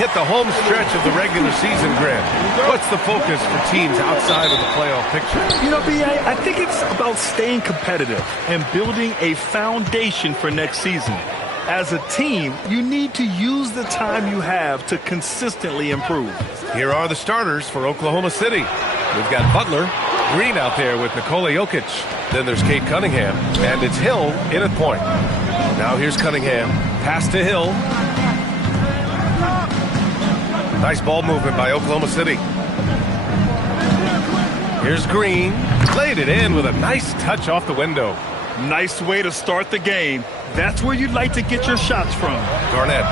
hit the home stretch of the regular season, Grant. What's the focus for teams outside of the playoff picture? You know, B.A., I think it's about staying competitive and building a foundation for next season. As a team, you need to use the time you have to consistently improve. Here are the starters for Oklahoma City. We've got Butler, Green out there with Nikola Jokic. Then there's Cade Cunningham, and it's Hill in at point. Now here's Cunningham. Pass to Hill. Nice ball movement by Oklahoma City. Here's Green. Laid it in with a nice touch off the window. Nice way to start the game. That's where you'd like to get your shots from. Garnett.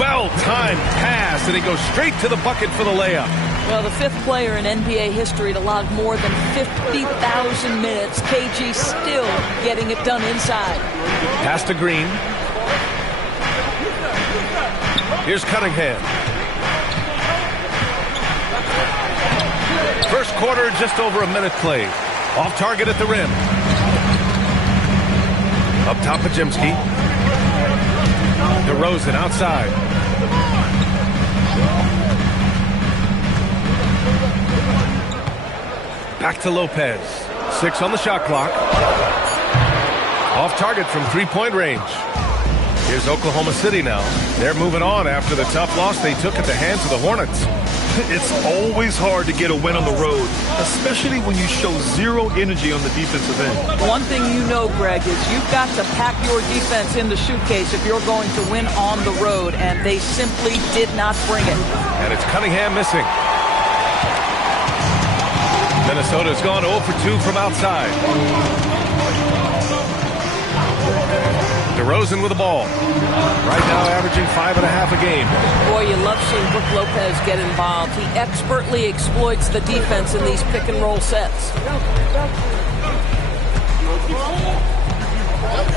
Well-timed pass, and he goes straight to the bucket for the layup. Well, the fifth player in NBA history to log more than 50,000 minutes. KG still getting it done inside. Pass to Green. Here's Cunningham. First quarter, just over a minute played. Off target at the rim. Up top, Pajemski. DeRozan outside. Back to Lopez. 6 on the shot clock. Off target from three-point range. Here's Oklahoma City now. They're moving on after the tough loss they took at the hands of the Hornets. It's always hard to get a win on the road, especially when you show zero energy on the defensive end. One thing you know, Greg, is you've got to pack your defense in the suitcase if you're going to win on the road, and they simply did not bring it. And it's Cunningham missing. Minnesota's gone 0 for 2 from outside. DeRozan with the ball. Right now averaging 5.5 a game. Boy, you love seeing Brook Lopez get involved. He expertly exploits the defense in these pick-and-roll sets.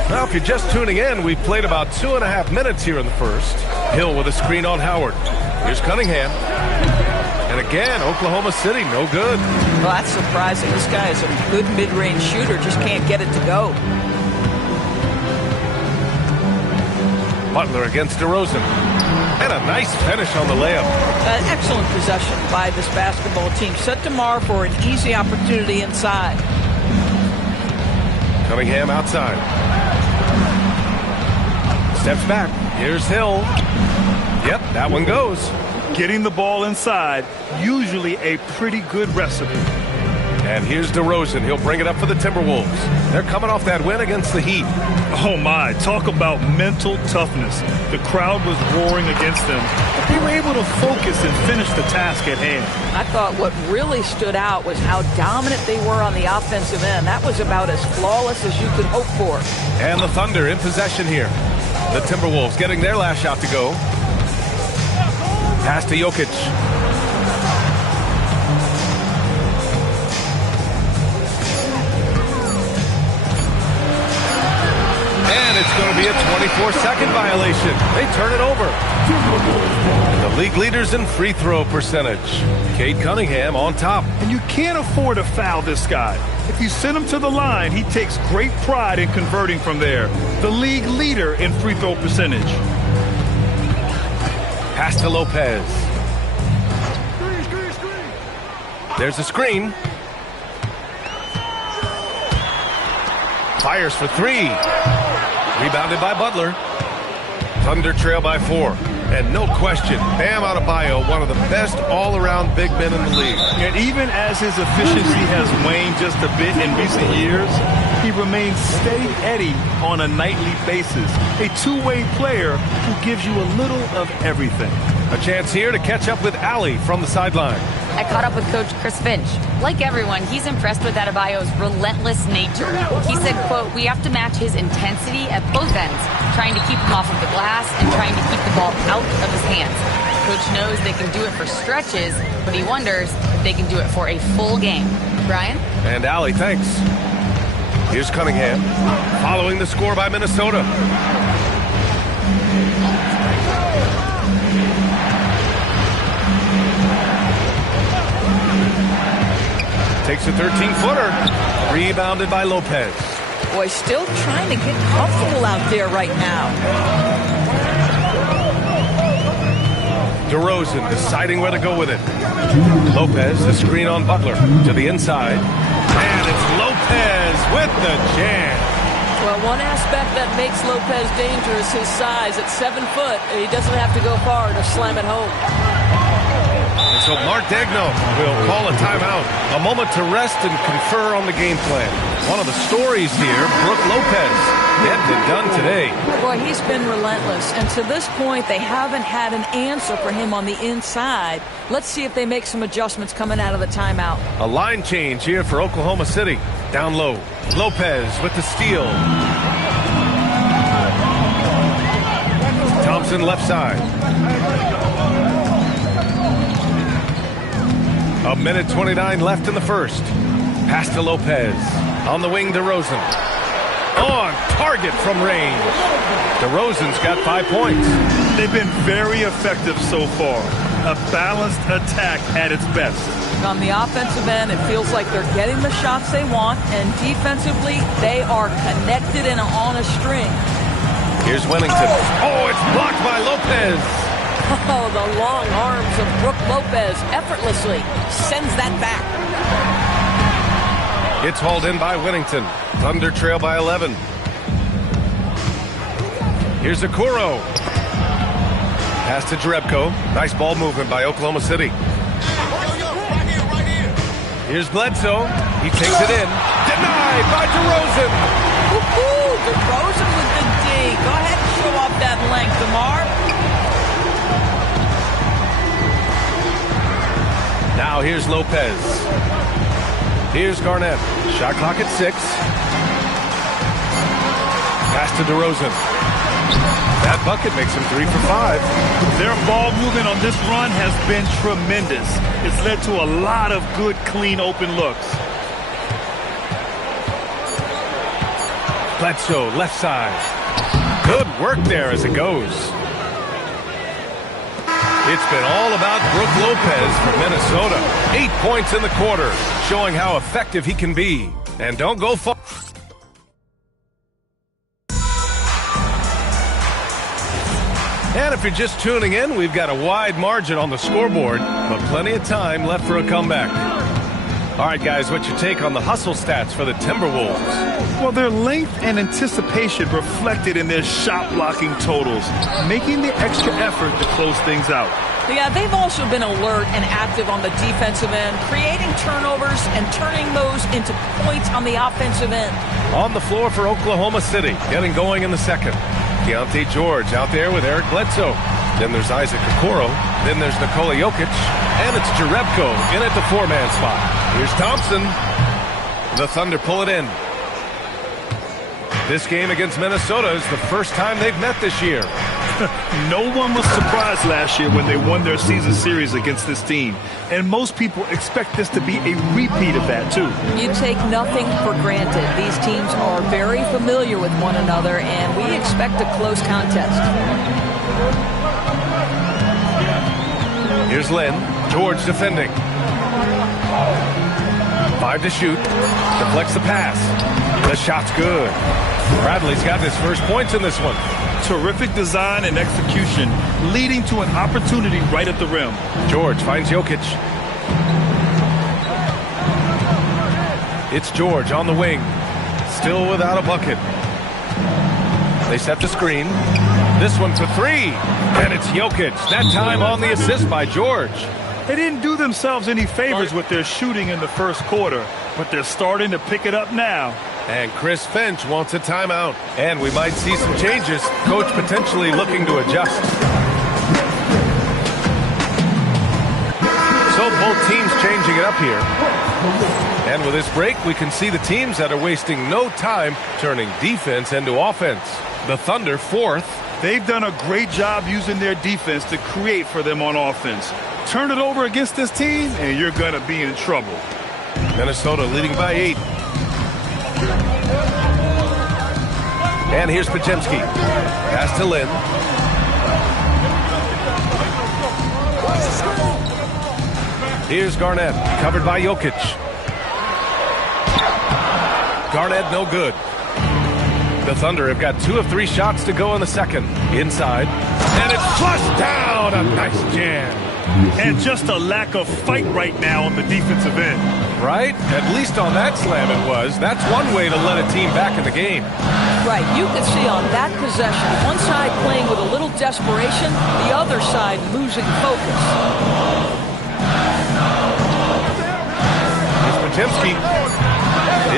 Now, if you're just tuning in, we've played about 2.5 minutes here in the first. Hill with a screen on Howard. Here's Cunningham. And again, Oklahoma City, no good. Well, that's surprising. This guy is a good mid-range shooter, just can't get it to go. Butler against DeRozan. And a nice finish on the layup. An excellent possession by this basketball team. Set tomorrow for an easy opportunity inside. Cunningham outside. Steps back. Here's Hill. Yep, that one goes. Getting the ball inside, usually a pretty good recipe. And here's DeRozan. He'll bring it up for the Timberwolves. They're coming off that win against the Heat. Oh, my. Talk about mental toughness. The crowd was roaring against them, but they were able to focus and finish the task at hand. I thought what really stood out was how dominant they were on the offensive end. That was about as flawless as you could hope for. And the Thunder in possession here. The Timberwolves getting their last shot to go. Pass to Jokic. And it's going to be a 24-second violation. They turn it over. The league leaders in free throw percentage. Cade Cunningham on top. And you can't afford to foul this guy. If you send him to the line, he takes great pride in converting from there. The league leader in free throw percentage. Pass to Lopez. There's a screen. Fires for 3. Rebounded by Butler. Thunder trail by 4. And no question, Bam Adebayo, one of the best all-around big men in the league. And even as his efficiency has waned just a bit in recent years, he remains steady Eddie on a nightly basis. A two-way player who gives you a little of everything. A chance here to catch up with Allie from the sideline. I caught up with Coach Chris Finch. Like everyone, he's impressed with Adebayo's relentless nature. He said, quote, "We have to match his intensity at both ends, trying to keep him off of the glass and trying to keep the ball out of his hands. Coach knows they can do it for stretches, but he wonders if they can do it for a full game." Brian? And Allie, thanks. Here's Cunningham, following the score by Minnesota. Takes a 13-footer. Rebounded by Lopez. Boy, still trying to get comfortable out there right now. DeRozan deciding where to go with it. Lopez, the screen on Butler, to the inside. And it's Lopez with the jam. Well, one aspect that makes Lopez dangerous, his size. At 7 foot, he doesn't have to go far to slam it home. And so Mark Daigneault will call a timeout. A moment to rest and confer on the game plan. One of the stories here, Brook Lopez. Gets it done today. Boy, he's been relentless. And to this point, they haven't had an answer for him on the inside. Let's see if they make some adjustments coming out of the timeout. A line change here for Oklahoma City. Down low. Lopez with the steal. Thompson left side. A minute 29 left in the first. Pass to Lopez. On the wing, DeRozan. On target from range. DeRozan's got 5 points. They've been very effective so far. A balanced attack at its best. On the offensive end, it feels like they're getting the shots they want, and defensively, they are connected and on a string. Here's Wennington. Oh, it's blocked by Lopez. Oh, the long arms of Brook Lopez effortlessly sends that back. It's hauled in by Wennington. Thunder trail by 11. Here's Okoro. Pass to Jerebko. Nice ball movement by Oklahoma City. Here's Bledsoe. He takes it in. Denied by DeRozan. Woo-hoo! DeRozan with the D. Go ahead and show off that length, DeMar. Now here's Lopez. Here's Garnett. Shot clock at 6. Pass to DeRozan. That bucket makes him 3 for 5. Their ball movement on this run has been tremendous. It's led to a lot of good, clean, open looks. Bledsoe, left side. Good work there as it goes. It's been all about Brook Lopez for Minnesota. 8 points in the quarter, showing how effective he can be. And don't go far. And if you're just tuning in, we've got a wide margin on the scoreboard, but plenty of time left for a comeback. All right, guys, what's your take on the hustle stats for the Timberwolves? Well, their length and anticipation reflected in their shot blocking totals, making the extra effort to close things out. Yeah, they've also been alert and active on the defensive end, creating turnovers and turning those into points on the offensive end. On the floor for Oklahoma City, getting going in the second. Keontae George out there with Eric Bledsoe. Then there's Isaac Okoro. Then there's Nikola Jokic. And it's Jerebko in at the 4-man spot. Here's Thompson. The Thunder pull it in. This game against Minnesota is the first time they've met this year. No one was surprised last year when they won their season series against this team. And most people expect this to be a repeat of that, too. You take nothing for granted. These teams are very familiar with one another, and we expect a close contest. Here's Lynn. George defending. 5 to shoot. Deflects the pass. The shot's good. Bradley's got his first points in this one. Terrific design and execution, leading to an opportunity right at the rim. George finds Jokic. It's George on the wing. Still without a bucket. They set the screen. This one for 3. And it's Jokic. That time on the assist by George. They didn't do themselves any favors with their shooting in the first quarter, but they're starting to pick it up now. And Chris Finch wants a timeout. And we might see some changes. Coach potentially looking to adjust. So both teams changing it up here. And with this break, we can see the teams that are wasting no time turning defense into offense. The Thunder 4th. They've done a great job using their defense to create for them on offense. Turn it over against this team, and you're going to be in trouble. Minnesota leading by 8. And here's Podziemski. Pass to Lynn. Here's Garnett, covered by Jokic. Garnett no good. The Thunder have got 2 of 3 shots to go in the second. Inside. And it's flushed down. A nice jam. And just a lack of fight right now on the defensive end. Right? At least on that slam it was. That's one way to let a team back in the game. Right, you can see on that possession, one side playing with a little desperation, the other side losing focus. It's Potemski.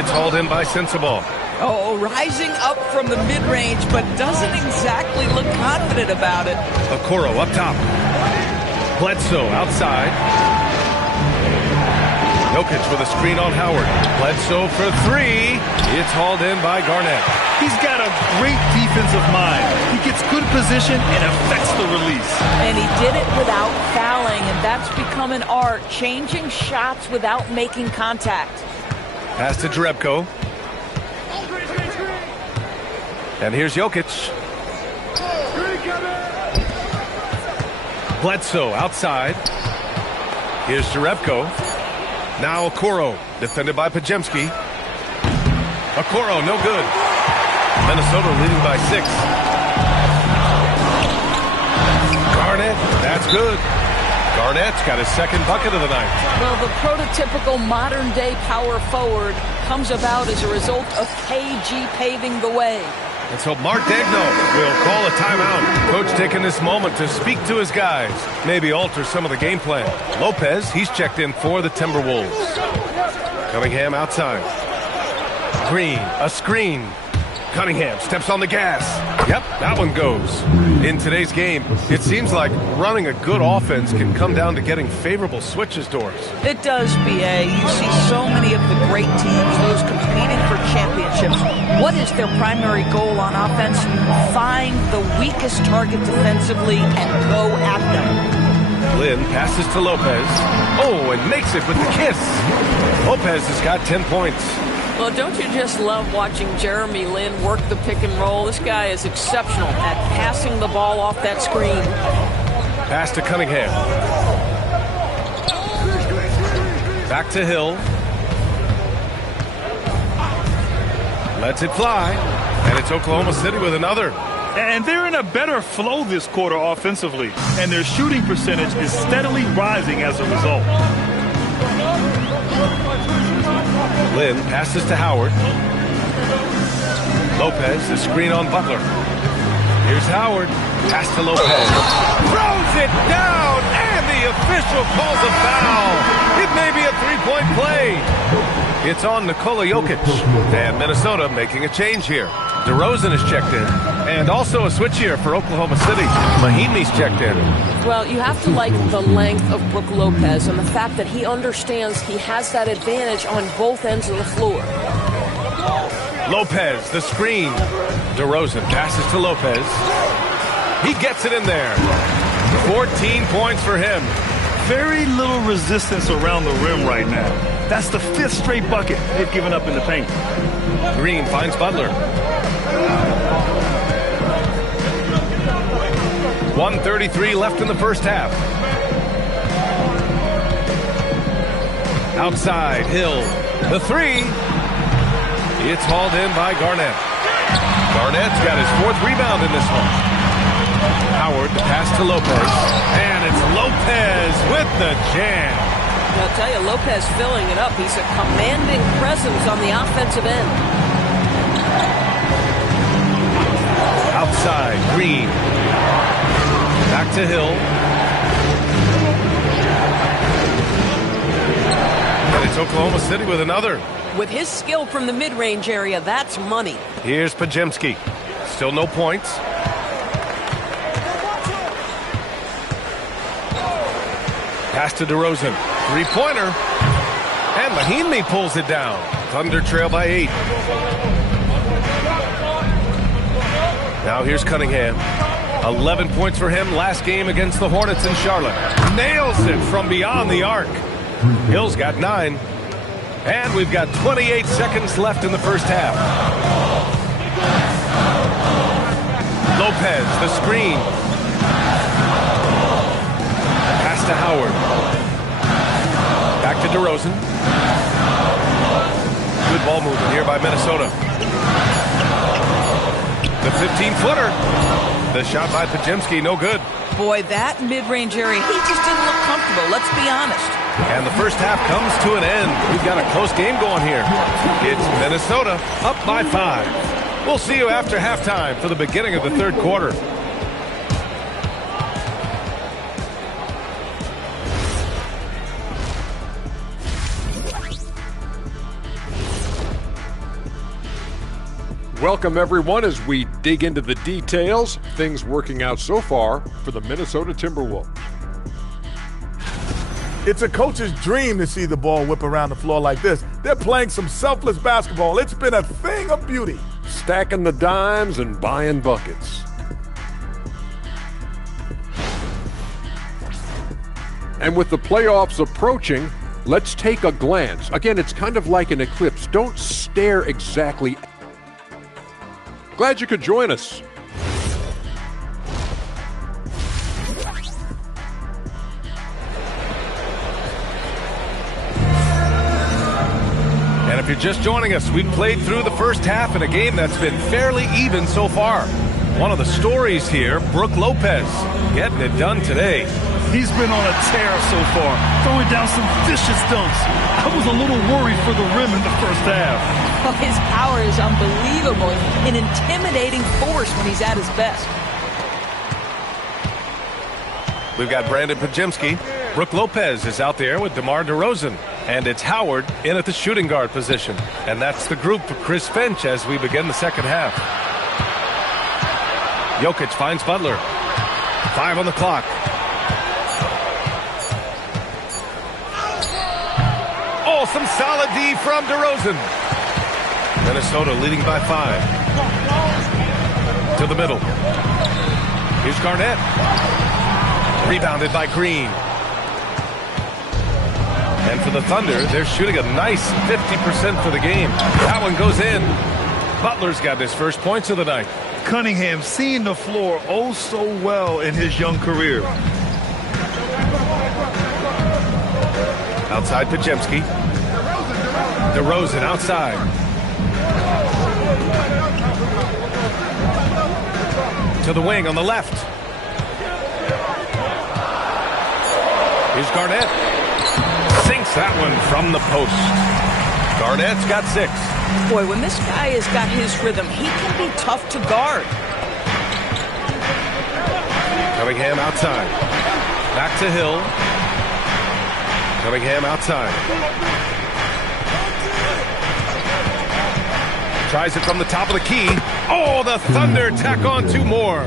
It's hauled in by Sensible. Oh, rising up from the mid-range, but doesn't exactly look confident about it. Okoro up top. Bledsoe outside. Jokic with a screen on Howard. Bledsoe for three. It's hauled in by Garnett. He's got a great defensive mind. He gets good position and affects the release. And he did it without fouling, and that's become an art, changing shots without making contact. Pass to Jerebko. And here's Jokic. Bledsoe outside. Here's Jerebko. Now Okoro, defended by Podziemski. Okoro, no good. Minnesota leading by 6. Garnett, that's good. Garnett's got his second bucket of the night. Well, the prototypical modern-day power forward comes about as a result of KG paving the way. And so Mark Daigneault will call a timeout. Coach taking this moment to speak to his guys, maybe alter some of the game plan. Lopez, he's checked in for the Timberwolves. Cunningham outside. Green, a screen. Cunningham steps on the gas. Yep, that one goes. In today's game, it seems like running a good offense can come down to getting favorable switches doors. It does, B.A. You see so many of the great teams, those competing for championships. What is their primary goal on offense? Find the weakest target defensively and go at them. Lynn passes to Lopez. Oh, and makes it with the kiss. Lopez has got 10 points. Well, don't you just love watching Jeremy Lin work the pick and roll? This guy is exceptional at passing the ball off that screen. Pass to Cunningham. Back to Hill. Lets it fly. And it's Oklahoma City with another. And they're in a better flow this quarter offensively. And their shooting percentage is steadily rising as a result. Lynn passes to Howard. Lopez, the screen on Butler. Here's Howard. Pass to Lopez. Throws it down, and the official calls a foul. It may be a three-point play. It's on Nikola Jokic. And Minnesota making a change here. DeRozan is checked in. And also a switch here for Oklahoma City. Mahinmi's checked in. Well, you have to like the length of Brook Lopez and the fact that he understands he has that advantage on both ends of the floor. Lopez, the screen. DeRozan passes to Lopez. He gets it in there. 14 points for him. Very little resistance around the rim right now. That's the 5th straight bucket they've given up in the paint. Green finds Butler. 1:33 left in the first half. Outside, Hill. The three. It's hauled in by Garnett. Garnett's got his 4th rebound in this one. Howard, the pass to Lopez. And it's Lopez with the jam. I'll tell you, Lopez filling it up. He's a commanding presence on the offensive end. Outside, Green. Back to Hill. And it's Oklahoma City with another. With his skill from the mid-range area, that's money. Here's Podziemski. Still no points. Pass to DeRozan. Three-pointer. And Mahinmi pulls it down. Thunder trail by 8. Now here's Cunningham. 11 points for him last game against the Hornets in Charlotte. Nails it from beyond the arc. Hill's got 9. And we've got 28 seconds left in the first half. Lopez, the screen. Pass to Howard. Back to DeRozan. Good ball movement here by Minnesota. The 15-footer. The shot by Pajemski, no good. Boy, that mid-range area, he just didn't look comfortable, let's be honest. And the first half comes to an end. We've got a close game going here. It's Minnesota up by 5. We'll see you after halftime for the beginning of the third quarter. Welcome, everyone, as we dig into the details. Things working out so far for the Minnesota Timberwolves. It's a coach's dream to see the ball whip around the floor like this. They're playing some selfless basketball. It's been a thing of beauty. Stacking the dimes and buying buckets. And with the playoffs approaching, let's take a glance. Again, it's kind of like an eclipse. Don't stare exactly. Glad you could join us. And if you're just joining us, we've played through the first half in a game that's been fairly even so far. One of the stories here, Brook Lopez, getting it done today. He's been on a tear so far, throwing down some vicious dunks. I was a little worried for the rim in the first half. Oh, his power is unbelievable, an intimidating force when he's at his best. We've got Brandon Pajemski. Brook Lopez is out there with DeMar DeRozan. And it's Howard in at the shooting guard position. And that's the group for Chris Finch as we begin the second half. Jokic finds Butler. 5 on the clock. Oh, some solid D from DeRozan. Minnesota leading by 5. To the middle. Here's Garnett. Rebounded by Green. And for the Thunder, they're shooting a nice 50% for the game. That one goes in. Butler's got his first points of the night. Cunningham seeing the floor oh so well in his young career. Outside Pajemski. DeRozan outside. To the wing on the left. Here's Garnett. Sinks that one from the post. Garnett's got 6. Boy, when this guy has got his rhythm, he can be tough to guard. Cunningham outside. Back to Hill. Cunningham outside. Tries it from the top of the key. Oh, the Thunder tack on 2 more.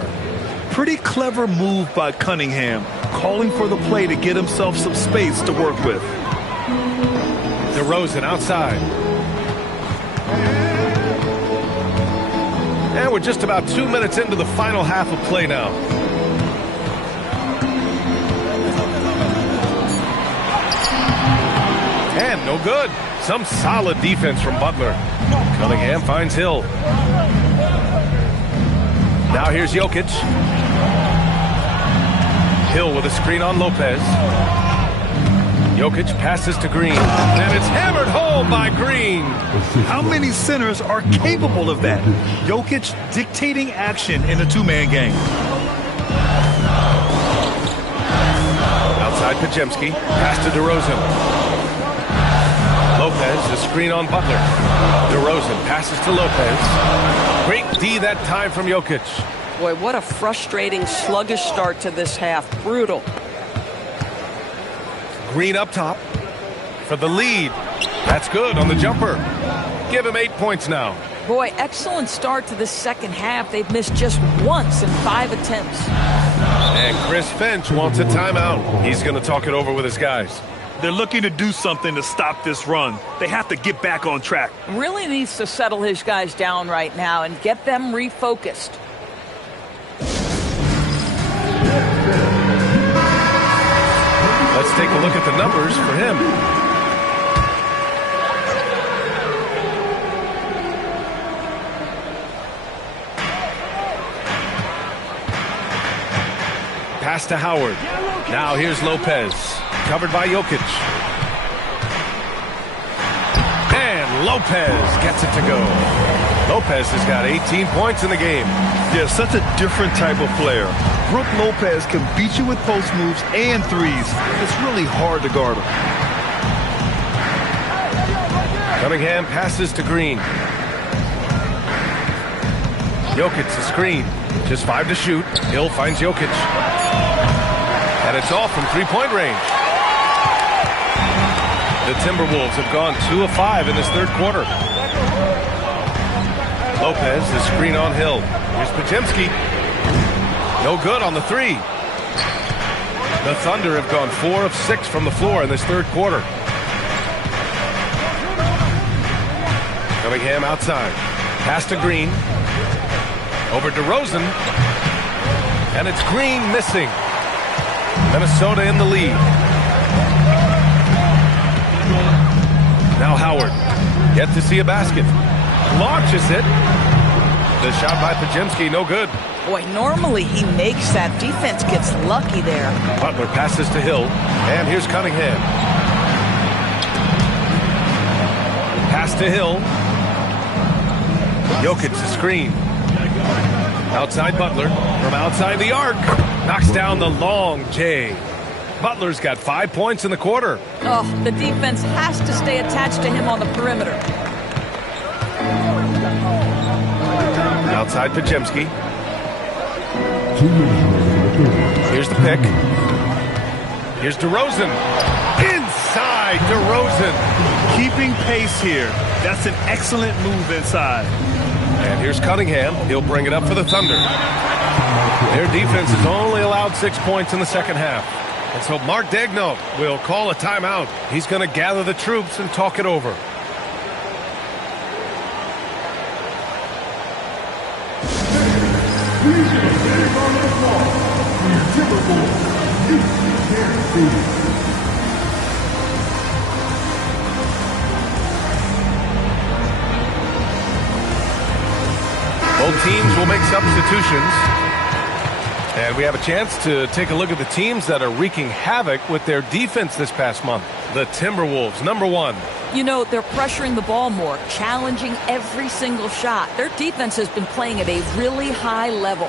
Pretty clever move by Cunningham, calling for the play to get himself some space to work with. DeRozan outside. And we're just about 2 minutes into the final half of play now. And no good. Some solid defense from Butler. Cunningham finds Hill. Now here's Jokic. Hill with a screen on Lopez. Jokic passes to Green. And it's hammered home by Green. How many centers are capable of that? Jokic dictating action in a 2-man game. Outside Pajemski. Pass to DeRozan. Lopez, the screen on Butler. DeRozan passes to Lopez. Great D that time from Jokic. Boy, what a frustrating, sluggish start to this half. Brutal. Green up top for the lead. That's good on the jumper. Give him 8 points now. Boy, excellent start to the second half. They've missed just once in 5 attempts. And Chris Finch wants a timeout. He's going to talk it over with his guys. They're looking to do something to stop this run. They have to get back on track. Really needs to settle his guys down right now and get them refocused. Let's take a look at the numbers for him. Pass to Howard. Now here's Lopez. Covered by Jokic. And Lopez gets it to go. Lopez has got 18 points in the game. Yeah, such a different type of player. Brook Lopez can beat you with post moves and threes. It's really hard to guard him. Cunningham passes to Green. Jokic the screen. Just 5 to shoot. Hill finds Jokic. And it's all from three-point range. The Timberwolves have gone 2 of 5 in this third quarter. Lopez, the screen on Hill. Here's Podziemski. No good on the three. The Thunder have gone 4 of 6 from the floor in this third quarter. Cunningham outside. Pass to Green. Over to DeRozan. And it's Green missing. Minnesota in the lead. Now Howard. Yet to see a basket. Launches it. The shot by Podziemski, no good. Boy, normally he makes that. Defense gets lucky there. Butler passes to Hill. And here's Cunningham. Pass to Hill. Jokic the screen. Outside Butler. From outside the arc. Knocks down the long J. Butler's got 5 points in the quarter. Oh, the defense has to stay attached to him on the perimeter. Outside Podziemski. Here's the pick. Here's DeRozan. Inside DeRozan. Keeping pace here. That's an excellent move inside. And here's Cunningham. He'll bring it up for the Thunder. Their defense has only allowed 6 points in the second half. And so Mark Daigneault will call a timeout. He's going to gather the troops and talk it over. Both teams will make substitutions. And we have a chance to take a look at the teams that are wreaking havoc with their defense this past month. The Timberwolves, number 1. You know, they're pressuring the ball more, challenging every single shot. Their defense has been playing at a really high level.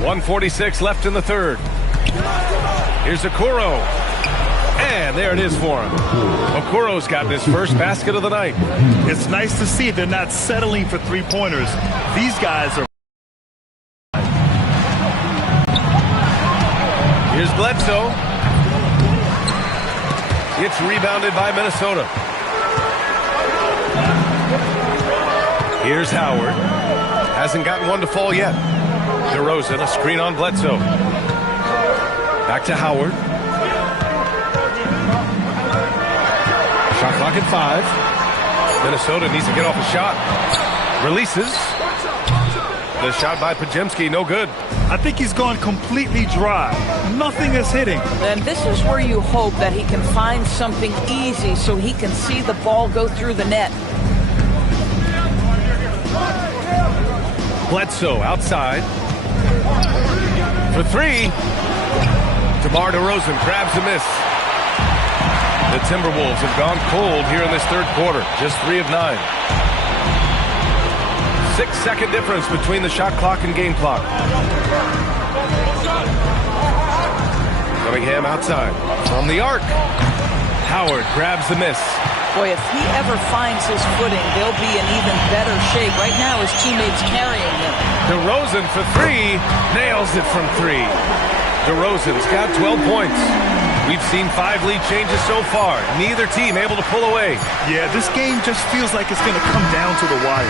.146 left in the third. Here's Okoro. And there it is for him. Okoro's gotten his first basket of the night. It's nice to see they're not settling for three-pointers. These guys are... Here's Bledsoe. It's rebounded by Minnesota. Here's Howard. Hasn't gotten one to fall yet. DeRozan, a screen on Bledsoe. Back to Howard. Shot clock at 5. Minnesota needs to get off a shot. Releases. The shot by Podziemski, no good. I think he's gone completely dry. Nothing is hitting. And this is where you hope that he can find something easy so he can see the ball go through the net. Bledsoe outside. For 3. DeMar DeRozan grabs a miss. The Timberwolves have gone cold here in this third quarter. Just 3 of 9. 6-second difference between the shot clock and game clock. Cunningham outside. From the arc. Howard grabs the miss. Boy, if he ever finds his footing, they'll be in even better shape. Right now, his teammates carrying him. DeRozan for 3. Nails it from 3. DeRozan's got 12 points. We've seen 5 lead changes so far. Neither team able to pull away. Yeah, this game just feels like it's going to come down to the wire.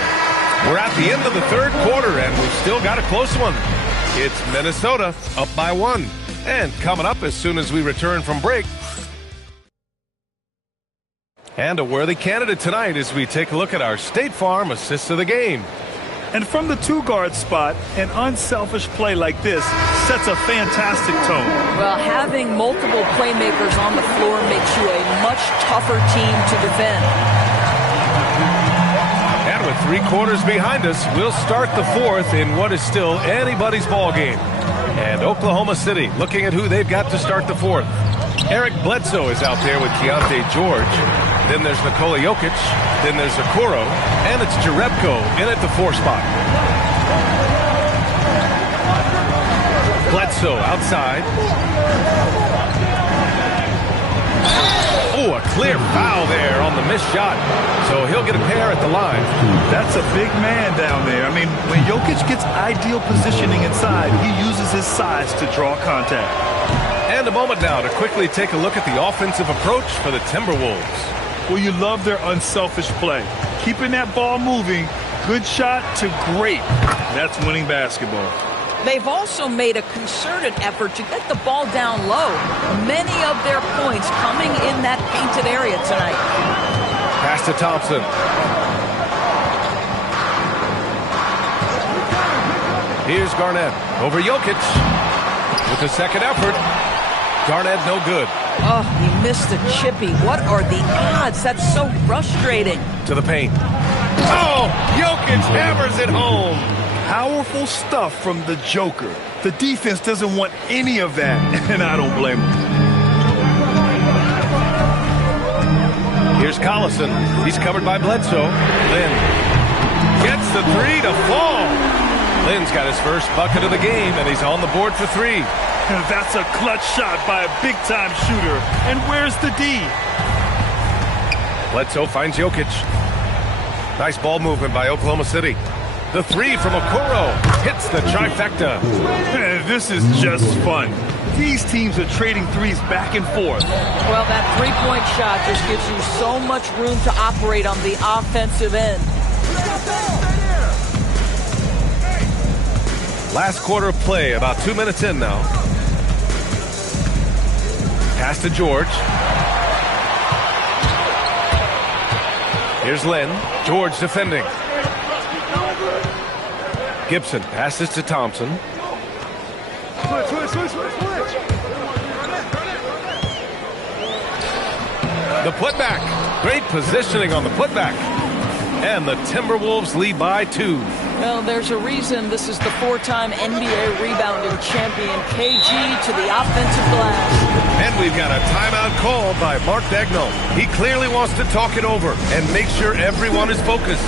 We're at the end of the third quarter, and we've still got a close one. It's Minnesota up by 1. And coming up as soon as we return from break. And a worthy candidate tonight as we take a look at our State Farm Assist of the Game. And from the 2-guard spot, an unselfish play like this sets a fantastic tone. Well, having multiple playmakers on the floor makes you a much tougher team to defend. And with 3 quarters behind us, we'll start the fourth in what is still anybody's ball game. And Oklahoma City looking at who they've got to start the fourth. Eric Bledsoe is out there with Keontae George. Then there's Nikola Jokic. Then there's Okoro. And it's Jerebko in at the 4 spot. Bledsoe outside. Oh, a clear foul there on the missed shot. So he'll get a pair at the line. That's a big man down there. I mean, when Jokic gets ideal positioning inside, he uses his size to draw contact. And a moment now to quickly take a look at the offensive approach for the Timberwolves. Well, you love their unselfish play. Keeping that ball moving, good shot to great. That's winning basketball. They've also made a concerted effort to get the ball down low. Many of their points coming in that painted area tonight. Pass to Thompson. Here's Garnett over Jokic with the second effort. Garnett no good. Oh, he missed the chippy. What are the odds? That's so frustrating. To the paint. Oh, Jokic hammers it home. Powerful stuff from the Joker. The defense doesn't want any of that, and I don't blame them. Here's Collison. He's covered by Bledsoe. Lynn gets the 3 to fall. Lynn's got his first bucket of the game, and he's on the board for 3. That's a clutch shot by a big-time shooter. And where's the D? Bledsoe finds Jokic. Nice ball movement by Oklahoma City. The 3 from Okoro hits the trifecta. This is just fun. These teams are trading threes back and forth. Well, that three-point shot just gives you so much room to operate on the offensive end. Last quarter of play, about 2 minutes in now. Pass to George. Here's Lynn. George defending. Gibson passes to Thompson. The putback. Great positioning on the putback. And the Timberwolves lead by 2. Well, there's a reason this is the 4-time NBA rebounding champion, KG, to the offensive glass. And we've got a timeout called by Mark Daigneault. He clearly wants to talk it over and make sure everyone is focused.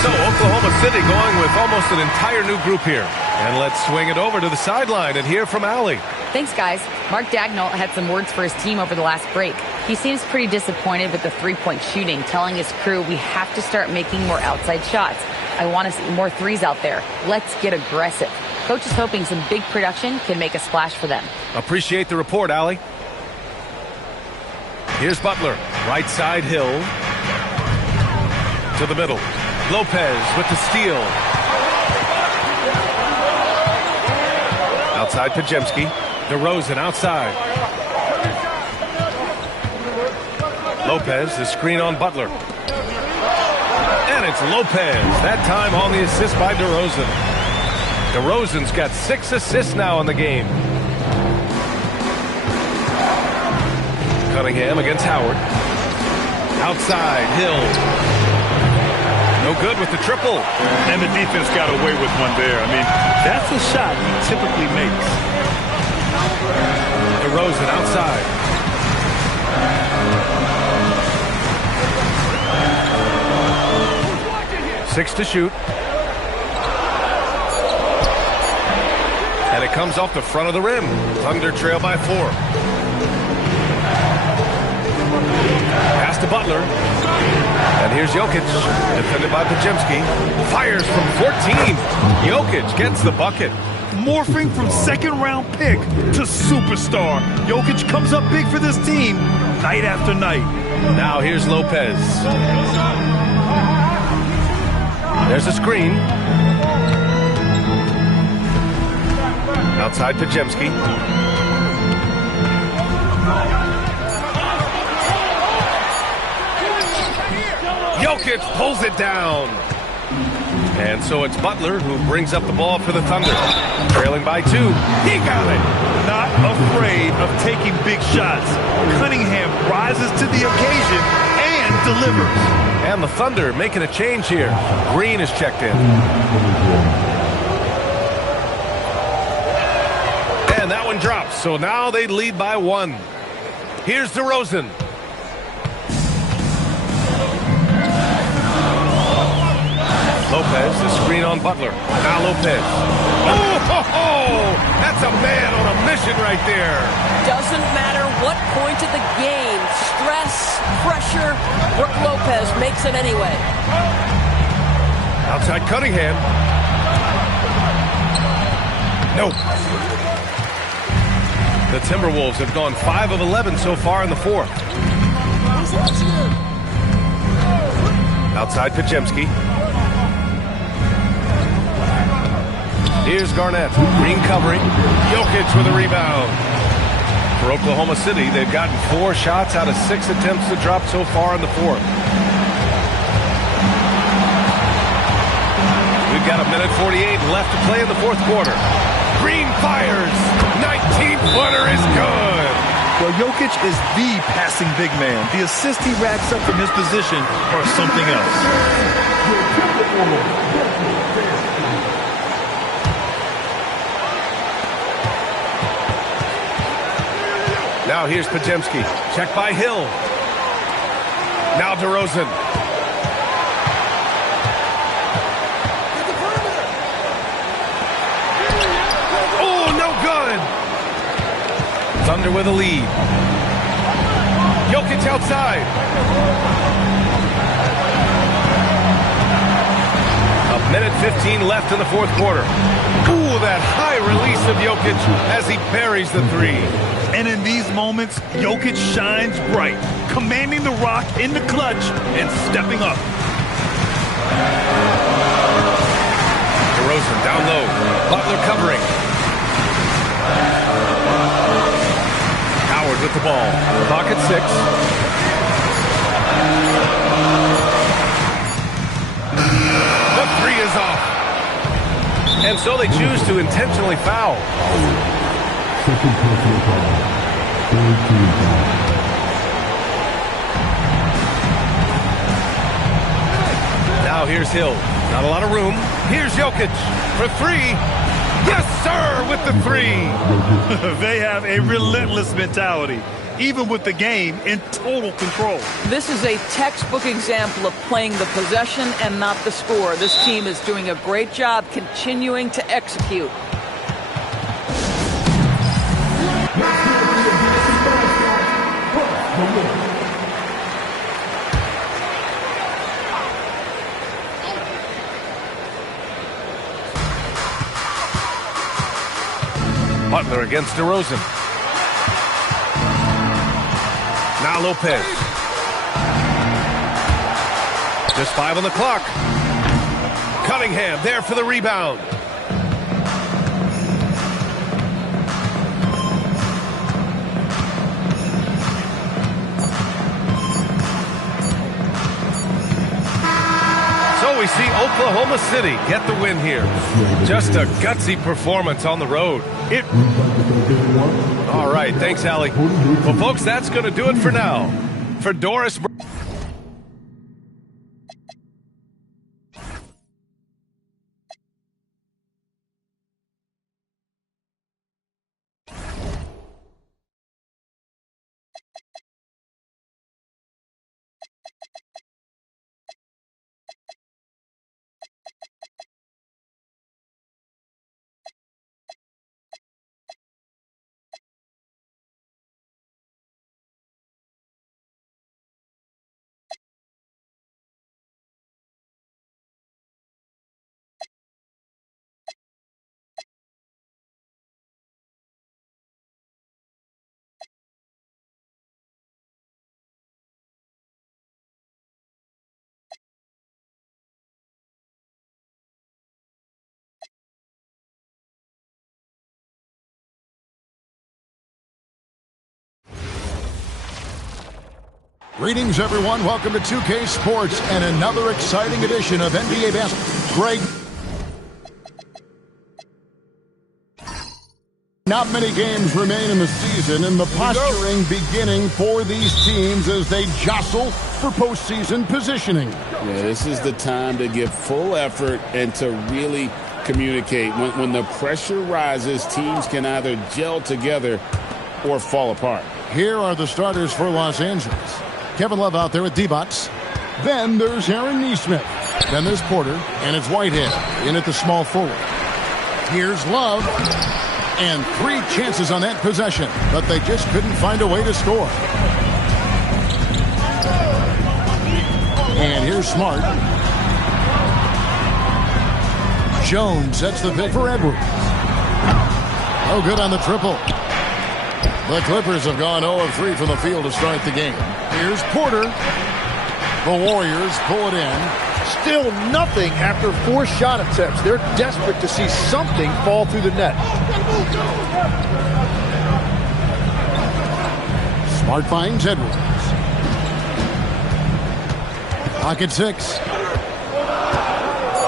So Oklahoma City going with almost an entire new group here. And let's swing it over to the sideline and hear from Allie. Thanks, guys. Mark Daigneault had some words for his team over the last break. He seems pretty disappointed with the three-point shooting, telling his crew we have to start making more outside shots. I want to see more threes out there. Let's get aggressive. Coach is hoping some big production can make a splash for them. Appreciate the report, Allie. Here's Butler. Right side, Hill. To the middle. Lopez with the steal. Outside Pajemski. DeRozan outside. Lopez, the screen on Butler. And it's Lopez. That time on the assist by DeRozan. DeRozan's got 6 assists now in the game. Cunningham against Howard. Outside, Hill. No good with the triple. And the defense got away with one there. I mean, that's a shot he typically makes. DeRozan outside. Six to shoot. And it comes off the front of the rim. Thunder trail by 4. Pass to Butler. And here's Jokic, defended by Pajemski. Fires from 14. Jokic gets the bucket. Morphing from second-round pick to superstar. Jokic comes up big for this team night after night. Now here's Lopez. There's a screen. Outside Pajemski. Jokic pulls it down. And so it's Butler who brings up the ball for the Thunder. Trailing by 2. He got it. Not afraid of taking big shots. Cunningham rises to the occasion and delivers. And the Thunder making a change here. Green is checked in. and that one drops. So now they lead by 1. Here's DeRozan. Lopez, the screen on Butler. Now Lopez. Oh, that's a man on a mission right there. Doesn't matter what point of the game, stress, pressure, Brook Lopez makes it anyway. Outside Cunningham. Nope. The Timberwolves have gone 5 of 11 so far in the 4th. Outside Podziemski. Here's Garnett. Green covering. Jokic with a rebound. For Oklahoma City, they've gotten 4 shots out of 6 attempts to drop so far in the 4th. We've got 1:48 left to play in the 4th quarter. Green fires. 19-footer is good. Well, Jokic is the passing big man. The assist he racks up from his position or something else. Now here's Podziemski. Check by Hill. Now DeRozan. Oh, no good. Thunder with a lead. Jokic outside. 1:15 left in the 4th quarter. Ooh, that high release of Jokic as he buries the 3. And in these moments, Jokic shines bright, commanding the rock in the clutch and stepping up. DeRozan down low. Butler covering. Howard with the ball. Clock at 6. The 3 is off. And so they choose to intentionally foul. Now here's Hill. Not a lot of room. Here's Jokic for 3. Yes, sir, with the 3. They have a relentless mentality, even with the game in total control. This is a textbook example of playing the possession and not the score. This team is doing a great job continuing to execute. Butler against DeRozan. Now Lopez. Just 5 on the clock. Cunningham there for the rebound. We see Oklahoma City get the win here. Just a gutsy performance on the road. All right, thanks, Allie. Well, folks, that's going to do it for now. For Doris... Greetings, everyone. Welcome to 2K Sports and another exciting edition of NBA basketball. Greg, not many games remain in the season, and the posturing beginning for these teams as they jostle for postseason positioning. Yeah, this is the time to give full effort and to really communicate. When the pressure rises, teams can either gel together or fall apart. Here are the starters for Los Angeles. Kevin Love out there with D-Bots. Then there's Aaron Nesmith. Then there's Porter, and it's Whitehead in at the small forward. Here's Love. And 3 chances on that possession, but they just couldn't find a way to score. And here's Smart. Jones sets the pick for Edwards. No good on the triple. The Clippers have gone 0 of 3 from the field to start the game. Here's Porter. The Warriors pull it in. Still nothing after 4 shot attempts. They're desperate to see something fall through the net. Smart finds Edwards. Pocket 6.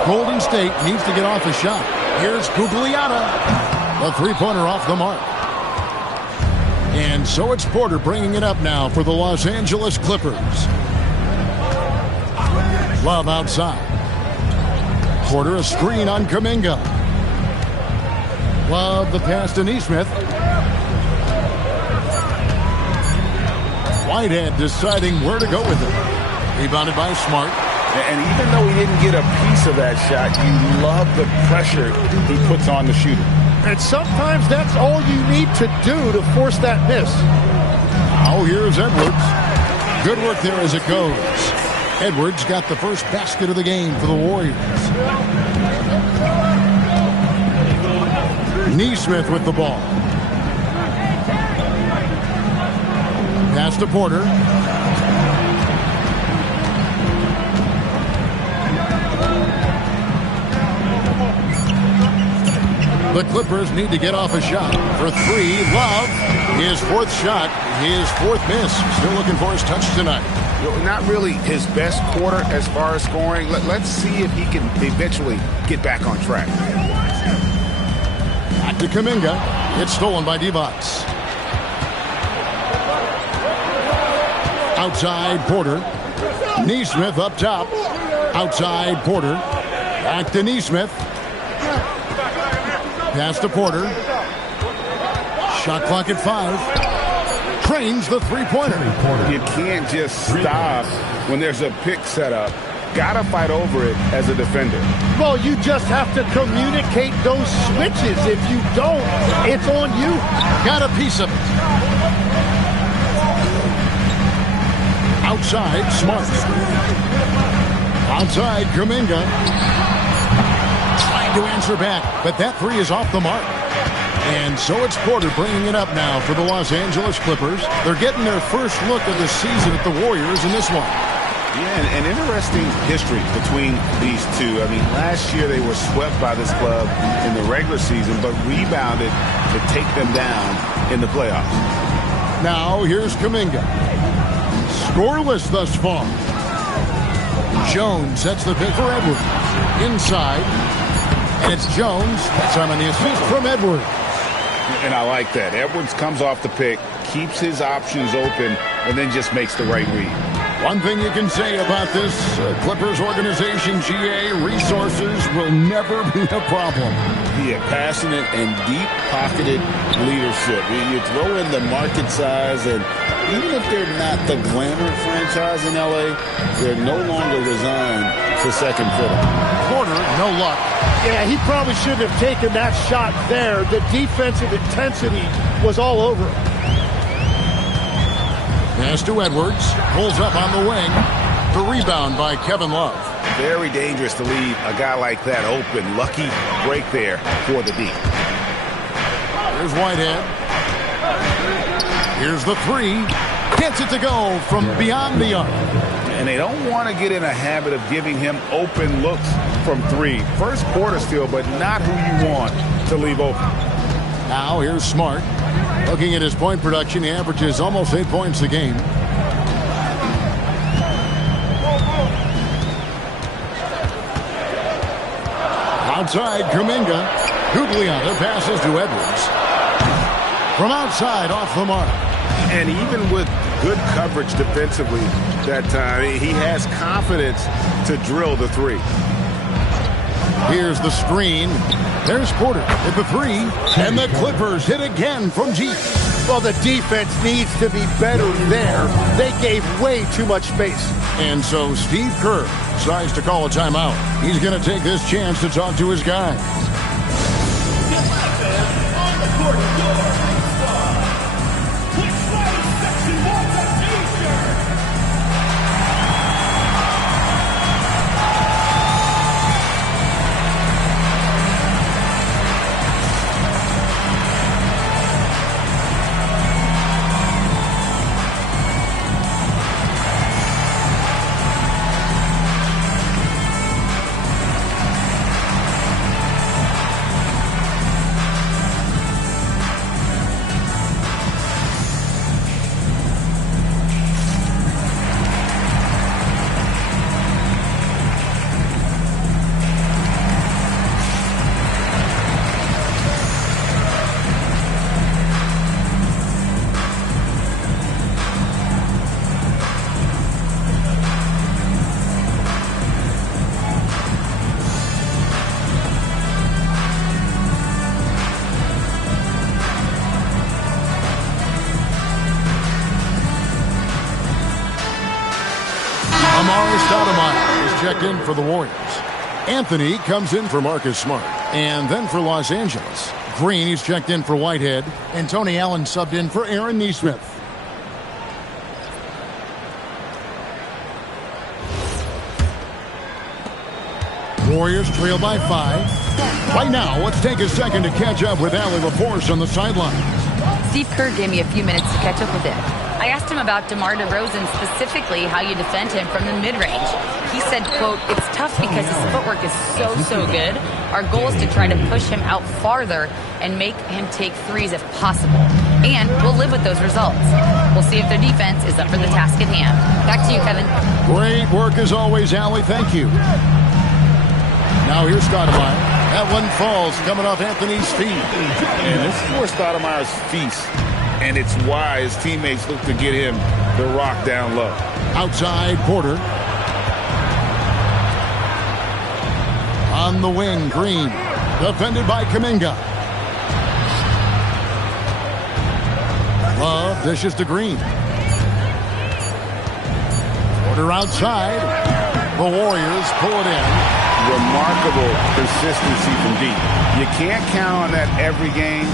Golden State needs to get off a shot. Here's Gugliotta. The 3-pointer off the mark. And so it's Porter bringing it up now for the Los Angeles Clippers. Love outside. Porter a screen on Kuminga. Love the pass to Nesmith. Whitehead deciding where to go with it. Rebounded by Smart. And even though he didn't get a piece of that shot, you love the pressure he puts on the shooter. And sometimes that's all you need to do to force that miss. Now here's Edwards. Good work there as it goes. Edwards got the first basket of the game for the Warriors. Nesmith with the ball. Pass to Porter. The Clippers need to get off a shot. For 3, Love. His 4th shot, his 4th miss. Still looking for his touch tonight. Not really his best quarter as far as scoring. Let's see if he can eventually get back on track. Back to Kuminga. It's stolen by D-Bots. Outside Porter. Nesmith up top. Outside Porter. Back to Nesmith. Pass to Porter. Shot clock at 5. Trains the 3-pointer. You can't just stop when there's a pick set up. Gotta fight over it as a defender. Well, you just have to communicate those switches. If you don't, it's on you. Got a piece of it. Outside, Smart. Outside, Kuminga. Trying to answer back, but that 3 is off the mark. And so it's Porter bringing it up now for the Los Angeles Clippers. They're getting their first look of the season at the Warriors in this one. Yeah, an interesting history between these two. I mean, last year they were swept by this club in the regular season, but rebounded to take them down in the playoffs. Now here's Kuminga. Scoreless thus far. Jones sets the pick for Edwards. Inside. And it's Jones. That's on the assist from Edwards. And I like that. Edwards comes off the pick, keeps his options open, and then just makes the right read. One thing you can say about this Clippers organization, GA, resources will never be a problem. Yeah, passionate and deep-pocketed leadership. You throw in the market size, and even if they're not the glamour franchise in L.A., they're no longer resigned to second fiddle. Porter, no luck. Yeah, he probably shouldn't have taken that shot there. The defensive intensity was all over him. Pass to Edwards. Pulls up on the wing. The rebound by Kevin Love. Very dangerous to leave a guy like that open. Lucky break there for the D. Here's Whitehead. Here's the 3. Gets it to go from beyond the arc. And they don't want to get in a habit of giving him open looks from 3. First quarter steal, but not who you want to leave open. Now here's Smart. Looking at his point production, he averages almost 8 points a game. Outside, Kuminga. Gugliotta passes to Edwards. From outside, off the mark. And even with good coverage defensively that time, he has confidence to drill the 3. Here's the screen. There's Porter at the 3. And the Clippers hit again from deep. Well, the defense needs to be better there. They gave way too much space. And so Steve Kerr decides to call a timeout. He's going to take this chance to talk to his guys. Checked in for the Warriors. Anthony comes in for Marcus Smart. And then for Los Angeles, Green, he's checked in for Whitehead. And Tony Allen subbed in for Aaron Nesmith. Warriors trail by 5. Right now, let's take a second to catch up with Allie LaForce on the sideline. Steve Kerr gave me a few minutes to catch up with him. I asked him about DeMar DeRozan, specifically how you defend him from the mid-range. He said, quote, "It's tough because his footwork is so good. Our goal is to try to push him out farther and make him take threes if possible. And we'll live with those results. We'll see if their defense is up for the task at hand." Back to you, Kevin. Great work as always, Allie. Thank you. Now here's Stoudemire. That one falls coming off Anthony's feet. And this is where Stoudemire's feast. And it's why his teammates look to get him the rock down low. Outside, Porter. On the wing, Green. Defended by Kuminga. Love dishes to Green. Porter outside. The Warriors pull it in. Remarkable consistency from deep. You can't count on that every game,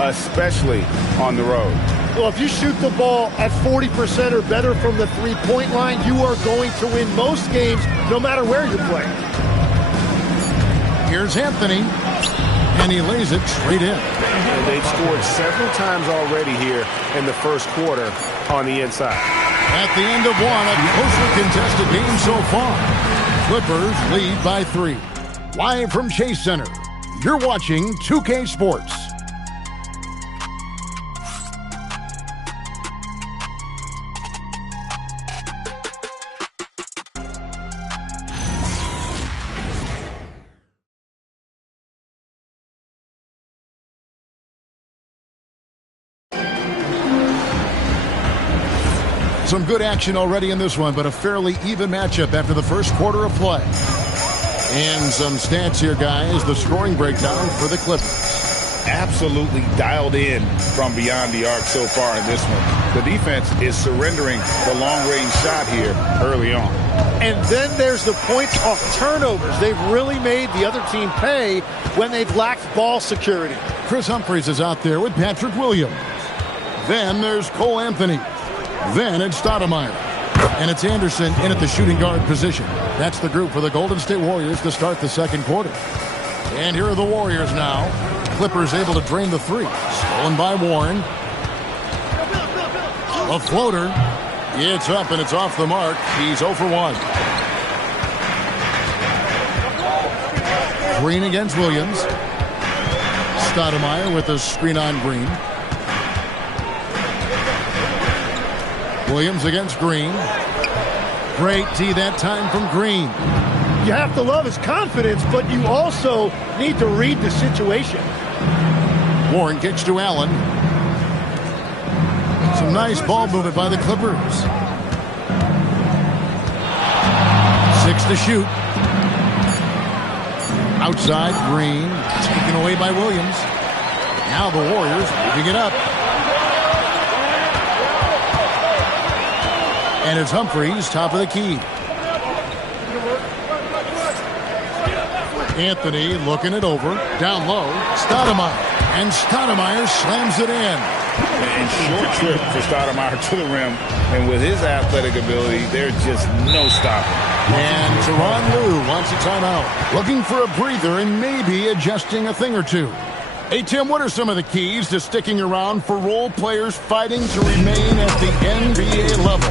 especially on the road. Well, if you shoot the ball at 40% or better from the three-point line, you are going to win most games no matter where you're playing. Here's Anthony, and he lays it straight in. And they've scored several times already here in the first quarter on the inside. At the end of one, a closely contested game so far. Clippers lead by 3. Live from Chase Center, you're watching 2K Sports. Some good action already in this one, but a fairly even matchup after the first quarter of play. And some stats here, guys. The scoring breakdown for the Clippers. Absolutely dialed in from beyond the arc so far in this one. The defense is surrendering the long-range shot here early on. And then there's the points off turnovers. They've really made the other team pay when they've lacked ball security. Chris Humphries is out there with Patrick Williams. Then there's Cole Anthony. Then it's Stoudemire. And it's Anderson in at the shooting guard position. That's the group for the Golden State Warriors to start the second quarter. And here are the Warriors now. Clippers able to drain the 3. Stolen by Warren. A floater. It's up and it's off the mark. He's 0 for 1. Green against Williams. Stoudemire with a screen on Green. Williams against Green. Great D that time from Green. You have to love his confidence, but you also need to read the situation. Warren kicks to Allen. Some nice ball movement by the Clippers. 6 to shoot. Outside, Green, taken away by Williams. Now the Warriors moving it up. And it's Humphries, top of the key. Anthony looking it over. Down low, Stoudemire. And Stoudemire slams it in. And short trip for Stoudemire to the rim. And with his athletic ability, there's just no stopping. And Tyronn Lue wants a timeout. Looking for a breather and maybe adjusting a thing or two. Hey, Tim, what are some of the keys to sticking around for role players fighting to remain at the NBA level?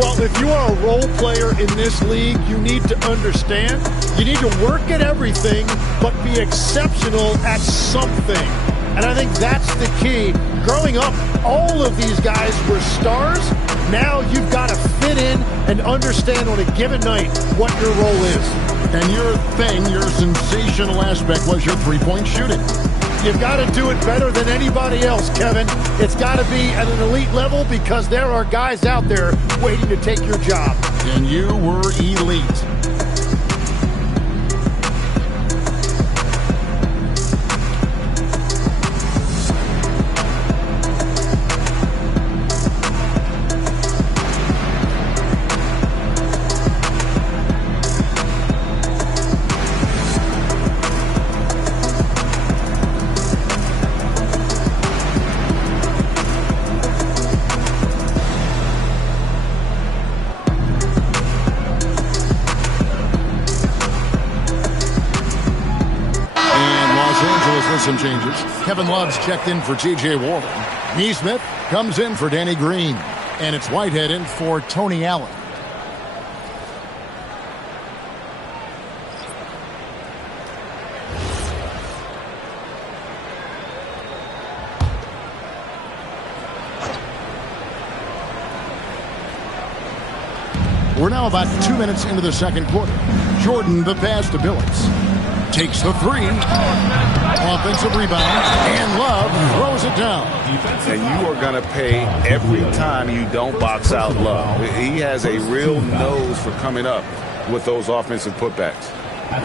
Well, if you are a role player in this league, you need to understand you need to work at everything, but be exceptional at something. And I think that's the key. Growing up, all of these guys were stars. Now you've got to fit in and understand on a given night what your role is. And your thing, your sensational aspect was your three-point shooting. You've got to do it better than anybody else, Kevin. It's got to be at an elite level because there are guys out there waiting to take your job. And you were elite. Some changes. Kevin Love's checked in for T.J. Warren. Neesmith comes in for Danny Green. And it's Whitehead in for Tony Allen. We're now about 2 minutes into the second quarter. Jordan, the pass to Billups. Takes the three. Offensive rebound. And Love throws it down. And you are going to pay every time you don't box out Love. He has a real nose for coming up with those offensive putbacks.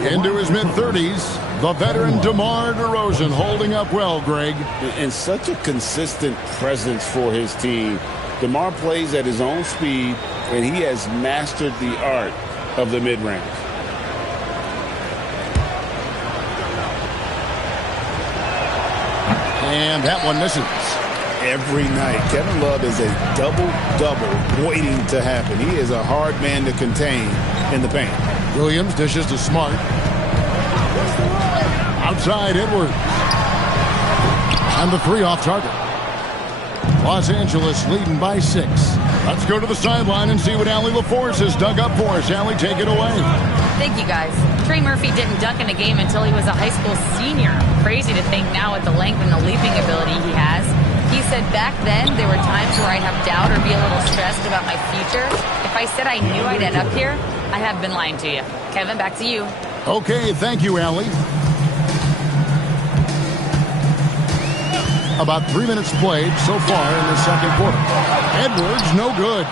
Into his mid-30s, the veteran DeMar DeRozan holding up well, Greg. And such a consistent presence for his team. DeMar plays at his own speed, and he has mastered the art of the mid-range. And that one misses. Every night, Kevin Love is a double-double waiting to happen. He is a hard man to contain in the paint. Williams dishes to Smart. Outside, Edwards. And the three off target. Los Angeles leading by 6. Let's go to the sideline and see what Allie LaForce has dug up for us. Allie, take it away. Thank you, guys. Trey Murphy didn't dunk in a game until he was a high school senior. Crazy to think now with the length and the leaping ability he has. He said back then there were times where I'd have doubt or be a little stressed about my future. If I said I knew I'd end up here, I have been lying to you. Kevin, back to you. Okay, thank you, Allie. About 3 minutes played so far in the second quarter. Edwards, no good.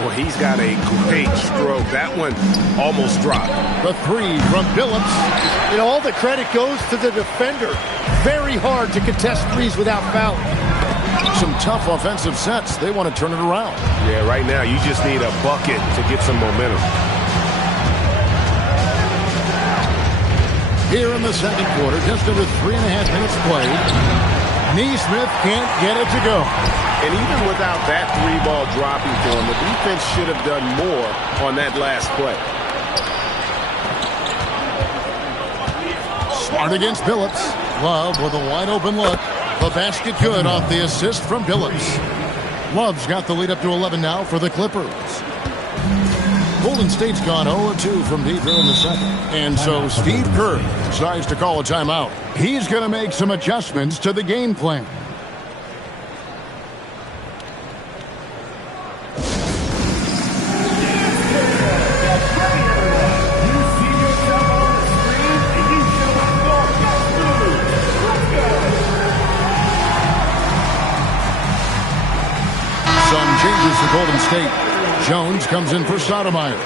Well, he's got a great stroke. That one almost dropped. The three from Billups. And all the credit goes to the defender. Very hard to contest threes without fouling. Some tough offensive sets. They want to turn it around. Yeah, right now you just need a bucket to get some momentum. Here in the second quarter, just over 3.5 minutes played. Neesmith can't get it to go. And even without that three ball dropping for him, the defense should have done more on that last play. Smart against Billups. Love with a wide open look. The basket good off the assist from Billups. Love's got the lead up to 11 now for the Clippers. Golden State's gone 0-2 from deep here in the second. And so Steve Kerr decides to call a timeout. He's going to make some adjustments to the game plan. Some changes for Golden State. Jones comes in for Stoudemire.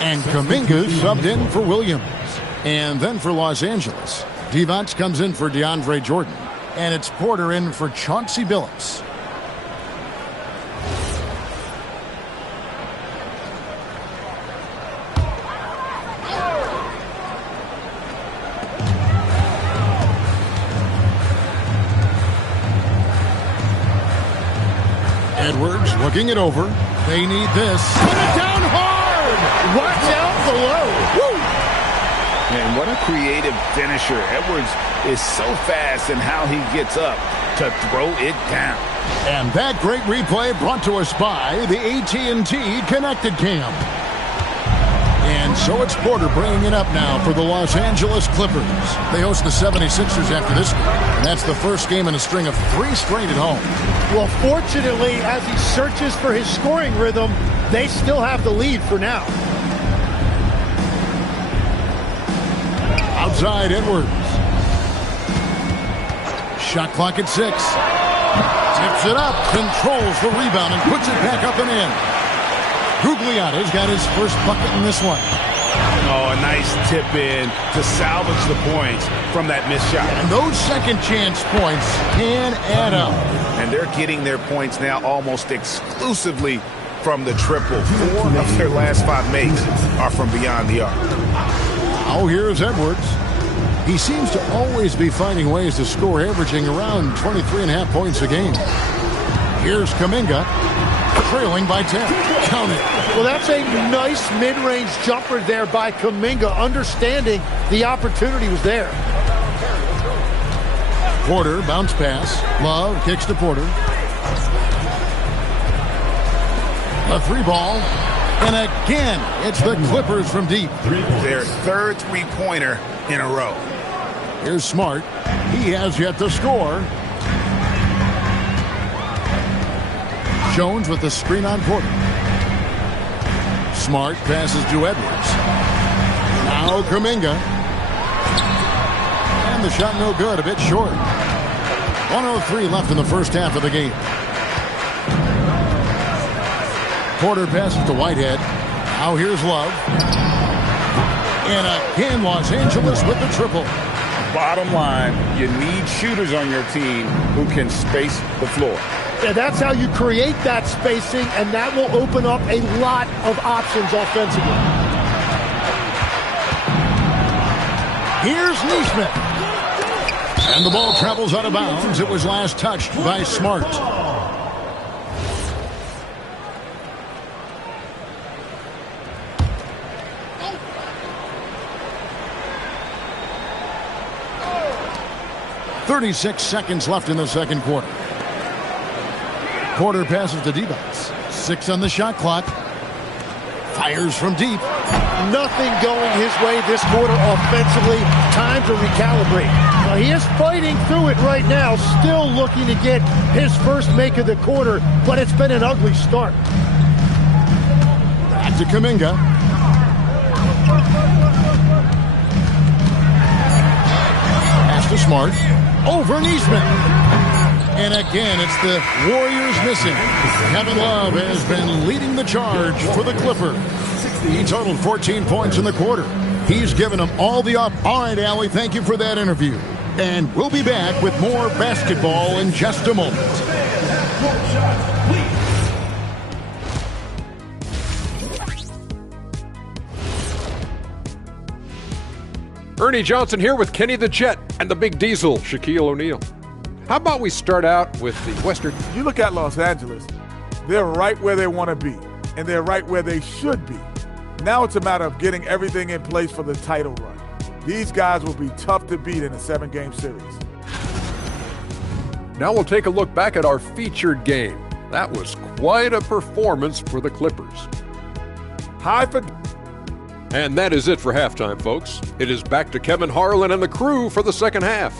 And Kuminga subbed in for Williams. And then for Los Angeles, Divac comes in for DeAndre Jordan. And it's Porter in for Chauncey Billups. Edwards looking it over. They need this. Put it down hard! Watch out below. Woo! And what a creative finisher. Edwards is so fast in how he gets up to throw it down. And that great replay brought to us by the AT&T Connected Cam. And so it's Porter bringing it up now for the Los Angeles Clippers. They host the 76ers after this game, and that's the first game in a string of 3 straight at home. Well, fortunately, as he searches for his scoring rhythm, they still have the lead for now. Outside Edwards. Shot clock at 6. Tips it up, controls the rebound, and puts it back up and in. Gugliotta's got his first bucket in this one. Oh, a nice tip in to salvage the points from that missed shot. And those second chance points can add up. And they're getting their points now almost exclusively from the triple. 4 of their last 5 makes are from beyond the arc. Now here's Edwards. He seems to always be finding ways to score, averaging around 23.5 points a game. Here's Kuminga, trailing by 10. Count it. Well, that's a nice mid-range jumper there by Kuminga, understanding the opportunity was there. Porter, bounce pass. Love kicks to Porter. A 3 ball. And again, it's the Clippers from deep. Their third 3-pointer in a row. Here's Smart. He has yet to score. Jones with the screen on Porter. Smart passes to Edwards. Now Kuminga. And the shot no good, a bit short. 1:03 left in the first half of the game. Porter passes to Whitehead. Now here's Love. And again, Los Angeles with the triple. Bottom line, you need shooters on your team who can space the floor. Yeah, that's how you create that spacing, and that will open up a lot of options offensively. Here's Neesmith. And the ball travels out of bounds. It was last touched by Smart. .36 seconds left in the second quarter. Porter passes to Divac. 6 on the shot clock. Fires from deep. Nothing going his way this quarter offensively. Time to recalibrate. Now, he is fighting through it right now, still looking to get his first make of the quarter, but it's been an ugly start. Back to Kuminga. Pass to Smart. Over Neesmith. And again, it's the Warriors missing. Kevin Love has been leading the charge for the Clippers. He totaled 14 points in the quarter. He's given them all the up. All right, Allie, thank you for that interview. And we'll be back with more basketball in just a moment. Ernie Johnson here with Kenny the Jet and the Big Diesel, Shaquille O'Neal. How about we start out with the Western? You look at Los Angeles, they're right where they want to be, and they're right where they should be. Now it's a matter of getting everything in place for the title run. These guys will be tough to beat in a 7-game series. Now we'll take a look back at our featured game. That was quite a performance for the Clippers. And that is it for halftime, folks. It is back to Kevin Harlan and the crew for the second half.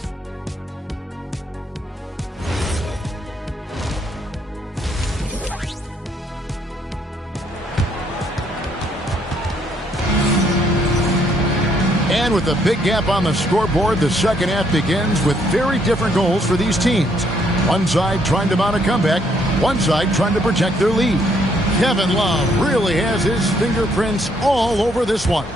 And with a big gap on the scoreboard, the second half begins with very different goals for these teams. One side trying to mount a comeback, one side trying to protect their lead. Kevin Love really has his fingerprints all over this one.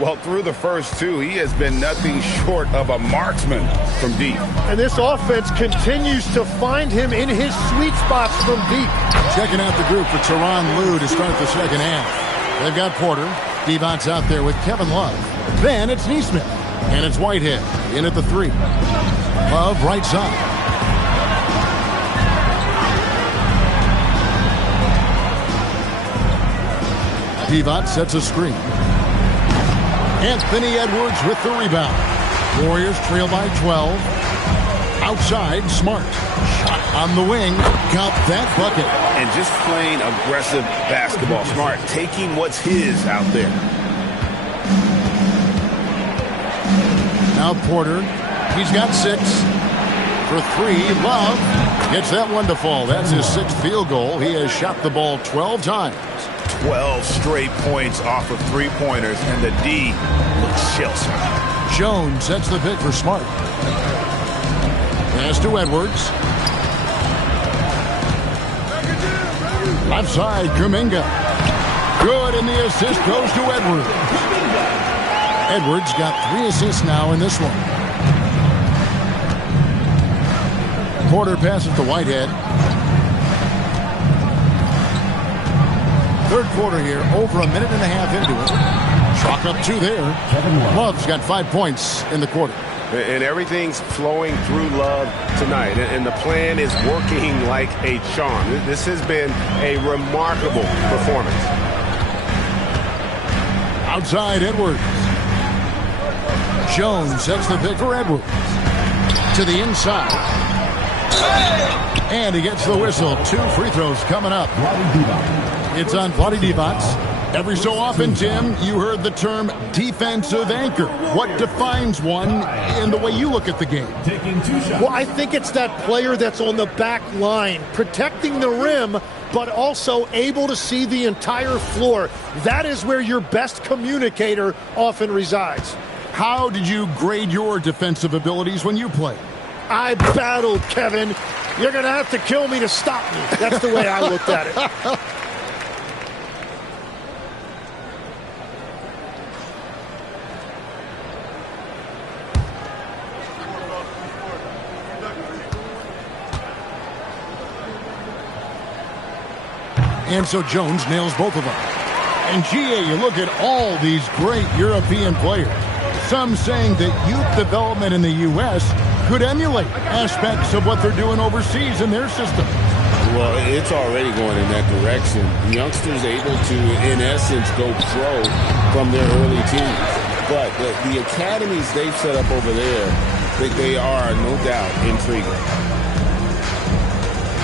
Well, through the first two, he has been nothing short of a marksman from deep. And this offense continues to find him in his sweet spots from deep. Checking out the group for Tyronn Lue to start the second half. They've got Porter. Devon's out there with Kevin Love. Then it's Neesmith. And it's Whitehead in at the 3. Love right side. Devon sets a screen. Anthony Edwards with the rebound. Warriors trail by 12. Outside, Smart. Shot on the wing. Count that bucket. And just playing aggressive basketball. Smart taking what's his out there. Now Porter. He's got 6. For 3, Love gets that one to fall. That's his 6th field goal. He has shot the ball 12 times. 12 straight points off of 3-pointers, and the D looks sheltered. Jones sets the pick for Smart. Pass to Edwards. Left side, Kuminga. Good, and the assist goes to Edwards. Edwards got 3 assists now in this one. Porter passes to Whitehead. Third quarter here, over a minute and a half into it. Chalk up 2 there. Love's got 5 points in the quarter. And everything's flowing through Love tonight. And the plan is working like a charm. This has been a remarkable performance. Outside, Edwards. Jones sets the pick for Edwards. To the inside. And he gets the whistle. 2 free throws coming up. It's on Vlade Divac. Every so often, Tim, you heard the term defensive anchor. What defines one in the way you look at the game? Well, I think it's that player that's on the back line, protecting the rim, but also able to see the entire floor. That is where your best communicator often resides. How did you grade your defensive abilities when you played? I battled, Kevin. You're going to have to kill me to stop me. That's the way I looked at it. And so Jones nails both of them. And GA, you look at all these great European players. Some saying that youth development in the U.S. could emulate aspects of what they're doing overseas in their system. Well, it's already going in that direction. Youngsters able to, in essence, go pro from their early teens. But the academies they've set up over there, they are, no doubt, intriguing.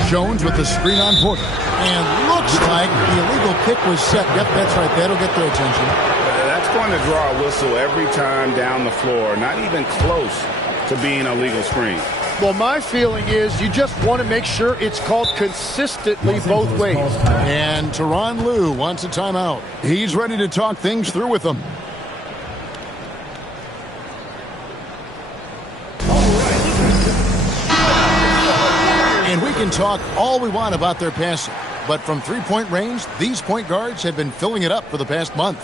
Jones with the screen on Porter. And looks like the illegal kick was set. Yep, that's right. That'll get their attention. That's going to draw a whistle every time down the floor. Not even close to being a legal screen. Well, my feeling is you just want to make sure it's called consistently both ways. And Tyronn Lue wants a timeout. He's ready to talk things through with them. And we can talk all we want about their passing. But from three-point range, these point guards have been filling it up for the past month.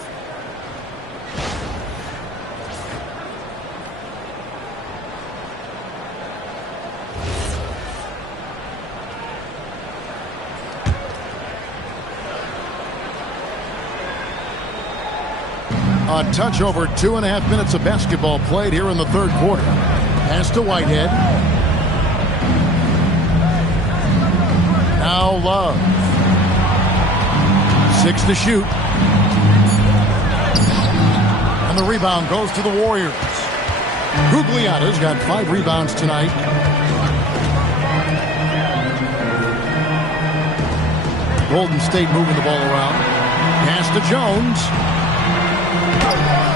A touch over 2.5 minutes of basketball played here in the third quarter. Pass to Whitehead. Now Love. 6 to shoot. And the rebound goes to the Warriors. Gugliotta's got 5 rebounds tonight. Golden State moving the ball around. Pass to Jones.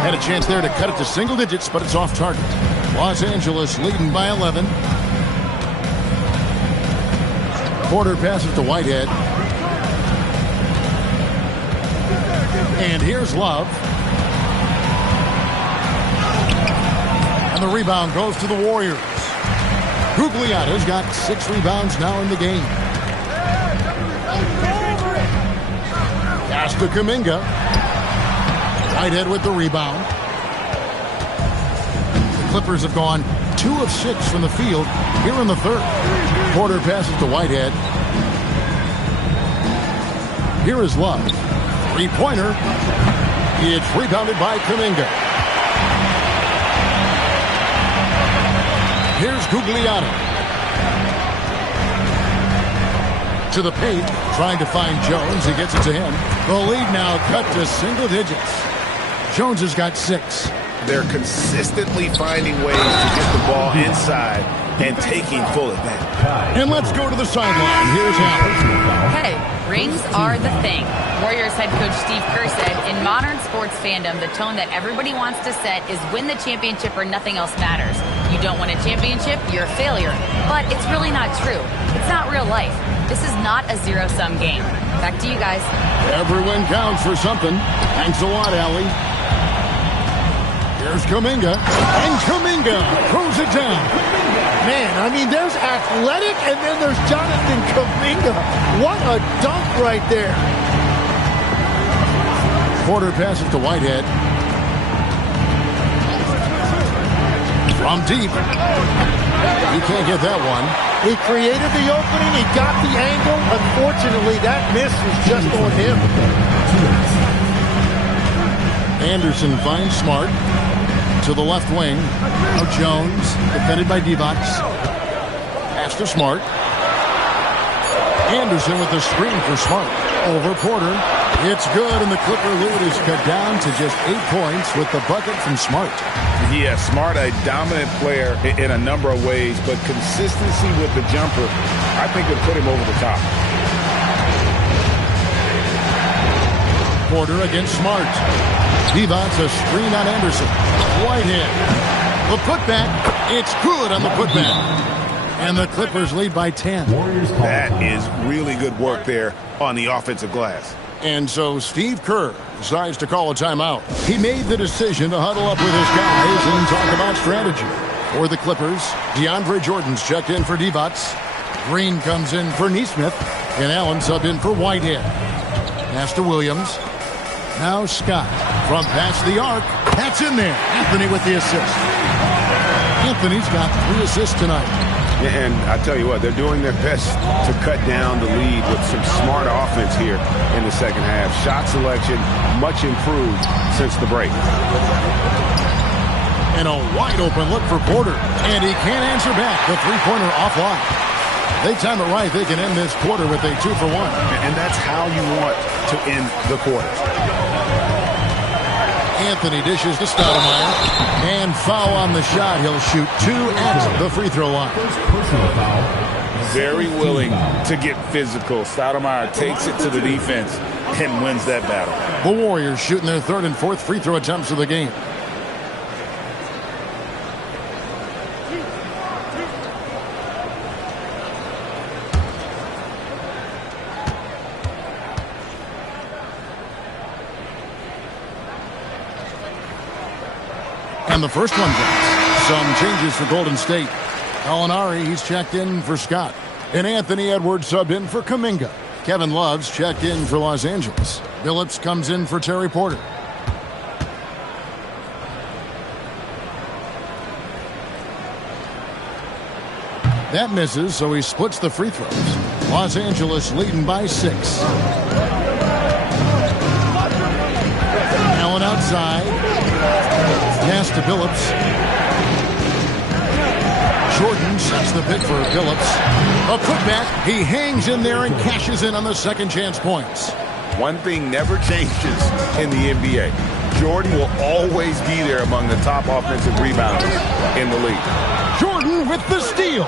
Had a chance there to cut it to single digits, but it's off target. Los Angeles leading by 11. Porter passes to Whitehead. And here's Love. And the rebound goes to the Warriors. Gugliotta's got 6 rebounds now in the game. Pass to Kuminga. Whitehead with the rebound. Clippers have gone 2 of 6 from the field here in the third. Porter passes to Whitehead. Here is Love. Three-pointer. It's rebounded by Kuminga. Here's Guglielmo. To the paint, trying to find Jones. He gets it to him. The lead now cut to single digits. Jones has got 6. They're consistently finding ways to get the ball inside and taking full advantage. And let's go to the sideline. Here's Allen. Hey, rings are the thing. Warriors head coach Steve Kerr said, in modern sports fandom, the tone that everybody wants to set is win the championship or nothing else matters. You don't win a championship, you're a failure. But it's really not true. It's not real life. This is not a zero-sum game. Back to you guys. Every win counts for something. Thanks a lot, Allie. Here's Kuminga. And Kuminga throws it down. Man, I mean, there's athletic, and then there's Jonathan Kuminga. What a dunk right there. Porter passes to Whitehead. From deep. You can't get that one. He created the opening. He got the angle. Unfortunately, that miss was just on him. Anderson finds Smart. To the left wing. Now Jones, defended by Divac. Pass to Smart. Anderson with the screen for Smart. Over Porter. It's good, and the Clipper lead is cut down to just 8 points with the bucket from Smart. Yeah, Smart, a dominant player in a number of ways, but consistency with the jumper, I think, would put him over the top. Porter against Smart. Divac a screen on Anderson. Whitehead. The putback. It's good on the putback. And the Clippers lead by 10. That is really good work there on the offensive glass. And so Steve Kerr decides to call a timeout. He made the decision to huddle up with his guys and talk about strategy. For the Clippers, DeAndre Jordan's checked in for Divac. Green comes in for Nesmith. And Allen subbed in for Whitehead. Pass to Williams. Now Scott from past the arc. That's in there. Anthony with the assist. Anthony's got 3 assists tonight. And I tell you what, they're doing their best to cut down the lead with some smart offense here in the second half. Shot selection much improved since the break. And a wide open look for Porter. And he can't answer back. The three-pointer offline. They time it right. They can end this quarter with a 2 for 1. And that's how you want to end the quarter. Anthony dishes to Stoudemire. And foul on the shot. He'll shoot 2 at the free throw line. Very willing to get physical. Stoudemire takes it to the defense and wins that battle. The Warriors shooting their 3rd and 4th free throw attempts of the game. And the first one drops. Some changes for Golden State. Alinari, he's checked in for Scott. And Anthony Edwards subbed in for Kuminga. Kevin Love's checked in for Los Angeles. Billups comes in for Terry Porter. That misses, so he splits the free throws. Los Angeles leading by 6. Allen outside. Pass to Billups. Jordan sets the pick for Billups. A putback. He hangs in there and cashes in on the second chance points. One thing never changes in the NBA. Jordan will always be there among the top offensive rebounders in the league. Jordan with the steal.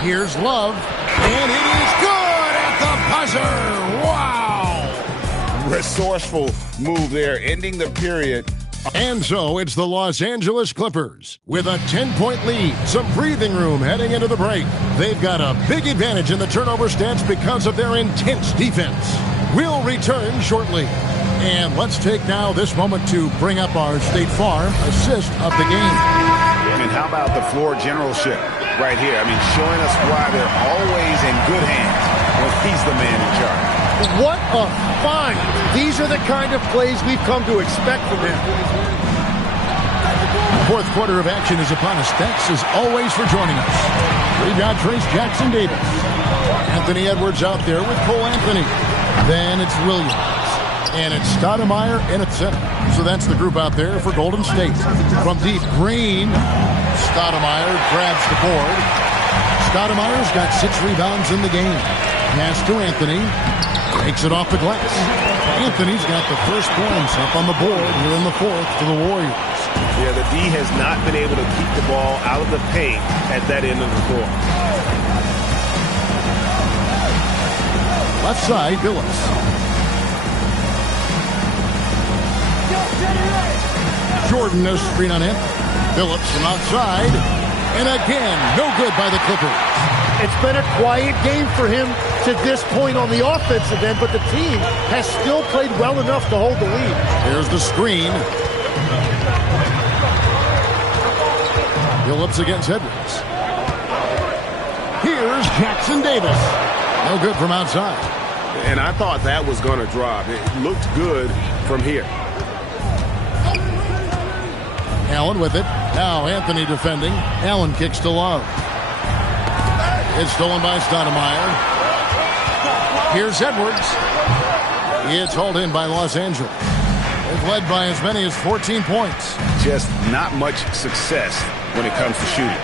Here's Love. And it is good at the buzzer. Wow. Resourceful move there, ending the period. And so it's the Los Angeles Clippers with a 10-point lead. Some breathing room heading into the break. They've got a big advantage in the turnover stats because of their intense defense. We'll return shortly. And let's take now this moment to bring up our State Farm assist of the game. And how about the floor generalship right here? I mean, showing us why they're always in good hands when he's the man in charge. What a find. These are the kind of plays we've come to expect from him. Fourth quarter of action is upon us. Thanks as always for joining us. We've got Trace Jackson Davis. Anthony Edwards out there with Cole Anthony. Then it's Williams. And it's Stoudemire in at center. So that's the group out there for Golden State. From deep, Green. Stoudemire grabs the board. Stoudemire's got 6 rebounds in the game. Pass to Anthony. Takes it off the glass. Anthony's got the first points up on the board here in the fourth for the Warriors. Yeah, the D has not been able to keep the ball out of the paint at that end of the court. Left side, Billups. Jordan, no screen on him. Billups from outside. And again, no good by the Clippers. It's been a quiet game for him to this point on the offensive end, but the team has still played well enough to hold the lead. Here's the screen. Billups against Edwards. Here's Jackson Davis. No good from outside. And I thought that was going to drop. It looked good from here. Allen with it. Now Anthony defending. Allen kicks to Love. It's stolen by Stoudemire. Here's Edwards. It's hauled in by Los Angeles. They've led by as many as 14 points. Just not much success when it comes to shooting.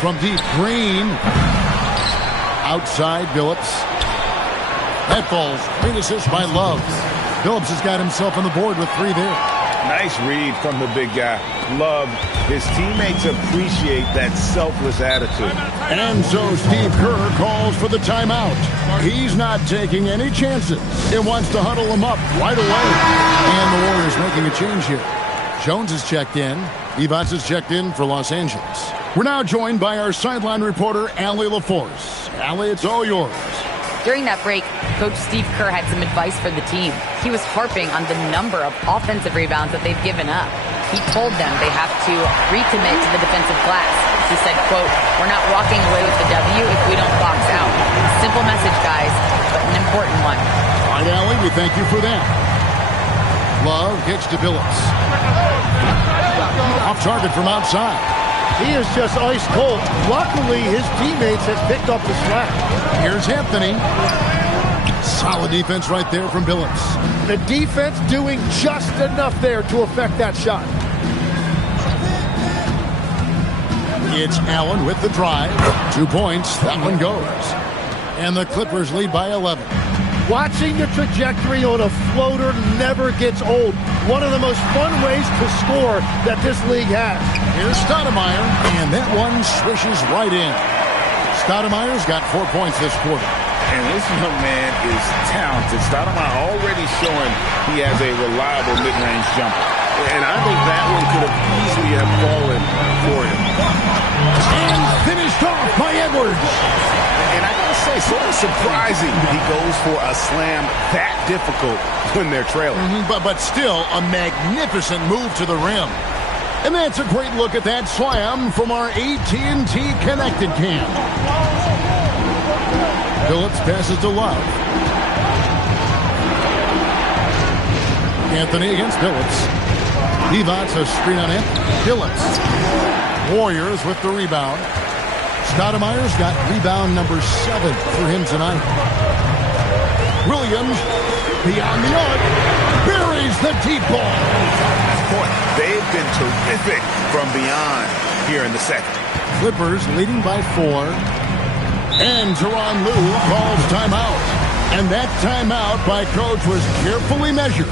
From deep, Green. Outside, Billups. That falls. Great assist by Love. Billups has got himself on the board with 3 there. Nice read from the big guy. Love. His teammates appreciate that selfless attitude. And so Steve Kerr calls for the timeout. He's not taking any chances. He wants to huddle them up right away. And the Warriors making a change here. Jones has checked in. Evans has checked in for Los Angeles. We're now joined by our sideline reporter, Allie LaForce. Allie, it's all yours. During that break, Coach Steve Kerr had some advice for the team. He was harping on the number of offensive rebounds that they've given up. He told them they have to recommit to the defensive glass. He said, quote, "We're not walking away with the W if we don't box out." Simple message, guys, but an important one. All right, Allie, we thank you for that. Love kicks to Billups. Off target from outside. He is just ice cold. Luckily, his teammates have picked up the slack. Here's Anthony. Solid defense right there from Billups. The defense doing just enough there to affect that shot. It's Allen with the drive. 2 points. That one goes. And the Clippers lead by 11. Watching the trajectory on a floater never gets old. One of the most fun ways to score that this league has. Here's Stoudemire, and that one swishes right in. Stoudemire's got 4 points this quarter. And this young man is talented. Stoudemire already showing he has a reliable mid-range jumper. And I think that one could have easily have fallen for him. And finished off by Edwards. And I gotta say, sort of surprising he goes for a slam that difficult when they're trailing. But still a magnificent move to the rim. And that's a great look at that slam from our AT&T Connected Cam. Billups passes to Love. Anthony against Billups. Evans a screen on him. Billups. Warriors with the rebound. Stoudemire's got rebound number 7 for him tonight. Williams beyond the arc. Buries the deep ball. Boy, they've been terrific from beyond here in the second. Clippers leading by 4. And Tyronn Lue calls timeout. And that timeout by Coach was carefully measured,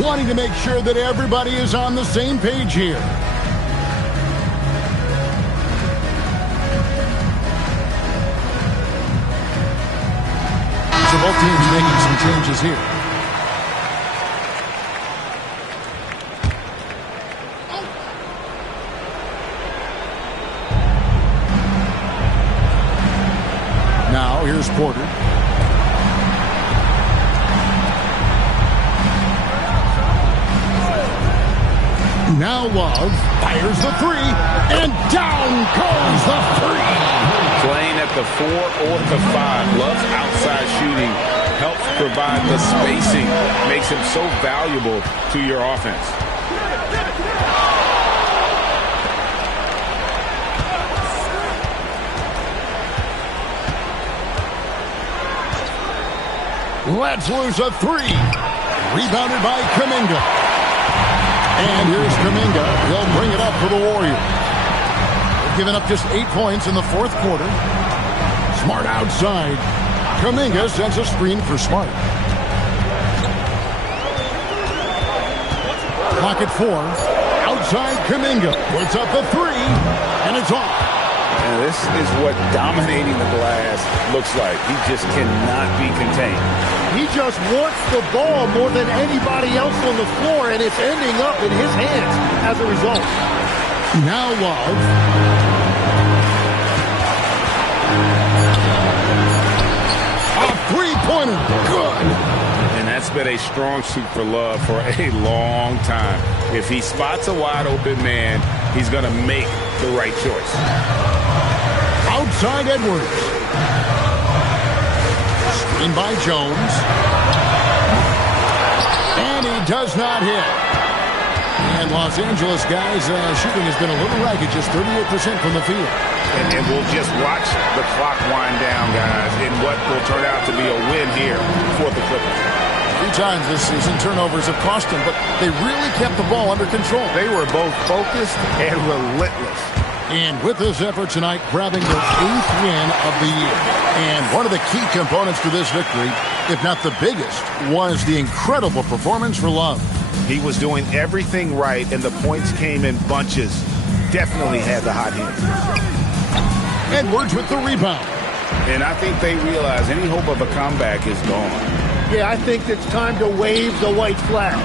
wanting to make sure that everybody is on the same page here. So both teams making some changes here. Now here's Porter. Now Love fires the 3, and down goes the 3. Playing at the 4 or the 5. Love's outside shooting helps provide the spacing, makes him so valuable to your offense. Let's lose a 3. Rebounded by Kuminga. And here's Kuminga. He'll bring it up for the Warriors. They've given up just 8 points in the fourth quarter. Smart outside. Kuminga sends a screen for Smart. Clock at 4. Outside Kuminga. Puts up the 3. And it's off. And this is what dominating the glass looks like. He just cannot be contained. He just wants the ball more than anybody else on the floor, and it's ending up in his hands as a result. Now Love. A three-pointer. Good. And that's been a strong suit for Love for a long time. If he spots a wide-open man, he's going to make the right choice. Outside Edwards. Screen by Jones. And he does not hit. And Los Angeles guys, shooting has been a little ragged, just 38% from the field. And we'll just watch the clock wind down, guys, in what will turn out to be a win here for the Clippers. 3 times this season, turnovers have cost them, but they really kept the ball under control. They were both focused and relentless. And with this effort tonight, grabbing their 8th win of the year. And one of the key components to this victory, if not the biggest, was the incredible performance for Love. He was doing everything right, and the points came in bunches. Definitely had the hot hand. Edwards with the rebound. And I think they realize any hope of a comeback is gone. Yeah, I think it's time to wave the white flag.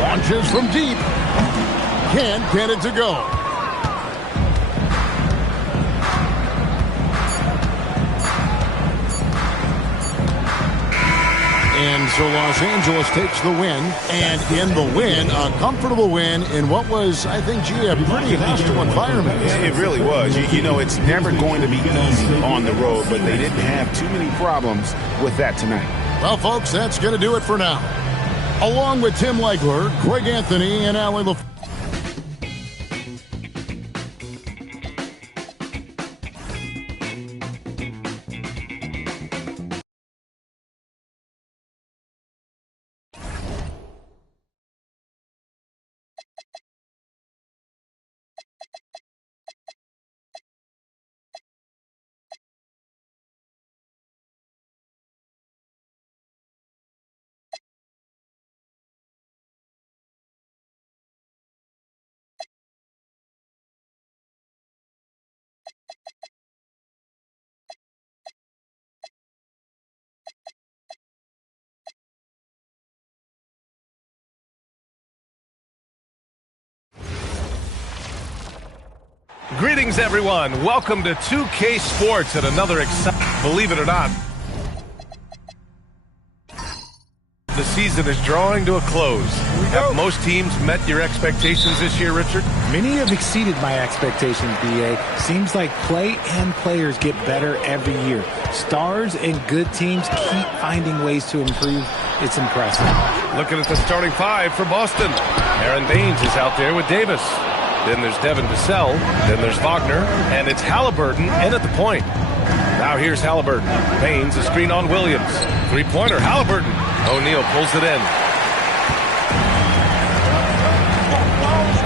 Launches from deep. Can't get it to go. And so Los Angeles takes the win. And in the win, a comfortable win in what was, I think, a pretty hostile environment. It really was. You know, it's never going to be easy on the road, but they didn't have too many problems with that tonight. Well, folks, that's going to do it for now. Along with Tim Legler, Greg Anthony, and Allie LaFleur. Greetings, everyone. Welcome to 2K Sports at another exciting, believe it or not, the season is drawing to a close. Have most teams met your expectations this year, Richard? Many have exceeded my expectations, B.A. Seems like play and players get better every year. Stars and good teams keep finding ways to improve. It's impressive. Looking at the starting 5 for Boston. Aaron Baines is out there with Davis. Then there's Devin Vassell. Then there's Wagner. And it's Halliburton in at the point. Now here's Halliburton. Baines, a screen on Williams. Three-pointer, Halliburton. O'Neal pulls it in.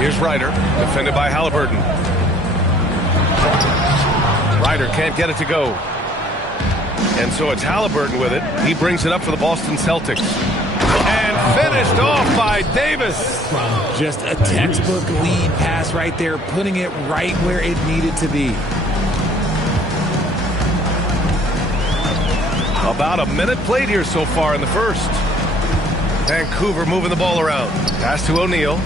Here's Ryder, defended by Halliburton. Ryder can't get it to go. And so it's Halliburton with it. He brings it up for the Boston Celtics. And finished off by Davis. Just a textbook lead pass right there, putting it right where it needed to be. About a minute played here so far in the first. Vancouver moving the ball around. Pass to O'Neal.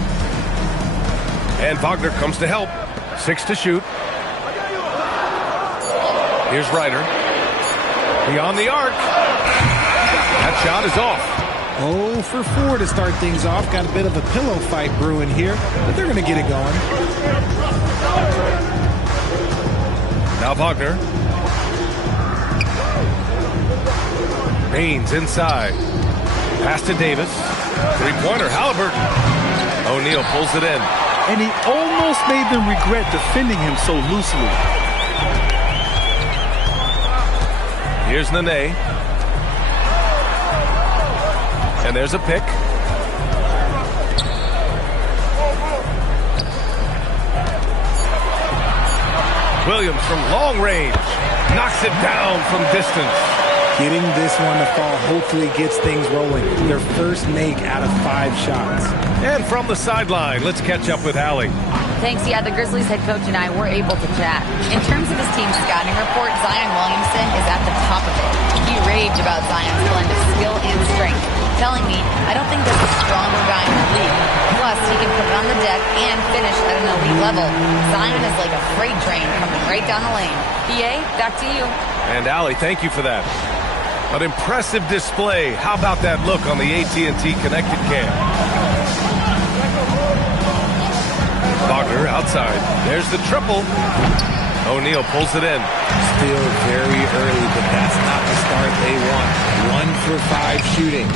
And Wagner comes to help. 6 to shoot. Here's Ryder. Beyond the arc. That shot is off. 0 for 4 to start things off. Got a bit of a pillow fight brewing here, but they're going to get it going. Now Wagner. Baines inside. Pass to Davis. Three-pointer, Halliburton. O'Neal pulls it in. And he almost made them regret defending him so loosely. Here's Nene. And there's a pick. Williams from long range. Knocks it down from distance. Getting this one to fall hopefully gets things rolling. Their first make out of 5 shots. And from the sideline, let's catch up with Allie. Thanks. Yeah, the Grizzlies head coach and I were able to chat. In terms of his team's scouting report, Zion Williamson is at the top of it. He raved about Zion's blend of skill and strength, telling me, I don't think there's a stronger guy in the league. Plus, he can put it on the deck and finish at an elite level. Zion is like a freight train coming right down the lane. BA, back to you. And Allie, thank you for that. An impressive display. How about that look on the AT&T connected cam? Wagner outside. There's the triple. O'Neal pulls it in. Still very early, but that's not the start they want. 1 for 5 shooting.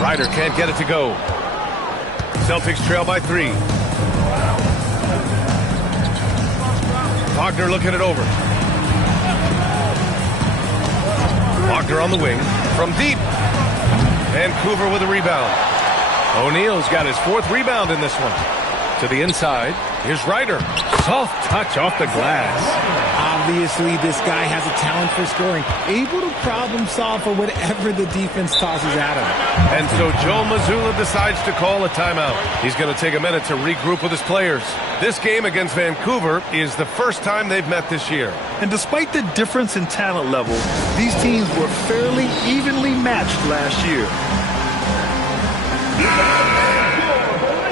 Ryder can't get it to go. Celtics trail by 3. Wagner looking it over. Wagner on the wing from deep. Vancouver with a rebound. O'Neal's got his 4th rebound in this one. To the inside. Here's Ryder. Soft touch off the glass. Obviously, this guy has a talent for scoring. Able to problem solve for whatever the defense tosses at him. And so Joe Mazzulla decides to call a timeout. He's going to take a minute to regroup with his players. This game against Vancouver is the first time they've met this year. And despite the difference in talent level, these teams were fairly evenly matched last year.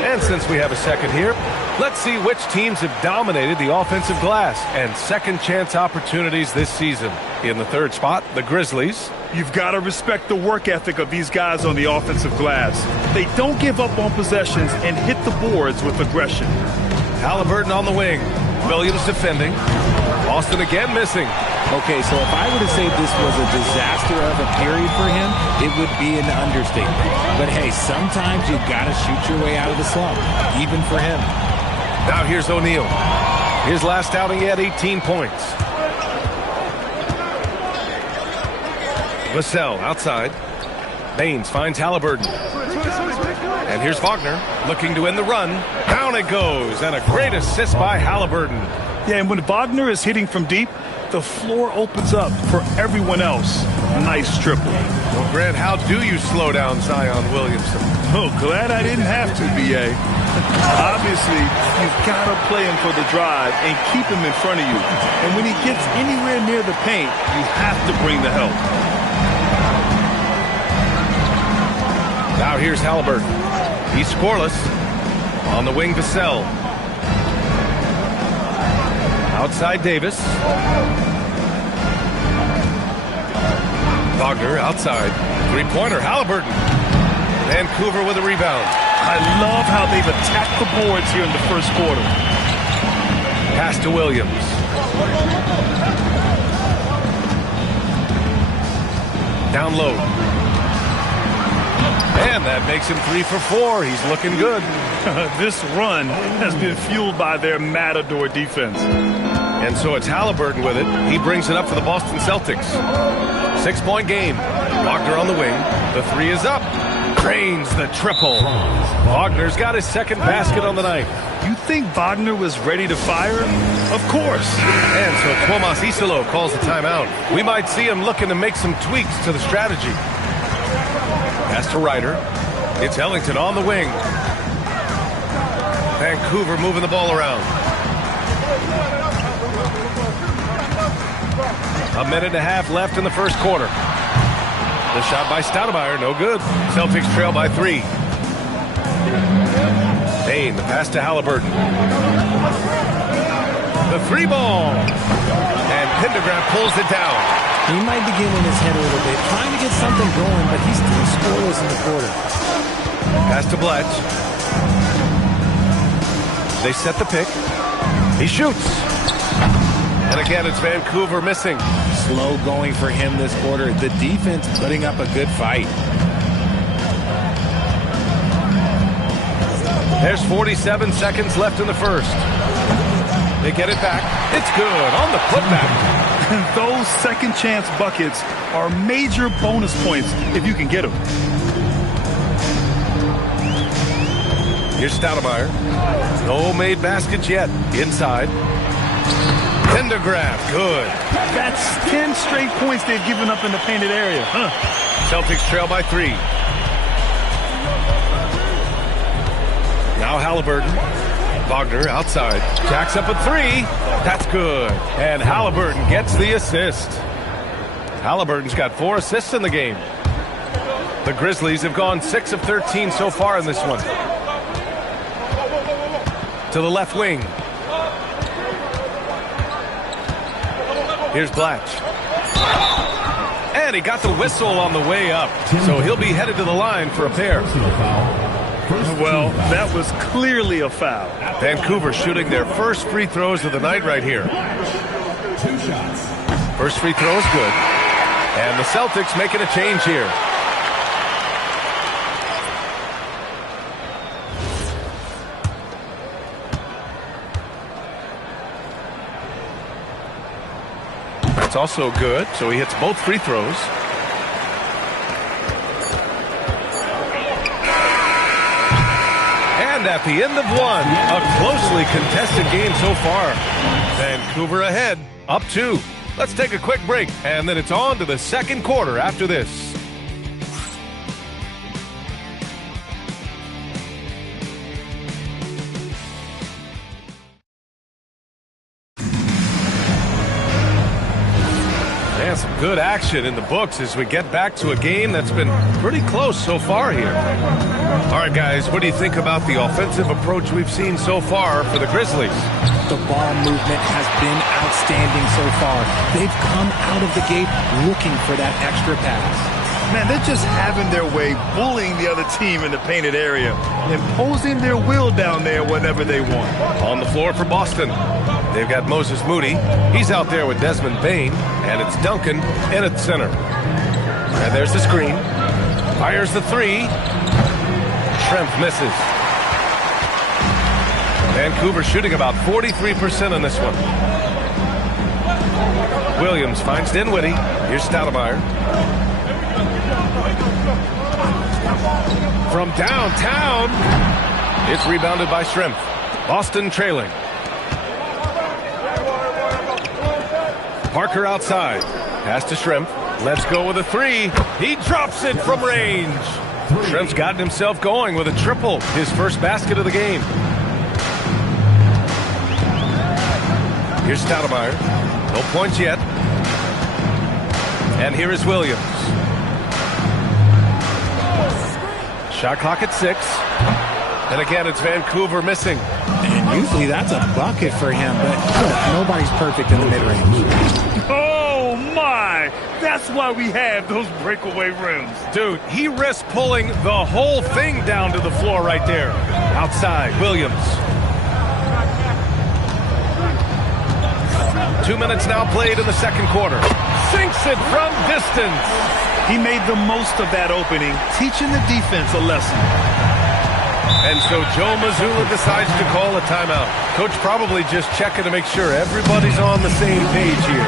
And since we have a second here, let's see which teams have dominated the offensive glass and second chance opportunities this season. In the 3rd spot, the Grizzlies. You've got to respect the work ethic of these guys on the offensive glass. They don't give up on possessions and hit the boards with aggression. Halliburton on the wing. Williams defending. Boston again missing. Okay, so if I were to say this was a disaster of a period for him, it would be an understatement. But hey, sometimes you got to shoot your way out of the slump, even for him. Now here's O'Neal. His last outing, he had 18 points. Vassell outside. Baines finds Halliburton. And here's Wagner looking to end the run. Down it goes, and a great assist by Halliburton. Yeah, and when Wagner is hitting from deep, the floor opens up for everyone else. Nice triple. Well, Grant, how do you slow down Zion Williamson? Oh, glad I didn't have to, B.A. Obviously, you've got to play him for the drive and keep him in front of you. And when he gets anywhere near the paint, you have to bring the help. Now here's Halliburton. He's scoreless. On the wing, Vassell. Outside Davis. Wagner outside. Three-pointer, Halliburton. Vancouver with a rebound. I love how they've attacked the boards here in the first quarter. Pass to Williams. Down low. And that makes him 3 for 4. He's looking good. This run has been fueled by their Matador defense. And so it's Halliburton with it. He brings it up for the Boston Celtics. 6-point game. Wagner on the wing. The 3 is up. Drains the triple. Wagner's got his second basket on the night. You think Wagner was ready to fire? Of course. And so Tomas Isolo calls a timeout. We might see him looking to make some tweaks to the strategy. Pass to Ryder. It's Ellington on the wing. Vancouver moving the ball around. A minute and a half left in the first quarter. The shot by Stoudemire, no good. Celtics trail by 3. Payne, the pass to Halliburton. The 3 ball. And Pendergraft pulls it down. He might be getting in his head a little bit, trying to get something going, but he's still scoreless in the quarter. Pass to Bletch. They set the pick. He shoots. And again, it's Vancouver missing. Slow going for him this quarter. The defense putting up a good fight. There's 47 seconds left in the first. They get it back. It's good on the putback. Those second chance buckets are major bonus points if you can get them. Here's Stoudemire. No made baskets yet. Inside. Pendergraft. Good. That's 10 straight points they've given up in the painted area. Celtics trail by 3. Now Halliburton. Wagner outside. Jacks up a 3. That's good. And Halliburton gets the assist. Halliburton's got 4 assists in the game. The Grizzlies have gone 6 of 13 so far in this one. To the left wing. Here's Blatch. And he got the whistle on the way up. So he'll be headed to the line for a pair. Well, that was clearly a foul. Vancouver shooting their first free throws of the night right here. First free throw is good. And the Celtics making a change here. That's also good, so he hits both free throws. And at the end of one, a closely contested game so far. Vancouver ahead, up 2. Let's take a quick break, and then it's on to the second quarter after this. And some good action in the books as we get back to a game that's been pretty close so far here. All right, guys, what do you think about the offensive approach we've seen so far for the Grizzlies? The ball movement has been outstanding so far. They've come out of the gate looking for that extra pass. Man, they're just having their way, bullying the other team in the painted area, imposing their will down there whenever they want. On the floor for Boston, they've got Moses Moody. He's out there with Desmond Bane, and it's Duncan in at center. And there's the screen. Fires the 3. Schrempf misses. Vancouver shooting about 43% on this one. Williams finds Dinwiddie. Here's Stoudemire. From downtown, it's rebounded by Schrempf. Boston trailing. Parker outside. Pass to Schrempf. Let's go with a 3. He drops it from range. Schrempf's gotten himself going with a triple. His first basket of the game. Here's Stoudemire. No points yet. And here is Williams. Shot clock at 6. And again, it's Vancouver missing. And usually that's a bucket for him, but nobody's perfect in the mid-range. Oh, my! That's why we have those breakaway rims. Dude, he risked pulling the whole thing down to the floor right there. Outside, Williams. 2 minutes now played in the second quarter. Sinks it from distance. He made the most of that opening, teaching the defense a lesson. And so Joe Mazzulla decides to call a timeout. Coach probably just checking to make sure everybody's on the same page here.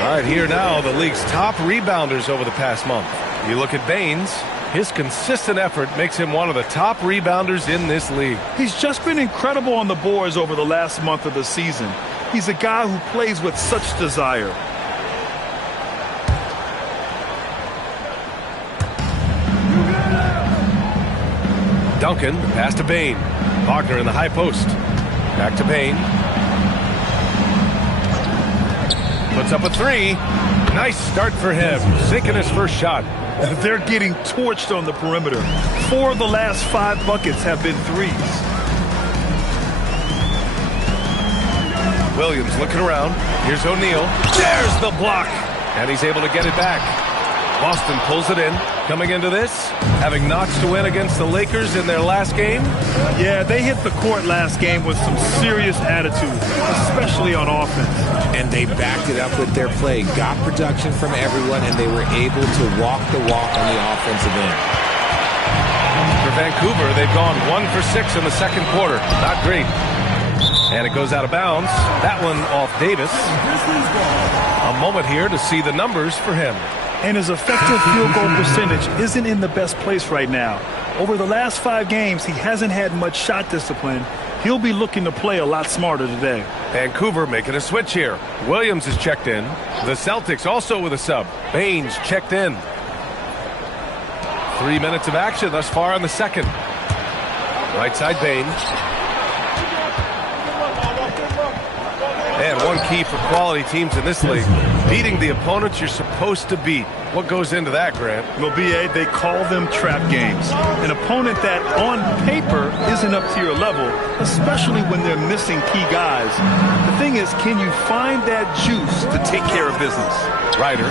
All right, here now, the league's top rebounders over the past month. You look at Baines. His consistent effort makes him one of the top rebounders in this league. He's just been incredible on the boards over the last month of the season. He's a guy who plays with such desire. Duncan, pass to Bane. Wagner in the high post. Back to Bane. Puts up a 3. Nice start for him. Sinking his first shot. They're getting torched on the perimeter. 4 of the last 5 buckets have been 3s. Williams looking around. Here's O'Neal. There's the block. And he's able to get it back. Boston pulls it in. coming into this, having notched to win against the Lakers in their last game. Yeah, they hit the court last game with some serious attitude, especially on offense. And they backed it up with their play, got production from everyone, and they were able to walk the walk on the offensive end. For Vancouver, they've gone 1 for 6 in the second quarter. Not great. And it goes out of bounds. That one off Davis. A moment here to see the numbers for him. And his effective field goal percentage isn't in the best place right now. Over the last 5 games, he hasn't had much shot discipline. He'll be looking to play a lot smarter today. Vancouver making a switch here. Williams is checked in. The Celtics also with a sub. Baines checked in. 3 minutes of action thus far in the second. Right side Baines. And one key for quality teams in this league, beating the opponents you're supposed to beat. What goes into that, Grant? Well, B.A., they call them trap games. An opponent that, on paper, isn't up to your level, especially when they're missing key guys. The thing is, can you find that juice to take care of business? Ryder.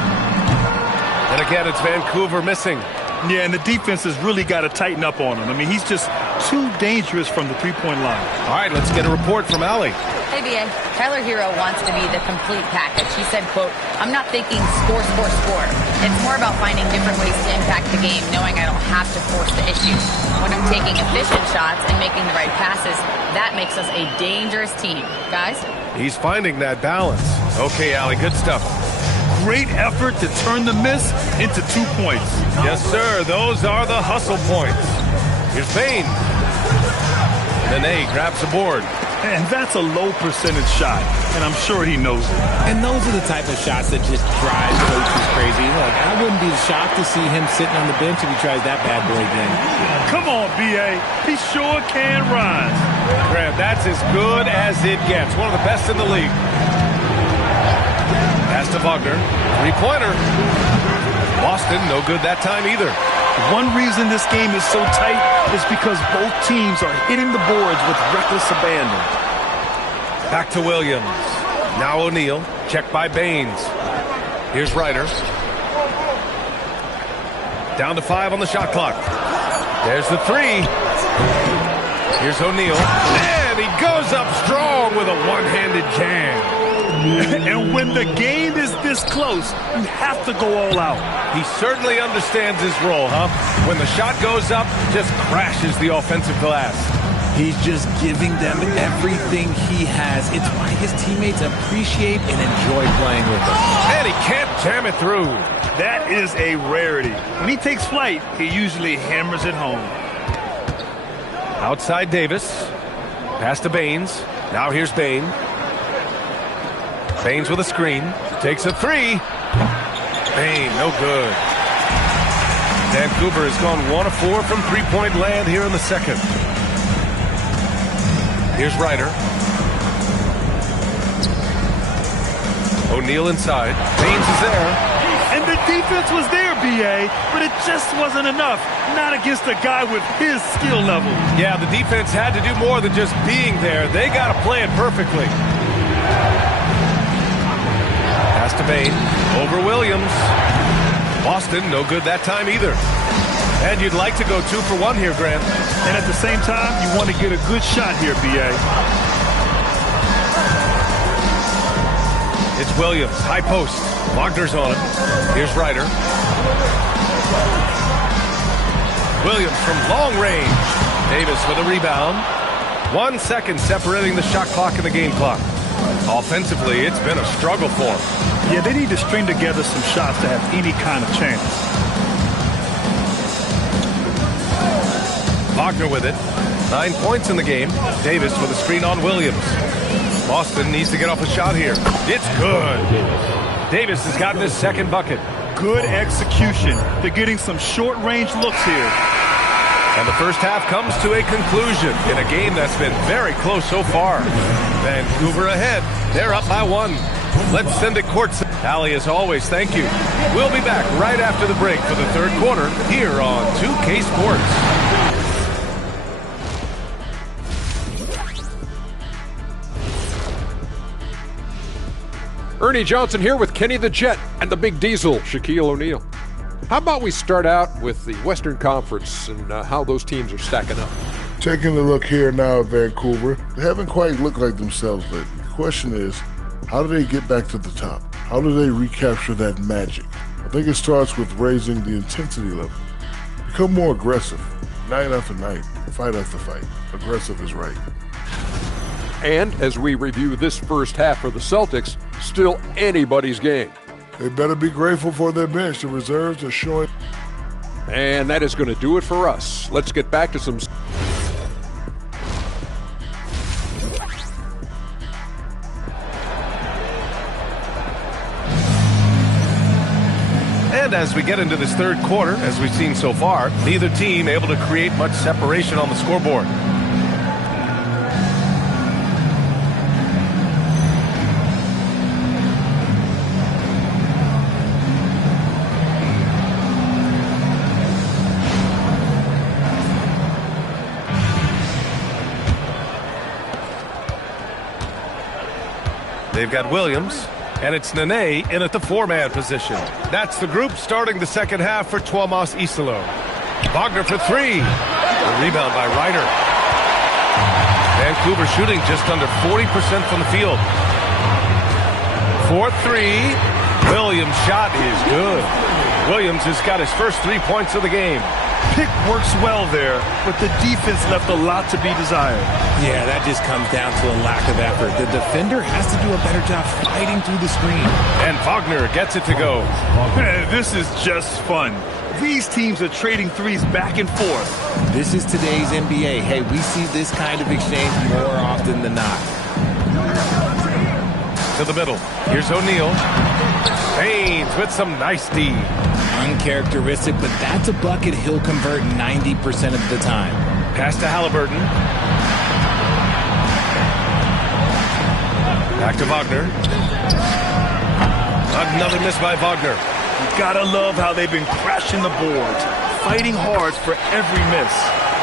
And again, it's Vancouver missing. Yeah, and the defense has really got to tighten up on him. I mean, he's just too dangerous from the three-point line. All right, let's get a report from Allie. Hey, B.A. Tyler Hero wants to be the complete package. He said, quote, "I'm not thinking score, score, score. It's more about finding different ways to impact the game, knowing I don't have to force the issue. When I'm taking efficient shots and making the right passes, that makes us a dangerous team." Guys? He's finding that balance. Okay, Allie, good stuff. Great effort to turn the miss into 2 points. Yes, sir. Those are the hustle points. Here's Baines. Nene grabs the board. And that's a low percentage shot, and I'm sure he knows it. And those are the type of shots that just drive coaches crazy. Look, I wouldn't be shocked to see him sitting on the bench if he tries that bad boy again. Come on, B.A. He sure can rise. Grant, that's as good as it gets. One of the best in the league. Pass to Wagner. Three-pointer. Boston, no good that time either. One reason this game is so tight is because both teams are hitting the boards with reckless abandon. Back to Williams. Now O'Neal. Checked by Baines. Here's Ryder. Down to 5 on the shot clock. There's the 3. Here's O'Neal. And he goes up strong with a one-handed jam. And when the game is this close, you have to go all out. He certainly understands his role, huh? When the shot goes up, just crashes the offensive glass. He's just giving them everything he has. It's why his teammates appreciate and enjoy playing with him. And he can't jam it through. That is a rarity. When he takes flight, he usually hammers it home. Outside Davis. Pass to Baines. Now here's Baines. Baines with a screen. Takes a 3. Baines, no good. Vancouver has gone 1 of 4 from three-point land here in the second. Here's Ryder. O'Neal inside. Baines is there. And the defense was there, B.A., but it just wasn't enough. Not against a guy with his skill level. Yeah, the defense had to do more than just being there. They got to play it perfectly. Pass to Baines. Over Williams. Boston, no good that time either. And you'd like to go 2 for 1 here, Grant. And at the same time, you want to get a good shot here, B.A. It's Williams, high post. Wagner's on him. Here's Ryder. Williams from long range. Davis with a rebound. 1 second separating the shot clock and the game clock. Offensively, it's been a struggle for them. Yeah, they need to string together some shots to have any kind of chance. Wagner with it. 9 points in the game. Davis with a screen on Williams. Boston needs to get off a shot here. It's good. Davis has gotten his second bucket. Good execution. They're getting some short-range looks here. And the first half comes to a conclusion in a game that's been very close so far. Vancouver ahead. They're up by 1. Let's send it courtside. Allie, as always, thank you. We'll be back right after the break for the third quarter here on 2K Sports. Ernie Johnson here with Kenny the Jet and the Big Diesel, Shaquille O'Neal. How about we start out with the Western Conference and how those teams are stacking up? Taking a look here now at Vancouver, they haven't quite looked like themselves lately. The question is, how do they get back to the top? How do they recapture that magic? I think it starts with raising the intensity level. Become more aggressive. Night after night, fight after fight. Aggressive is right. And as we review this first half for the Celtics, still anybody's game. They better be grateful for their bench. The reserves are showing. And that is going to do it for us. Let's get back to some... And as we get into this third quarter, as we've seen so far, neither team able to create much separation on the scoreboard. They've got Williams, and it's Nene in at the four-man position. That's the group starting the second half for Tuomas Isalo. Wagner for three. The rebound by Ryder. Vancouver shooting just under 40% from the field. 4-3. Williams' shot is good. Williams has got his first 3 points of the game. Pick works well there, but the defense left a lot to be desired. Yeah, that just comes down to a lack of effort. The defender has to do a better job fighting through the screen. And Wagner gets it to go. This is just fun. These teams are trading threes back and forth. This is today's NBA. Hey, we see this kind of exchange more often than not. To the middle. Here's O'Neal. Haynes with some nice D. Uncharacteristic, but that's a bucket he'll convert 90% of the time. Pass to Halliburton. Back to Wagner. Another miss by Wagner. You gotta love how they've been crashing the boards, fighting hard for every miss.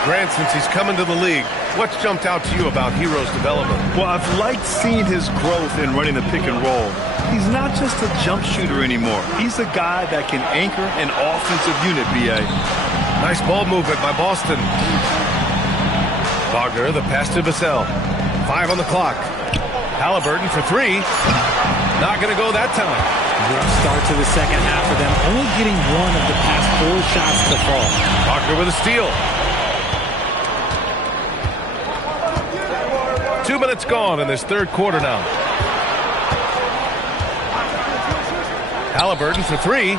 Grant, since he's come into the league, what's jumped out to you about Hero's development? Well, I've liked seeing his growth in running the pick and roll. He's not just a jump shooter anymore. He's a guy that can anchor an offensive unit, B.A. Nice ball movement by Boston. Wagner, the pass to Vassell. 5 on the clock. Halliburton for three. Not going to go that time. Rough start to the second half for them, only getting one of the past 4 shots to fall. Wagner with a steal. 2 minutes gone in this third quarter now. Halliburton for three.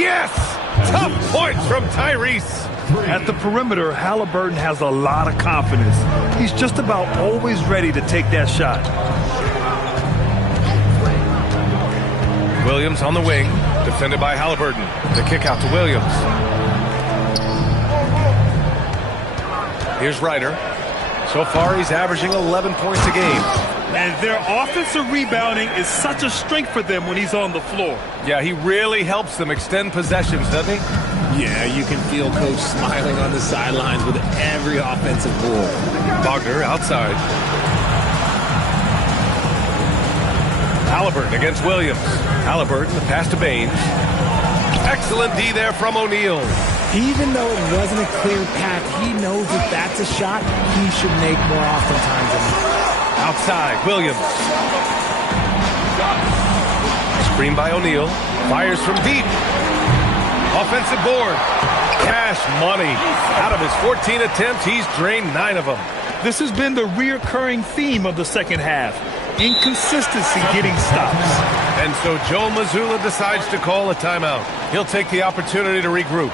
Yes! Tough points from Tyrese. At the perimeter, Halliburton has a lot of confidence. He's just about always ready to take that shot. Williams on the wing, defended by Halliburton. The kick out to Williams. Here's Ryder. So far, he's averaging 11 points a game. And their offensive rebounding is such a strength for them when he's on the floor. Yeah, he really helps them extend possessions, doesn't he? Yeah, you can feel Coach smiling on the sidelines with every offensive board. Wagner outside. Halliburton against Williams. Halliburton, the pass to Baines. Excellent D there from O'Neal. Even though it wasn't a clear path, he knows that that's a shot he should make more oftentimes than not. Outside, Williams. Screen by O'Neal. Fires from deep. Offensive board. Cash money. Out of his 14 attempts, he's drained 9 of them. This has been the reoccurring theme of the second half. Inconsistency getting stops. And so Joe Mazzulla decides to call a timeout. He'll take the opportunity to regroup.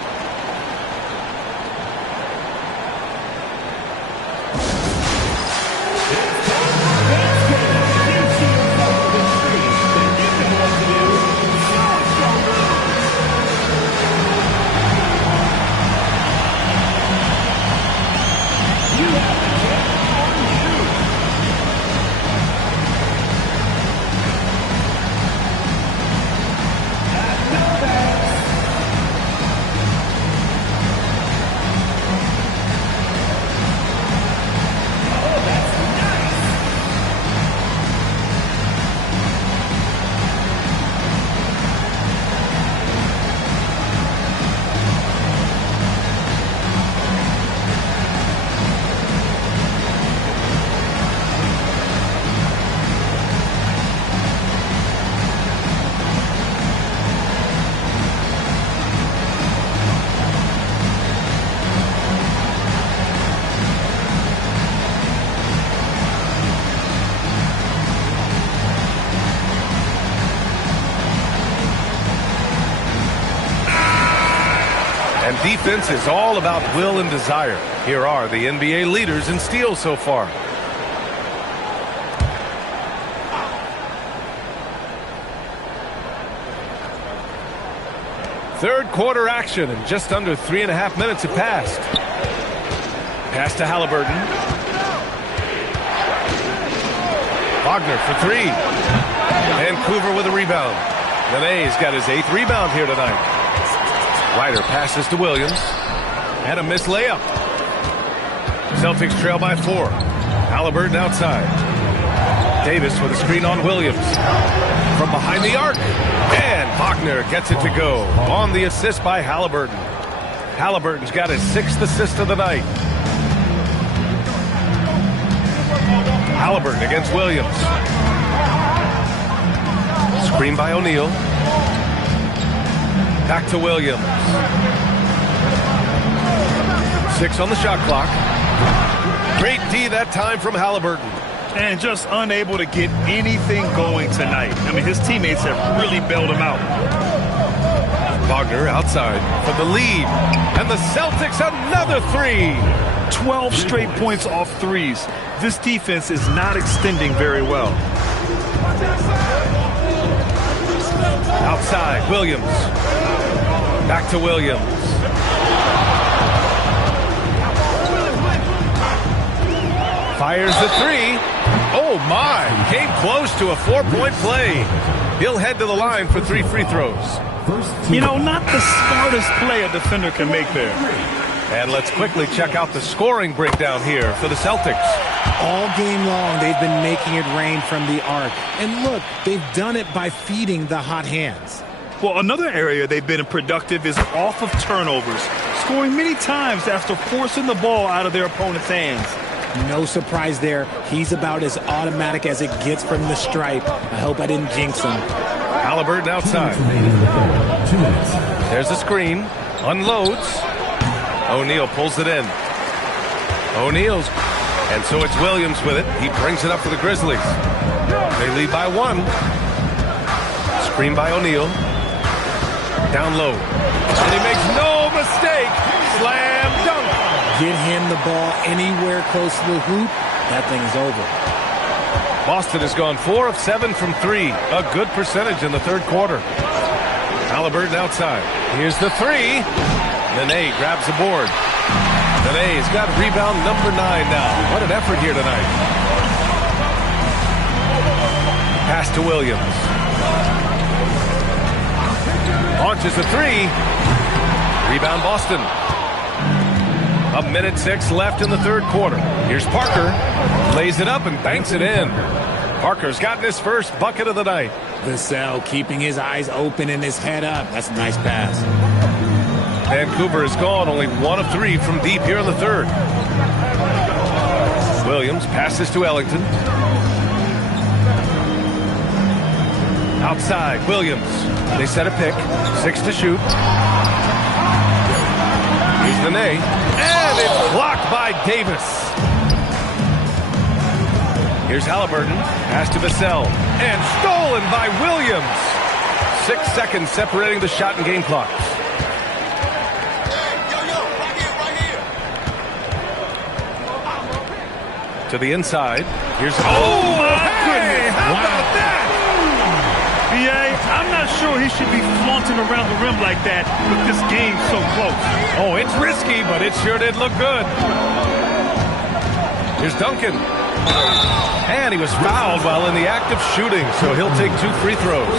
offense is all about will and desire. Here are the NBA leaders in steals so far. Third quarter action, and just under 3.5 minutes have passed. Pass to Halliburton. Wagner for three. Vancouver with a rebound. Nene's got his 8th rebound here tonight. Ryder passes to Williams. And a missed layup. Celtics trail by 4. Halliburton outside. Davis with a screen on Williams. From behind the arc. And Wagner gets it to go on the assist by Halliburton. Halliburton's got his 6th assist of the night. Halliburton against Williams. Screen by O'Neal. Back to Williams. 6 on the shot clock. Great D that time from Halliburton. And just unable to get anything going tonight. I mean, his teammates have really bailed him out. Wagner outside for the lead. And the Celtics another 3. 12 straight points off threes. This defense is not extending very well. Outside, Williams. Back to Williams. Fires the 3. Oh, my. Came close to a 4-point play. He'll head to the line for 3 free throws. You know, not the smartest play a defender can make there. And let's quickly check out the scoring breakdown here for the Celtics. All game long, they've been making it rain from the arc. And look, they've done it by feeding the hot hands. Well, another area they've been productive is off of turnovers, scoring many times after forcing the ball out of their opponent's hands. No surprise there. He's about as automatic as it gets from the stripe. I hope I didn't jinx him. Halliburton outside. There's a screen. Unloads. O'Neal pulls it in. O'Neal's. And so it's Williams with it. He brings it up for the Grizzlies. They lead by 1. Screen by O'Neal. Down low. And he makes no mistake. Slam dunk. Get him the ball anywhere close to the hoop. That thing is over. Boston has gone 4 of 7 from 3. A good percentage in the third quarter. Halliburton outside. Here's the 3. Nene grabs the board. Nene's got rebound number 9 now. What an effort here tonight. Pass to Williams. Launches the 3. Rebound Boston. 1:06 left in the third quarter. Here's Parker. Lays it up and banks it in. Parker's gotten his first bucket of the night. Vassell keeping his eyes open and his head up. That's a nice pass. Vancouver is gone only 1 of 3 from deep here in the third. Williams passes to Ellington. Outside, Williams. They set a pick. 6 to shoot. Here's Nene. And it's blocked by Davis. Here's Halliburton. Pass to Vassell. And stolen by Williams. 6 seconds separating the shot and game clock. To the inside. Here's... Oh, my goodness. How about that? B.A., I'm not sure he should be flaunting around the rim like that with this game so close. Oh, it's risky, but it sure did look good. Here's Duncan. And he was fouled while in the act of shooting, so he'll take 2 free throws.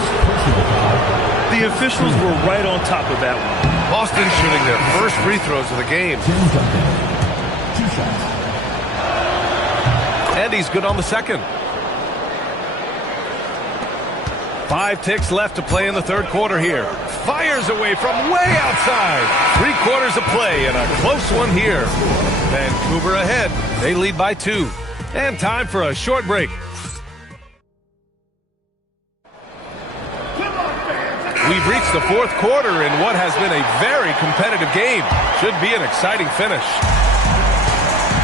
The officials were right on top of that one. Boston shooting their first free throws of the game. And he's good on the second. 5 ticks left to play in the third quarter here. Fires away from way outside. 3 quarters of play and a close one here. Vancouver ahead. They lead by 2. And time for a short break. We've reached the fourth quarter in what has been a very competitive game. Should be an exciting finish.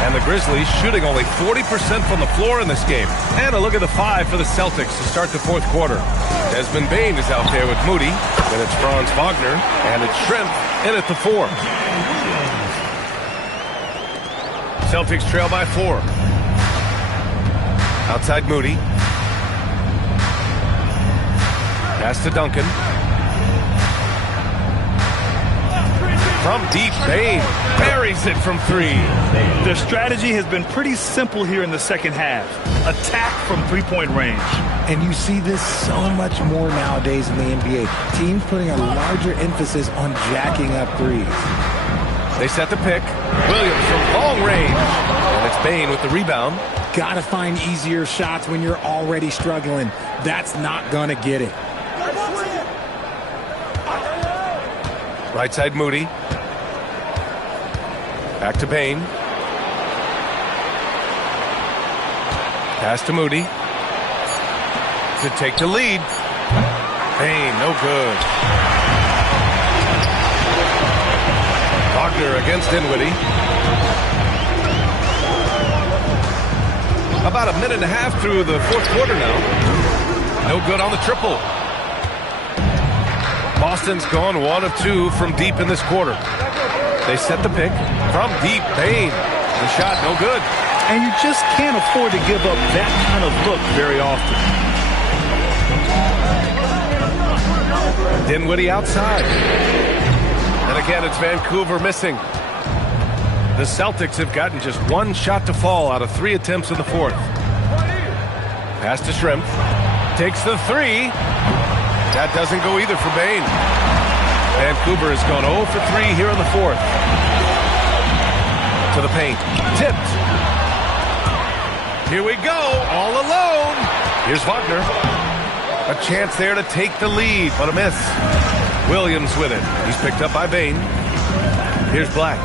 And the Grizzlies shooting only 40% from the floor in this game. And a look at the 5 for the Celtics to start the fourth quarter. Desmond Bain is out there with Moody. Then it's Franz Wagner, and it's Shrimp in at the 4. Celtics trail by 4. Outside Moody. Pass to Duncan. From deep, Bain buries it from 3. Their strategy has been pretty simple here in the second half. Attack from three-point range. And you see this so much more nowadays in the NBA. Teams putting a larger emphasis on jacking up threes. They set the pick. Williams from long range. And it's Bain with the rebound. Gotta find easier shots when you're already struggling. That's not gonna get it. Right side Moody. Back to Bain. Pass to Moody. To take the lead. Bain, no good. Wagner against Dinwiddie. About a minute and a half through the fourth quarter now. No good on the triple. Boston's gone 1 of 2 from deep in this quarter. They set the pick from deep. Bain. The shot no good. And you just can't afford to give up that kind of look very often. Dinwiddie outside. And again, it's Vancouver missing. The Celtics have gotten just 1 shot to fall out of 3 attempts in the fourth. Pass to Shrimp. Takes the 3. That doesn't go either for Bain. Vancouver has gone 0 for 3 here in the fourth. To the paint. Tipped. Here we go. All alone. Here's Wagner. A chance there to take the lead, but a miss. Williams with it. He's picked up by Bain. Here's Blatch.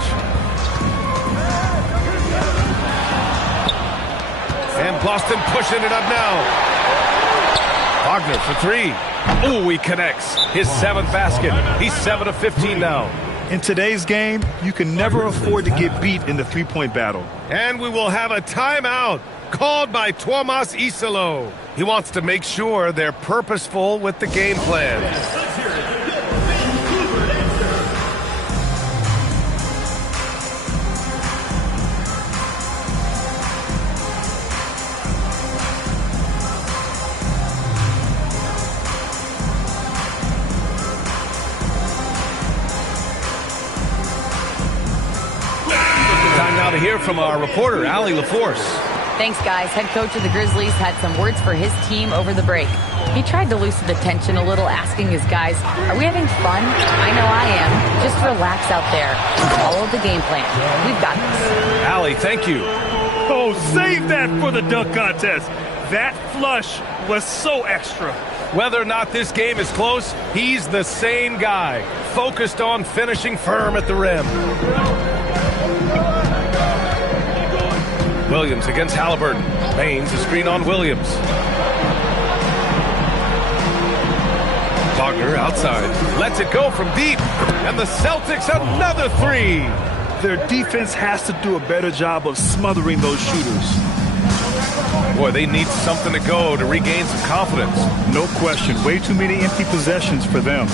And Boston pushing it up now. Wagner for 3. Oh, he connects. His 7th basket. He's 7 of 15 now. In today's game, you can never afford to get beat in the three-point battle. And we will have a timeout called by Tuomas Isalo. He wants to make sure they're purposeful with the game plan. To hear from our reporter, Allie LaForce. Thanks, guys. Head coach of the Grizzlies had some words for his team over the break. He tried to loosen the tension a little, asking his guys, are we having fun? I know I am. Just relax out there and follow the game plan. We've got this. Allie, thank you. Oh, save that for the dunk contest. That flush was so extra. Whether or not this game is close, he's the same guy, focused on finishing firm at the rim. Williams against Halliburton. Baines a screen on Williams. Wagner outside. Lets it go from deep. And the Celtics another 3. Their defense has to do a better job of smothering those shooters. Boy, they need something to go to regain some confidence. No question. Way too many empty possessions for them.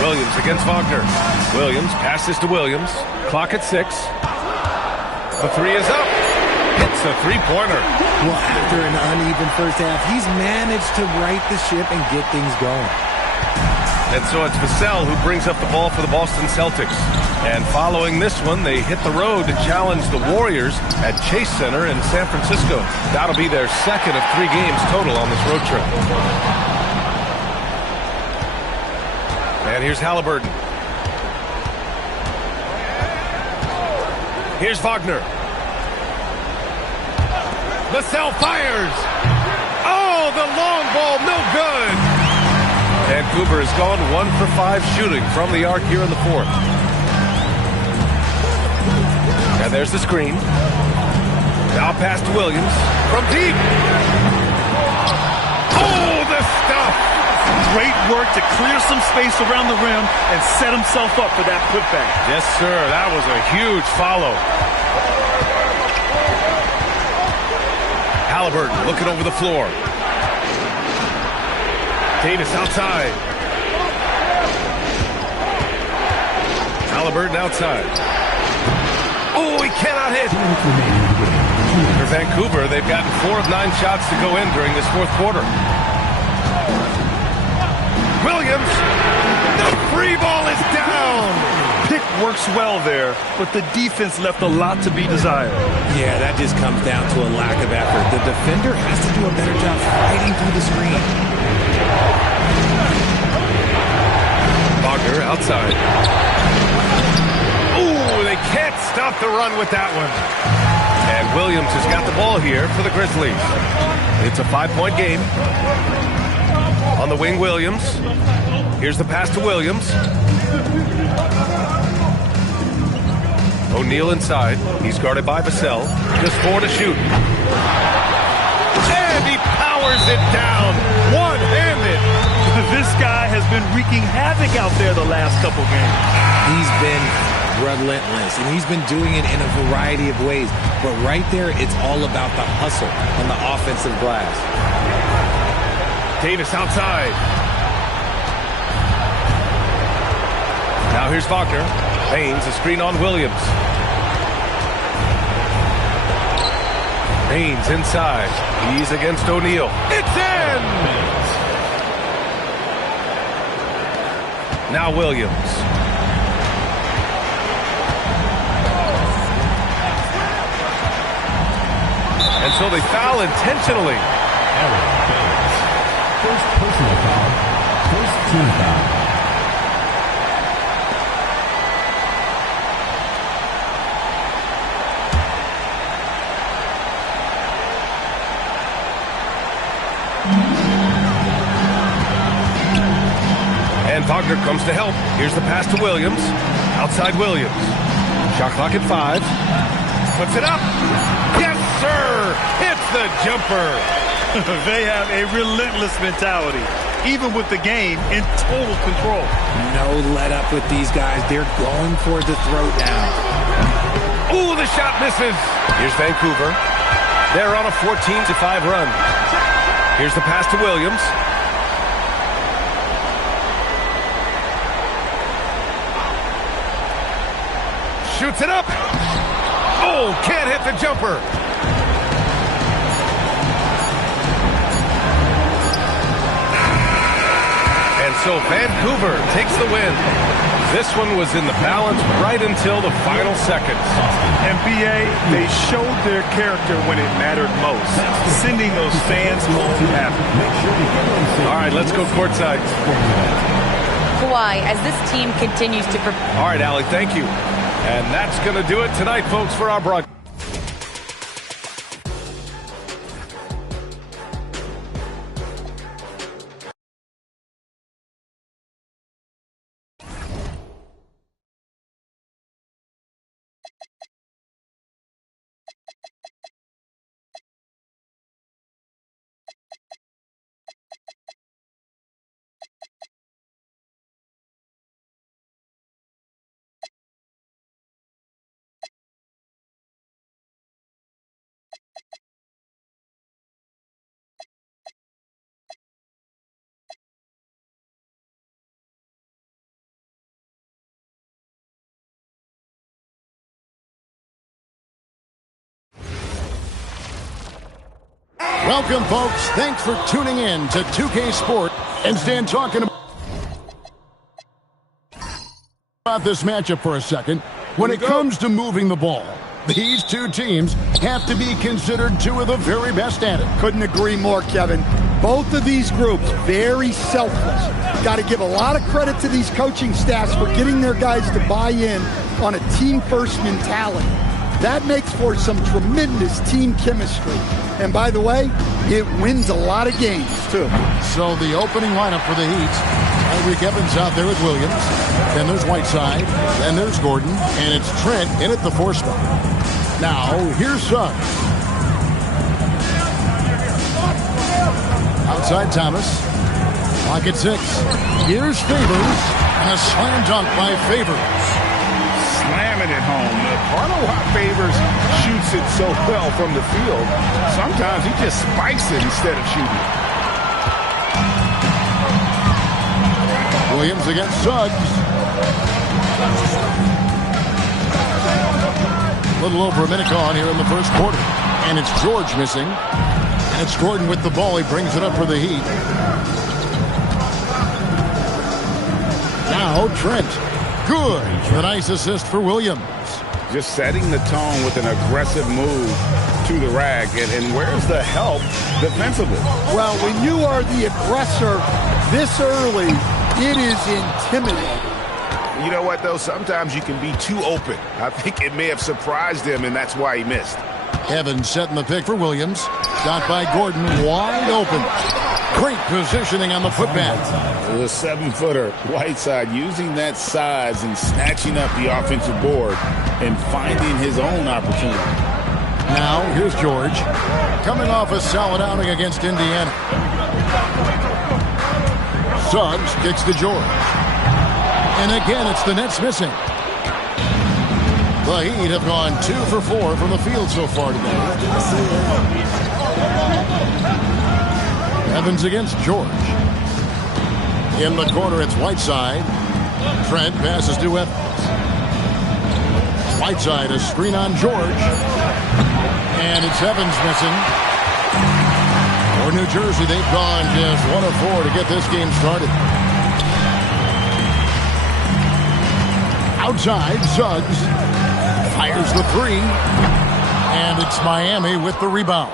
Williams against Wagner. Williams passes to Williams. Clock at 6. The 3 is up. Hits a 3-pointer. Well, after an uneven first half, he's managed to right the ship and get things going. And so it's Vassell who brings up the ball for the Boston Celtics. And following this one, they hit the road to challenge the Warriors at Chase Center in San Francisco. That'll be their 2nd of 3 games total on this road trip. And here's Halliburton. Here's Wagner. Vassell fires. Oh, the long ball, no good. Vancouver has gone 1 for 5 shooting from the arc here in the fourth. And there's the screen. Now pass to Williams from deep. Oh, the stuff. Great work to clear some space around the rim and set himself up for that putback. Yes, sir. That was a huge follow. Halliburton looking over the floor. Davis outside. Halliburton outside. Oh, he cannot hit. For Vancouver, they've gotten 4 of 9 shots to go in during this fourth quarter. Williams, the free ball is down. Pick works well there, but the defense left a lot to be desired. Yeah, that just comes down to a lack of effort. The defender has to do a better job fighting through the screen. Wagner outside. Ooh, they can't stop the run with that one. And Williams has got the ball here for the Grizzlies. It's a 5-point game. On the wing, Williams. Here's the pass to Williams. O'Neal inside. He's guarded by Vassell. Just 4 to shoot. And he powers it down. One-handed. This guy has been wreaking havoc out there the last couple games. He's been relentless, and he's been doing it in a variety of ways. But right there, it's all about the hustle on the offensive glass. Davis outside. Now here's Wagner. Haynes, a screen on Williams. Haynes inside. He's against O'Neal. It's in! Now Williams. And so they foul intentionally. First personal foul. First team foul. And Wagner comes to help. Here's the pass to Williams. Outside Williams. Shot clock at 5. Puts it up. Yes, sir. Hits the jumper. They have a relentless mentality, even with the game in total control. No let up with these guys. They're going for the throat now. Ooh, the shot misses. Here's Vancouver. They're on a 14-5 run. Here's the pass to Williams. Shoots it up. Oh, can't hit the jumper. And so Vancouver takes the win. This one was in the balance right until the final seconds. And BA, they showed their character when it mattered most, sending those fans home happy. All right, let's go courtside. Kawhi, as this team continues to prepare. All right, Allie, thank you. And that's going to do it tonight, folks, for our broadcast. Welcome, folks. Thanks for tuning in to 2K Sport and Stan talking about this matchup for a second. When it comes to moving the ball, these two teams have to be considered two of the very best at it. Couldn't agree more, Kevin. Both of these groups, very selfless. Got to give a lot of credit to these coaching staffs for getting their guys to buy in on a team-first mentality. That makes for some tremendous team chemistry. And by the way, it wins a lot of games, too. So the opening lineup for the Heat, Tyreek Evans out there with Williams. Then there's Whiteside. Then there's Gordon. And it's Trent in at the 4 spot. Now, here's Suggs. Outside Thomas. Clock at 6. Here's Favors. And a slam dunk by Favors. slamming it home. Part of why Favors shoots it so well from the field, sometimes he just spikes it instead of shooting it. Williams against Suggs. A little over a minute gone here in the first quarter. And it's George missing. And it's Gordon with the ball. He brings it up for the Heat. Now Trent. Good. A nice assist for Williams. Just setting the tone with an aggressive move to the rack. And where's the help defensively? Well, when you are the aggressor this early, it is intimidating. You know what, though? Sometimes you can be too open. I think it may have surprised him, and that's why he missed. Evans setting the pick for Williams. Shot by Gordon, wide open. Great positioning on the putback. The 7-footer, Whiteside, using that size and snatching up the offensive board and finding his own opportunity. Now, here's George. Coming off a solid outing against Indiana. Suggs kicks to George. And again, it's the Nets missing. The Heat have gone 2 for 4 from the field so far today. Evans against George. In the corner, it's Whiteside. Trent passes to Evans. Whiteside, a screen on George. And it's Evans missing. For New Jersey, they've gone just 1 of 4 to get this game started. Outside, Suggs fires the 3. And it's Miami with the rebound.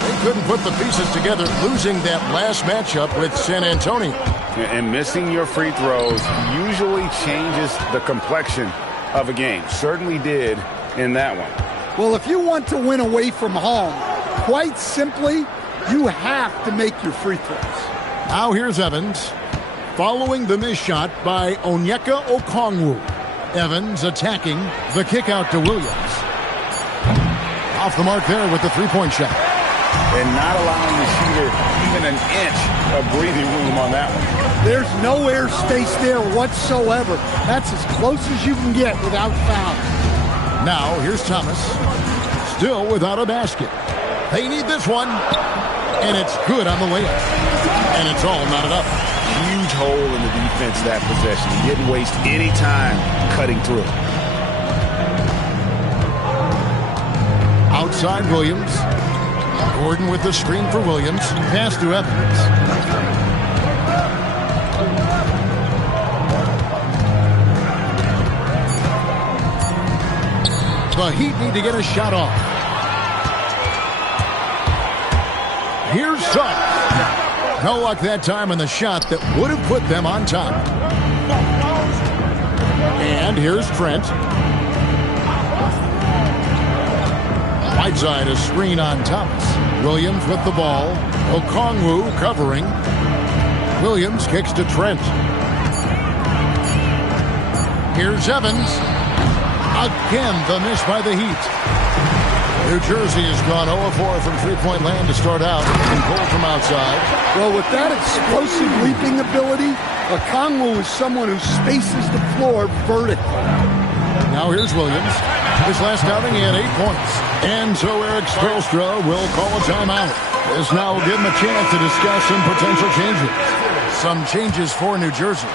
They couldn't put the pieces together, losing that last matchup with San Antonio. And missing your free throws usually changes the complexion of a game. Certainly did in that one. Well, if you want to win away from home, quite simply, you have to make your free throws. Now here's Evans. Following the missed shot by Onyeka Okongwu. Evans attacking the kick out to Williams. Off the mark there with the three-point shot. And not allowing the shooter even an inch of breathing room on that one. There's no air space there whatsoever. That's as close as you can get without foul. Now here's Thomas. Still without a basket. They need this one. And it's good on the layup. And it's all knotted up. Huge hole in the defense that possession. He didn't waste any time cutting through. Outside Williams. Gordon with the screen for Williams. Pass to Evans. The Heat need to get a shot off. Here's Suggs. No luck that time on the shot that would have put them on top. And here's Trent. Whiteside, a screen on Thomas. Williams with the ball. Okongwu covering. Williams kicks to Trent. Here's Evans. Again, the miss by the Heat. New Jersey has gone 0-4 from three-point land to start out. And Cole from outside. Well, with that explosive leaping ability, Okongwu is someone who spaces the floor vertically. Now here's Williams. His last outing, he had 8 points. And so Eric Spoelstra will call a timeout. This now will give him a chance to discuss some potential changes. Some changes for New Jersey.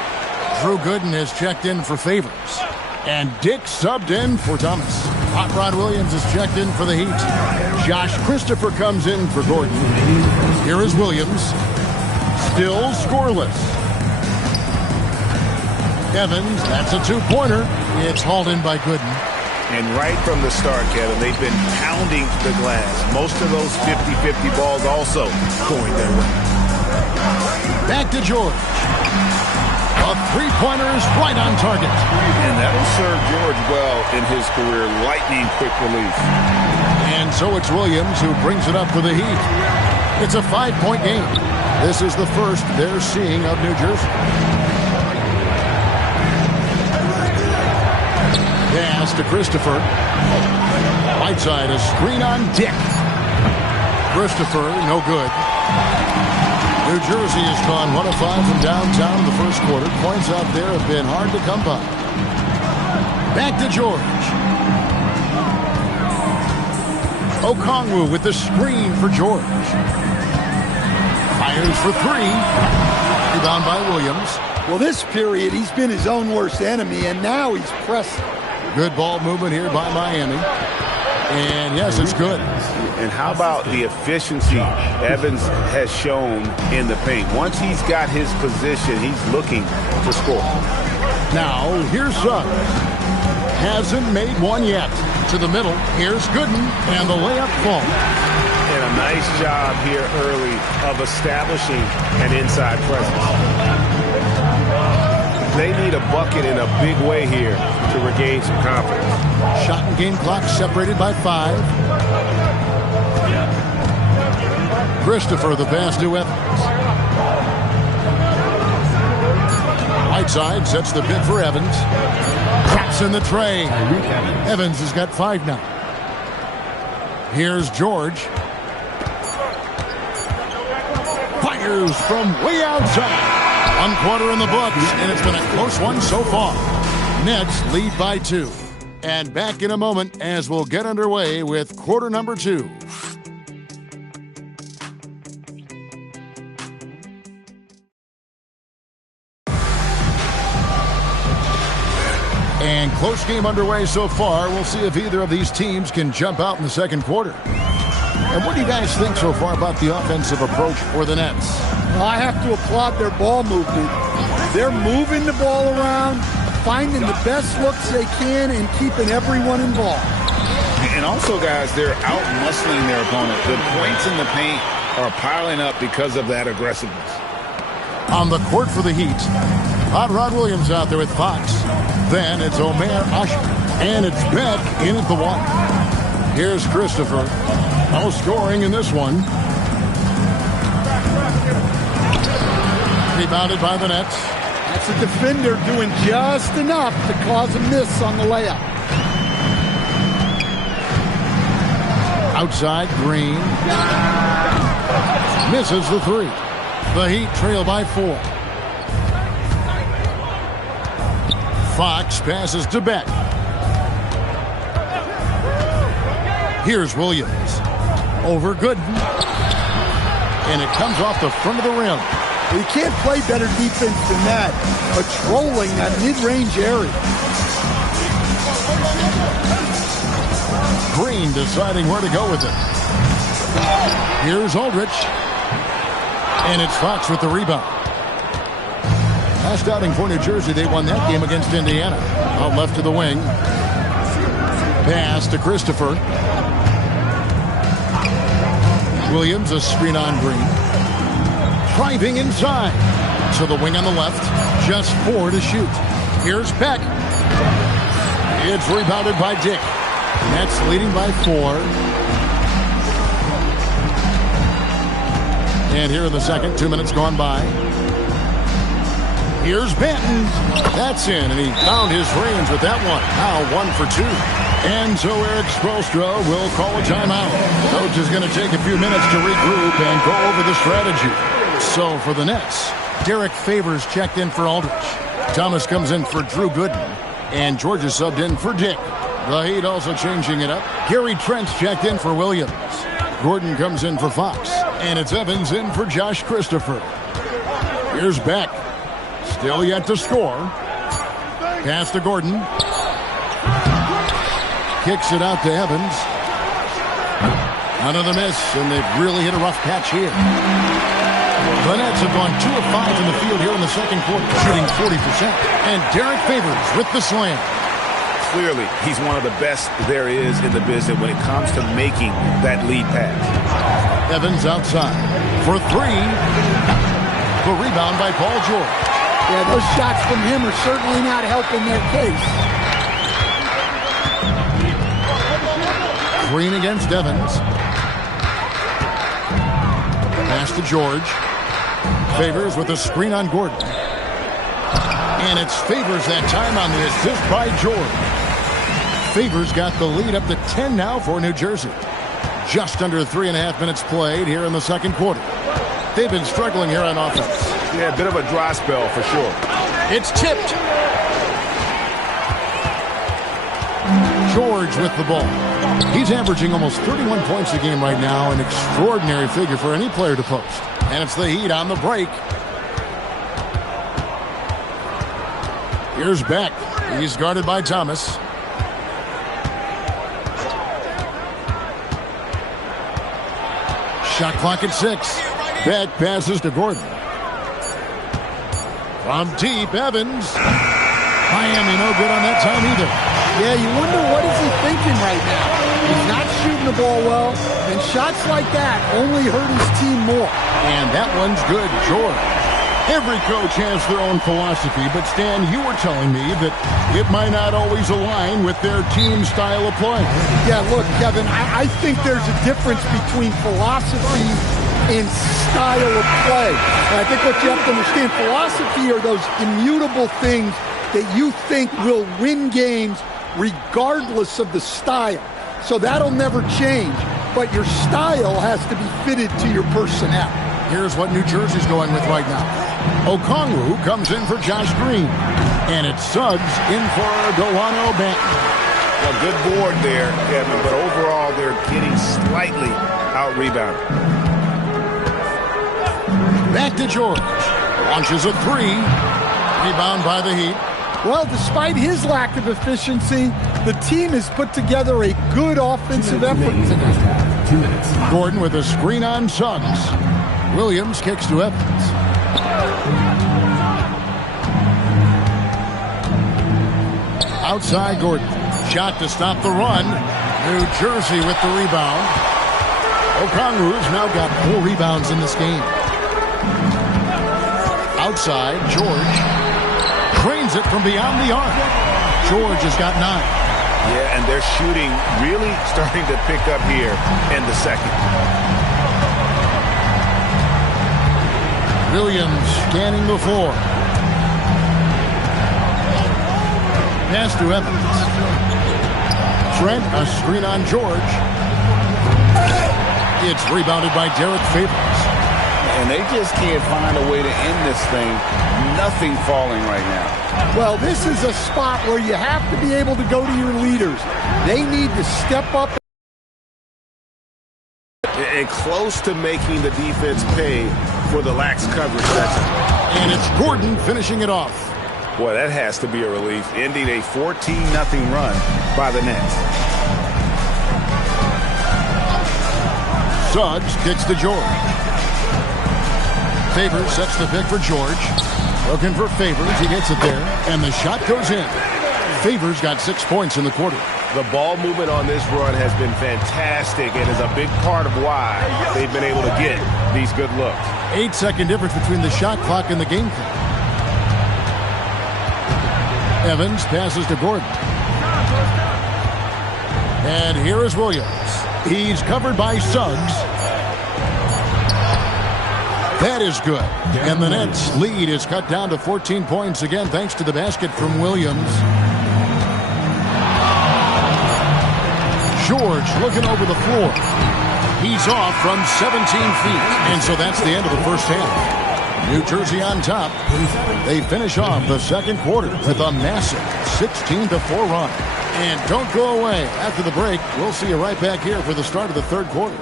Drew Gooden has checked in for Favors. And Dick subbed in for Thomas. Hot Rod Williams is checked in for the Heat. Josh Christopher comes in for Gordon. Here is Williams. Still scoreless. Evans, that's a two-pointer. It's hauled in by Gooden. And right from the start, Kevin, they've been pounding the glass. Most of those 50-50 balls also going their way. Back to George. A three-pointer is right on target. And that'll serve George well in his career. Lightning quick release. And so it's Williams who brings it up for the Heat. It's a 5-point game. This is the first they're seeing of New Jersey. Pass to Christopher. Whiteside, a screen on Dick. Christopher, no good. New Jersey has gone 1 of 5 from downtown in the first quarter. Points out there have been hard to come by. Back to George. Okongwu with the screen for George. Fires for three. Rebound by Williams. Well, this period, he's been his own worst enemy, and now he's pressing. Good ball movement here by Miami. And yes, it's good. And how about the efficiency Evans has shown in the paint? Once he's got his position, he's looking to score. Now, here's Suggs. Hasn't made one yet. To the middle. Here's Gooden, and the layup falls. And a nice job here early of establishing an inside presence. They need a bucket in a big way here to regain some confidence. Shot and game clock separated by 5. Christopher, the pass to Evans. Whiteside sets the pick for Evans. Traps in the tray. Evans has got 5 now. Here's George. Fires from way outside. 1 quarter in the books, and it's been a close one so far. Nets lead by 2. And back in a moment as we'll get underway with quarter number 2. And close game underway so far. We'll see if either of these teams can jump out in the second quarter. And what do you guys think so far about the offensive approach for the Nets? Well, I have to applaud their ball movement. They're moving the ball around, finding the best looks they can, and keeping everyone involved. And also, guys, they're out-muscling their opponent. The points in the paint are piling up because of that aggressiveness. On the court for the Heat, Hot Rod Williams out there with Fox. Then it's Omer Usher. And it's Beck in at the 1. Here's Christopher. No scoring in this one. Rebounded by the Nets. That's a defender doing just enough to cause a miss on the layup. Outside, Green. Misses the 3. The Heat trail by 4. Fox passes to Beck. Here's Williams. Over Gooden. And it comes off the front of the rim. You can't play better defense than that, patrolling that mid-range area. Green deciding where to go with it. Here's Aldrich. And it's Fox with the rebound. Last outing for New Jersey, they won that game against Indiana. Out left to the wing. Pass to Christopher. Williams, a screen on Green. Driving inside. To the wing on the left. Just 4 to shoot. Here's Beck. It's rebounded by Dick. Nets leading by 4. And here in the second, 2 minutes gone by. Here's Benton. That's in, and he found his range with that one. Now 1 for 2. And so Eric Spoelstra will call a timeout. Coach is going to take a few minutes to regroup and go over the strategy. So for the Nets, Derek Favors checked in for Aldrich. Thomas comes in for Drew Gooden. And George is subbed in for Dick. The Heat also changing it up. Gary Trent's checked in for Williams. Gordon comes in for Fox. And it's Evans in for Josh Christopher. Here's Beck. Still yet to score. Pass to Gordon. Kicks it out to Evans. Another miss, and they've really hit a rough patch here. The Nets have gone 2 of 5 in the field here in the second quarter, shooting 40%. And Derek Favors with the slam. Clearly, he's one of the best there is in the business when it comes to making that lead pass. Evans outside for 3. The rebound by Paul George. Yeah, those shots from him are certainly not helping their case. Green against Evans. Pass to George. Favors with a screen on Gordon. And it's Favors that time on the assist by George. Favors got the lead up to 10 now for New Jersey. Just under 3.5 minutes played here in the second quarter. They've been struggling here on offense. Yeah, a bit of a dry spell for sure. It's tipped. George with the ball. He's averaging almost 31 points a game right now, an extraordinary figure for any player to post. And it's the Heat on the break. Here's Beck. He's guarded by Thomas. Shot clock at 6. Beck passes to Gordon. From deep, Evans. Miami no good on that time either. Yeah, you wonder what is he thinking right now. He's not shooting the ball well, and shots like that only hurt his team more. And that one's good, George. Every coach has their own philosophy, but Stan, you were telling me that it might not always align with their team style of play. Yeah, look, Kevin, I think there's a difference between philosophy and style of play. And I think what you have to understand, philosophy are those immutable things that you think will win games regardless of the style. So that'll never change, but your style has to be fitted to your personnel. Here's what New Jersey's going with right now. Okongwu comes in for Josh Green. And it's Suggs in for Delano Banton. A good board there, Kevin, but overall they're getting slightly out-rebounded. Back to George. Launches a 3. Rebound by the Heat. Well, despite his lack of efficiency, the team has put together a good offensive effort tonight. 2 minutes. Gordon with a screen on Suggs. Williams kicks to Evans. Outside Gordon. Shot to stop the run. New Jersey with the rebound. Okongwu's now got 4 rebounds in this game. Outside, George. Drains it from beyond the arc. George has got 9. Yeah, and they're shooting really starting to pick up here in the second. Williams scanning the floor. Pass to Evans. Trent, a screen on George. It's rebounded by Derek Favors. And they just can't find a way to end this thing. Nothing falling right now. Well, this is a spot where you have to be able to go to your leaders. They need to step up. And close to making the defense pay for the lax coverage. And it's Gordon finishing it off. Boy, that has to be a relief, ending a 14-0 run by the Nets. Suggs kicks to George. Favors sets the pick for George. Looking for Favors. He gets it there. And the shot goes in. Favors got 6 points in the quarter. The ball movement on this run has been fantastic and is a big part of why they've been able to get these good looks. 8-second difference between the shot clock and the game clock. Evans passes to Gordon. And here is Williams. He's covered by Suggs. That is good. And the Nets' lead is cut down to 14 points again thanks to the basket from Williams. George looking over the floor. He's off from 17 feet. And so that's the end of the first half. New Jersey on top. They finish off the second quarter with a massive 16-4 run. And don't go away. After the break, we'll see you right back here for the start of the third quarter.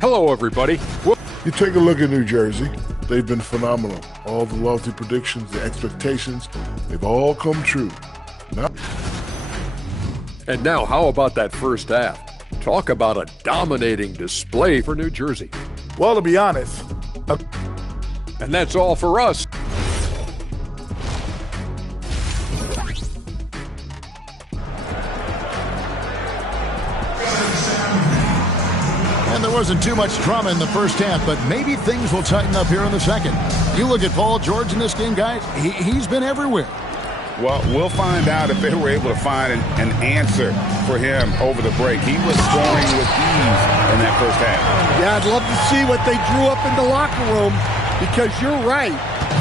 Hello, everybody. You take a look at New Jersey. They've been phenomenal. All the lofty predictions, the expectations, they've all come true. And now, how about that first half? Talk about a dominating display for New Jersey. Well, to be honest. And that's all for us. And there wasn't too much drama in the first half, but maybe things will tighten up here in the second. You look at Paul George in this game, guys, he's been everywhere. Well, we'll find out if they were able to find an answer for him over the break. He was scoring with ease in that first half. Yeah, I'd love to see what they drew up in the locker room because you're right.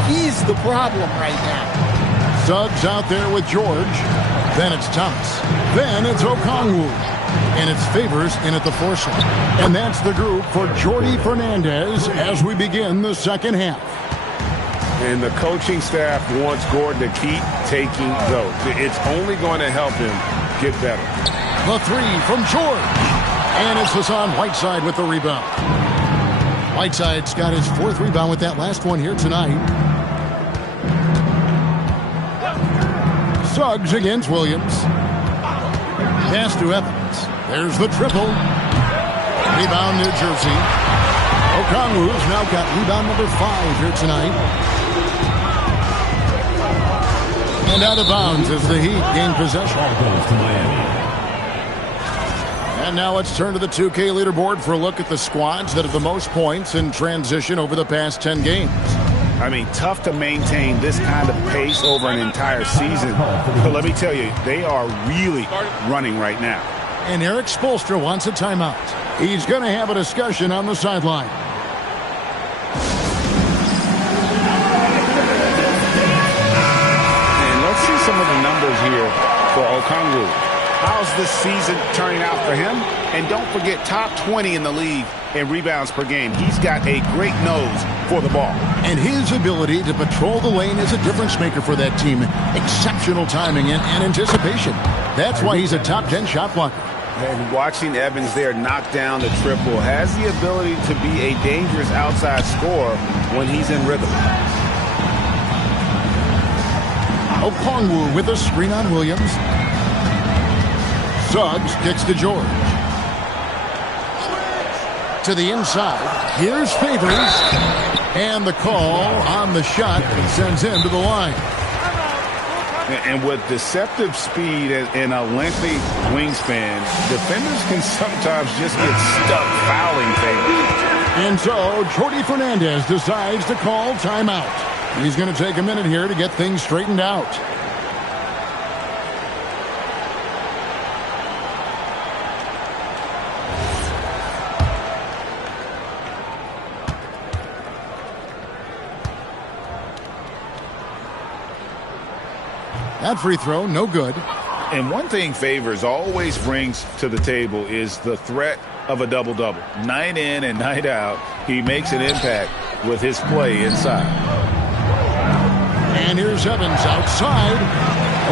He's the problem right now. Suggs out there with George. Then it's Thomas. Then it's Okongwu. And it's Favors in at the 4 slot. And that's the group for Jordi Fernandez as we begin the second half. And the coaching staff wants Gordon to keep taking those. It's only going to help him get better. The 3 from George. And it's Hassan Whiteside with the rebound. Whiteside's got his 4th rebound with that last one here tonight. Suggs against Williams. Pass to Evans. There's the triple. Rebound New Jersey. Okongwu's now got rebound number 5 here tonight. And out of bounds as the Heat gain possession. And now let's turn to the 2K leaderboard for a look at the squads that have the most points in transition over the past 10 games. I mean, tough to maintain this kind of pace over an entire season. But let me tell you, they are really running right now. And Eric Spoelstra wants a timeout. He's going to have a discussion on the sideline. Some of the numbers here for Okongwu. How's this season turning out for him? And don't forget, top 20 in the league in rebounds per game. He's got a great nose for the ball. And his ability to patrol the lane is a difference maker for that team. Exceptional timing and anticipation. That's why he's a top 10 shot blocker. And watching Evans there knock down the triple has the ability to be a dangerous outside scorer when he's in rhythm. Okongwu with a screen on Williams. Suggs kicks to George. To the inside. Here's Favors. And the call on the shot sends him to the line. And with deceptive speed and a lengthy wingspan, defenders can sometimes just get stuck fouling Favors. And so Jordi Fernandez decides to call timeout. He's going to take a minute here to get things straightened out. That free throw, no good. And one thing Favors always brings to the table is the threat of a double-double. Night in and night out, he makes an impact with his play inside. And here's Evans outside.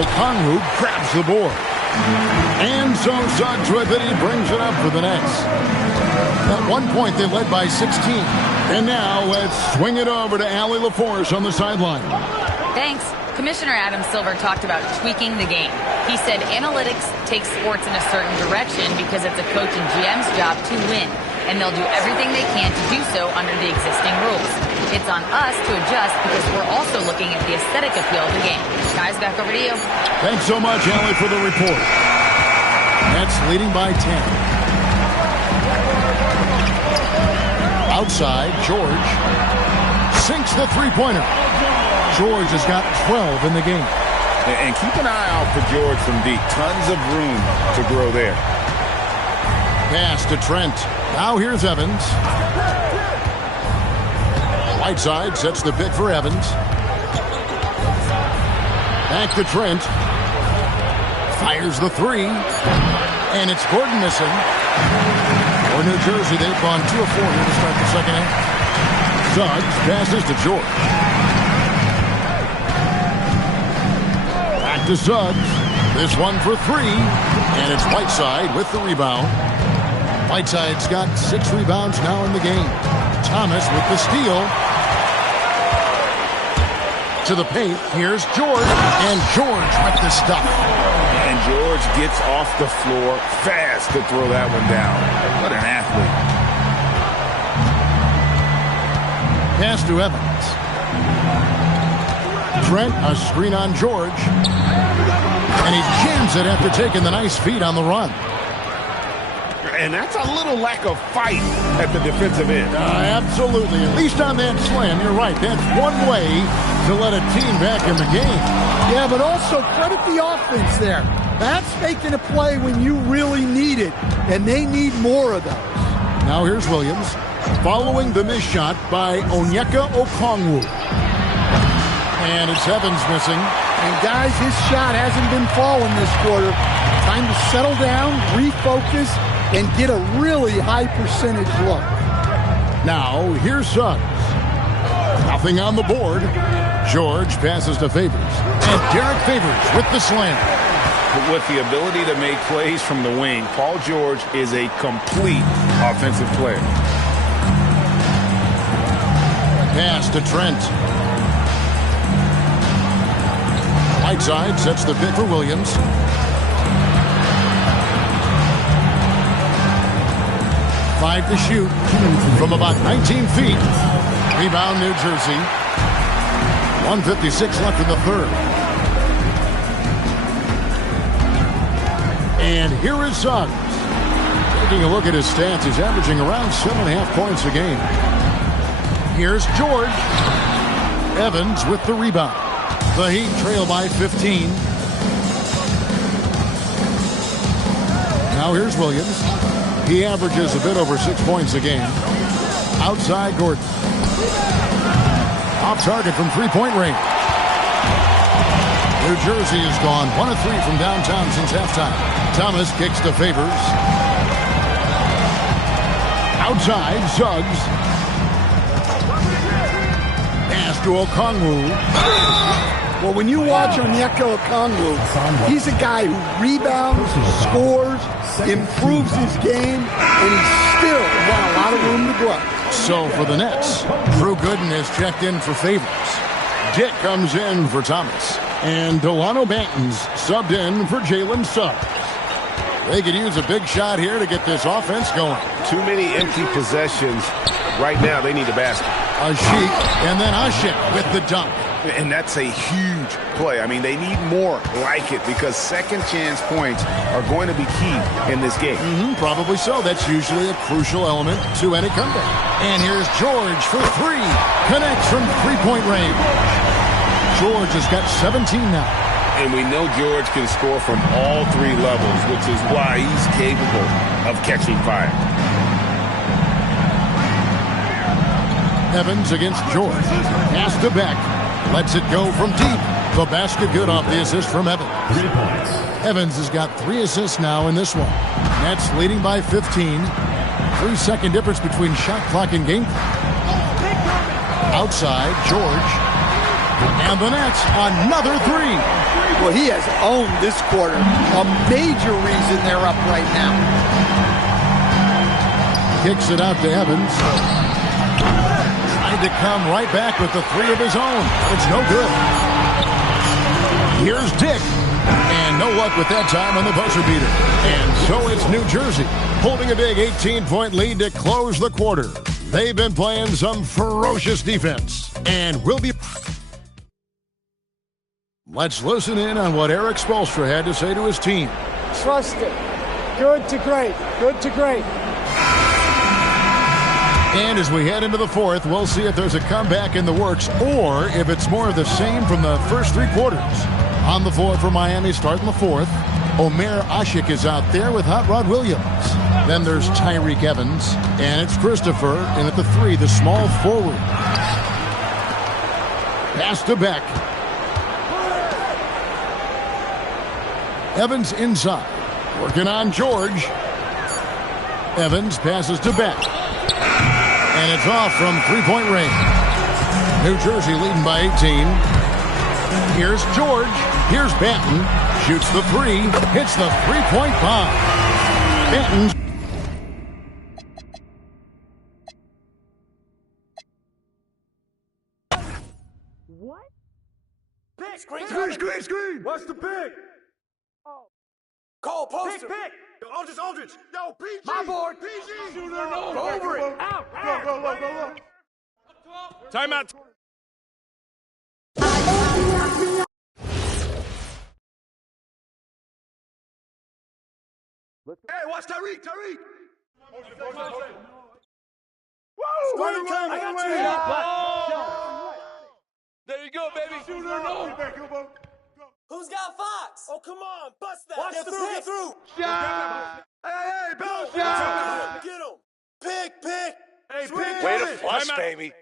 Okongwu grabs the board. And so Suggs with it. He brings it up for the Nets. At one point, they led by 16. And now let's swing it over to Allie LaForce on the sideline. Thanks. Commissioner Adam Silver talked about tweaking the game. He said analytics take sports in a certain direction because it's a coach and GM's job to win, and they'll do everything they can to do so under the existing rules. It's on us to adjust because we're also looking at the aesthetic appeal of the game. Guys, back over to you. Thanks so much, Allie, for the report. Nets leading by 10. Outside, George sinks the three-pointer. George has got 12 in the game. And keep an eye out for George from deep. Tons of room to grow there. Pass to Trent. Now here's Evans. Whiteside sets the pick for Evans. Back to Trent. Fires the three. And it's Gordon missing. For New Jersey, they've gone 2 of 4 here to start the second half. Suggs passes to George. Back to Suggs. This one for 3. And it's Whiteside with the rebound. Whiteside's got 6 rebounds now in the game. Thomas with the steal. To the paint. Here's George. And George with the stuff. And George gets off the floor fast to throw that one down. What an athlete. Pass to Evans. Trent, a screen on George. And he jams it after taking the nice feed on the run. And that's a little lack of fight at the defensive end. Absolutely. At least on that slam, you're right. That's one way to let a team back in the game. Yeah, but also credit the offense there. That's making a play when you really need it, and they need more of those. Now here's Williams, following the missed shot by Onyeka Okongwu. And it's Evans missing. And guys, his shot hasn't been falling this quarter. Time to settle down, refocus, and get a really high percentage look. Now, here's Suggs. Nothing on the board. George passes to Favors. And Derek Favors with the slam. With the ability to make plays from the wing, Paul George is a complete offensive player. Pass to Trent. Whiteside sets the pick for Williams. Five to shoot from about 19 feet. Rebound, New Jersey. 1:56 left in the third. And here is Suggs. Taking a look at his stats, he's averaging around 7.5 points a game. Here's George. Evans with the rebound. The Heat trail by 15. Now here's Williams. He averages a bit over 6 points a game. Outside Gordon. Off target from three-point range. New Jersey has gone 1 of 3 from downtown since halftime. Thomas kicks to Favors. Outside, Suggs. Pass to Okongwu. Well, when you watch Onyeka Okongwu, he's a guy who rebounds, scores, improves his game, and he's still got a lot of room to grow. So for the Nets, Drew Gooden has checked in for Favors. Dick comes in for Thomas. And Delano Banton's subbed in for Jalen Suggs. They could use a big shot here to get this offense going. Too many empty possessions. Right now, they need a basket. Ashik, and then Ashik with the dunk. And that's a huge play. I mean, they need more like it because second chance points are going to be key in this game. Probably so. That's usually a crucial element to any comeback. And here's George for three. Connects from three-point range. George has got 17 now. And we know George can score from all three levels, which is why he's capable of catching fire. Evans against George. Pass to Beck. Lets it go from deep. The basket good off the assist from Evans. 3 points. Evans has got 3 assists now in this one. Nets leading by 15. 3-second difference between shot clock and game clock. Outside, George. And the Nets, another 3. Well, he has owned this quarter. A major reason they're up right now. Kicks it out to Evans. Tried to come right back with the 3 of his own. It's no good. Here's Dick. And no luck with that time on the buzzer beater. And so it's New Jersey, holding a big 18-point lead to close the quarter. They've been playing some ferocious defense. And will be... Let's listen in on what Eric Spoelstra had to say to his team. Trust it. Good to great. Good to great. And as we head into the fourth, we'll see if there's a comeback in the works or if it's more of the same from the first 3 quarters. On the floor for Miami, starting the fourth, Omer Ashik is out there with Hot Rod Williams. Then there's Tyreek Evans, and it's Christopher, and at the 3, the small forward. Pass to Beck. Evans inside, working on George. Evans passes to Beck. And it's off from three-point range. New Jersey leading by 18. Here's George. Here's Banton. Shoots the 3. Hits the three-point bomb. Banton. What? Pick! Screen! What's the pick? Call poster! Pick! Aldridge! Yo, PG! My board! PG! Shooter, no! Go over it! Out! Go! Timeout. Hey, watch Tyreek! Woo! Screen time! I got Ball! There you go, baby! Shooter, no! Who's got Fox? Oh, come on! Bust that! Watch Get the through! pick. Get through! Shot! Hey, Bill! Shot! Get him! Pick! Hey, Swing. pick! Way to flush, baby.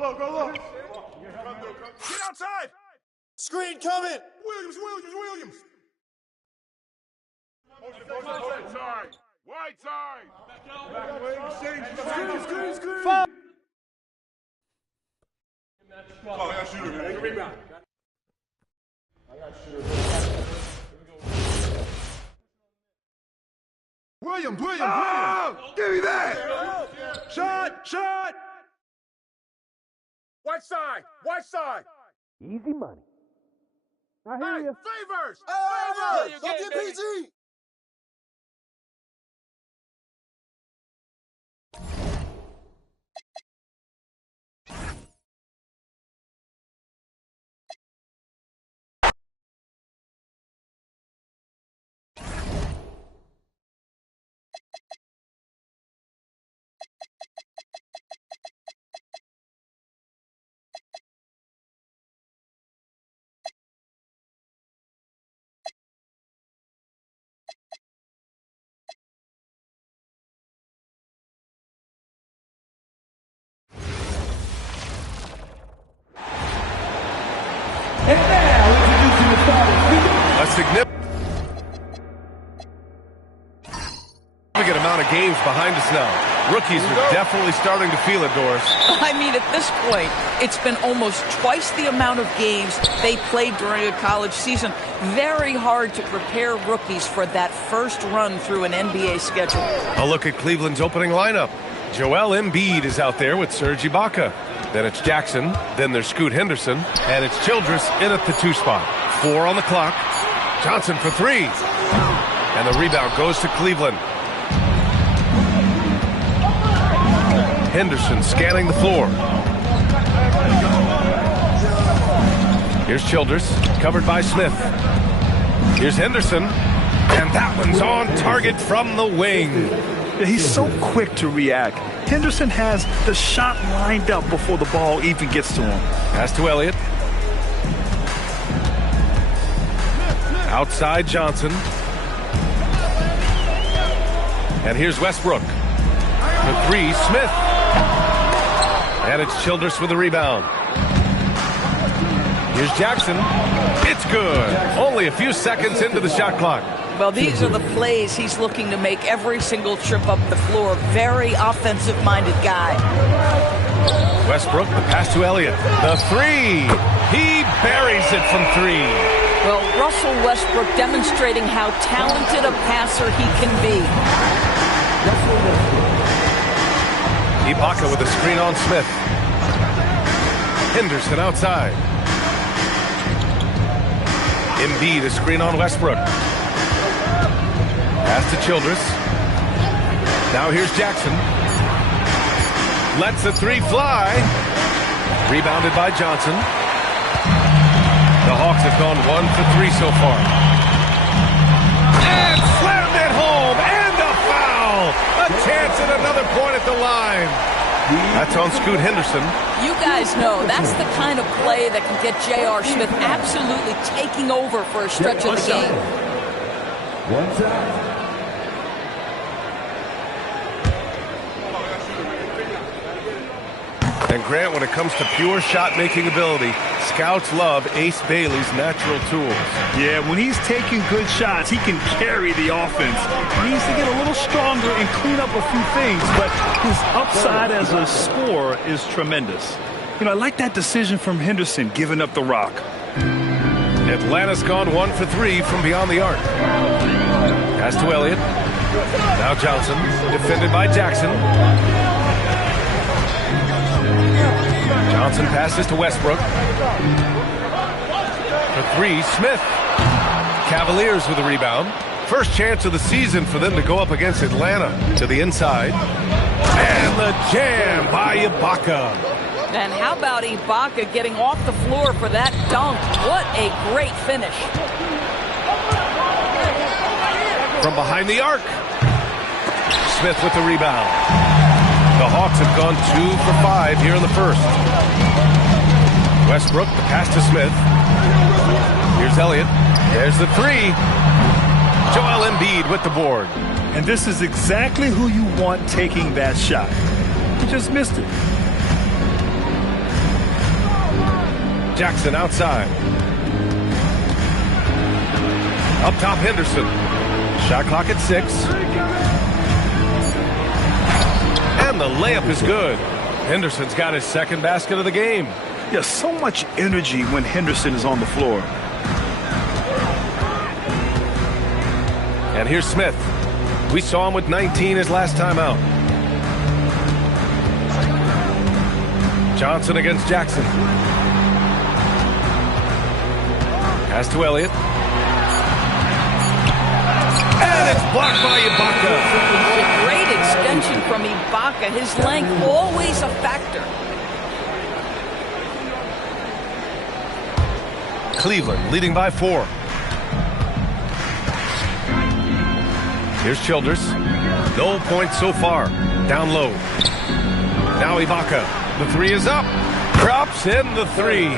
low. Get outside. Screen coming. Williams. White side. Screen. Foul. I got shooter, man. Rebound. Williams. Give me that. Shot. White side. Easy money. I hear you. Favors. Don't get PG. A significant amount of games behind us now. Rookies are definitely starting to feel it, Doris. I mean, at this point, it's been almost twice the amount of games they played during a college season. Very hard to prepare rookies for that first run through an NBA schedule. A look at Cleveland's opening lineup. Joel Embiid is out there with Serge Ibaka. Then it's Jackson. Then there's Scoot Henderson. And it's Childress in at the 2 spot. 4 on the clock. Johnson for 3. And the rebound goes to Cleveland. Henderson scanning the floor. Here's Childress, covered by Smith. Here's Henderson. And that one's on target from the wing. He's so quick to react. Henderson has the shot lined up before the ball even gets to him. Pass to Elliott. Outside Johnson. And here's Westbrook. The 3, Smith. And it's Childress with the rebound. Here's Jackson. It's good. Only a few seconds into the shot clock. Well, these are the plays he's looking to make every single trip up the floor. Very offensive-minded guy. Westbrook, the pass to Elliott. The 3. He buries it from 3. Well, Russell Westbrook demonstrating how talented a passer he can be. Ibaka with a screen on Smith. Henderson outside. Embiid, a screen on Westbrook. Pass to Childress. Now here's Jackson. Lets the 3 fly. Rebounded by Johnson. The Hawks have gone 1 for 3 so far. And slammed it home. And a foul. A chance at another point at the line. That's on Scoot Henderson. You guys know that's the kind of play that can get J.R. Smith absolutely taking over for a stretch of the game. One time. And Grant, when it comes to pure shot-making ability, scouts love Ace Bailey's natural tools. Yeah, when he's taking good shots, he can carry the offense. He needs to get a little stronger and clean up a few things, but his upside as a scorer is tremendous. You know, I like that decision from Henderson, giving up the rock. Atlanta's gone 1 for 3 from beyond the arc. Pass to Elliott. Now Johnson, defended by Jackson. Johnson passes to Westbrook. For 3, Smith. Cavaliers with a rebound. First chance of the season for them to go up against Atlanta. To the inside. And the jam by Ibaka. And how about Ibaka getting off the floor for that dunk? What a great finish. From behind the arc. Smith with the rebound. The Hawks have gone 2 for 5 here in the first. Westbrook, the pass to Smith. Here's Elliott. There's the 3. Joel Embiid with the board. And this is exactly who you want taking that shot. He just missed it. Jackson outside. Up top, Henderson. Shot clock at 6. And the layup is good. Henderson's got his second basket of the game. Yeah, so much energy when Henderson is on the floor. And here's Smith. We saw him with 19 his last time out. Johnson against Jackson. Pass to Elliott. And it's blocked by Ibaka. Great extension from Ibaka. His length always a factor. Cleveland leading by 4. Here's Childress. No points so far. Down low. Now Ibaka. The 3 is up. Drops in the 3.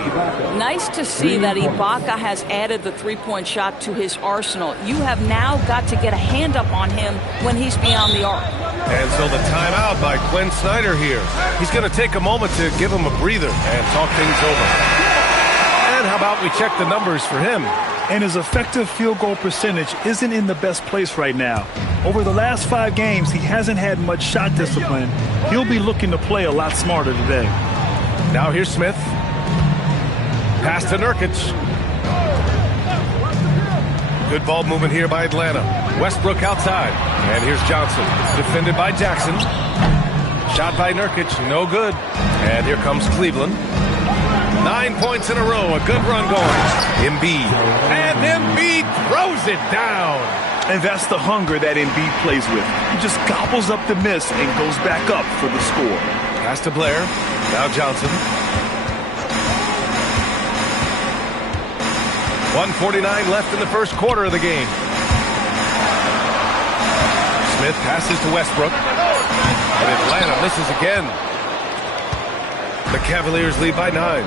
Nice to see that Ibaka has added the three-point shot to his arsenal. You have now got to get a hand up on him when he's beyond the arc. And so the timeout by Quinn Snyder here. He's going to take a moment to give him a breather and talk things over. And how about we check the numbers for him? And his effective field goal percentage isn't in the best place right now. Over the last 5 games, he hasn't had much shot discipline. He'll be looking to play a lot smarter today. Now here's Smith. Pass to Nurkic. Good ball movement here by Atlanta. Westbrook outside. And here's Johnson. Defended by Jackson. Shot by Nurkic. No good. And here comes Cleveland. 9 points in a row. A good run going. Embiid. And Embiid throws it down. And that's the hunger that Embiid plays with. He just gobbles up the miss and goes back up for the score. Pass to Blair. Now Johnson. 1:49 left in the first quarter of the game. Smith passes to Westbrook. And Atlanta misses again. The Cavaliers lead by 9.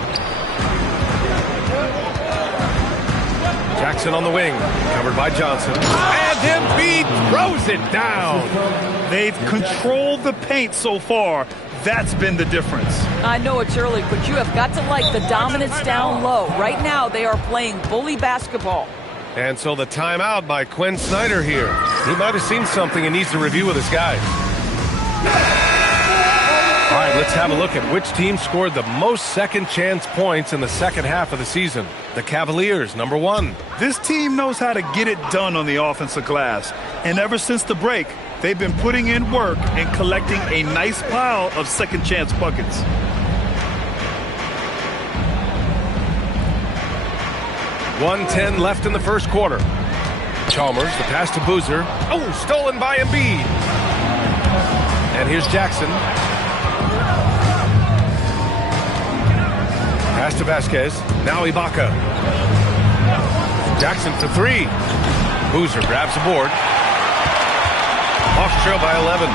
Jackson on the wing, covered by Johnson. And Embiid throws it down. They've controlled the paint so far. That's been the difference. I know it's early, but you have got to like the dominance down low. Right now, they are playing bully basketball. And so the timeout by Quinn Snyder here. He might have seen something and needs to review with his guys. All right, let's have a look at which team scored the most second chance points in the second half of the season. The Cavaliers, number 1. This team knows how to get it done on the offensive glass. And ever since the break, they've been putting in work and collecting a nice pile of second chance buckets. .110 left in the first quarter. Chalmers, the pass to Boozer. Oh, stolen by Embiid. And here's Jackson. Pass to Vasquez. Now Ibaka. Jackson for 3. Boozer grabs the board. Hawks trail by 11.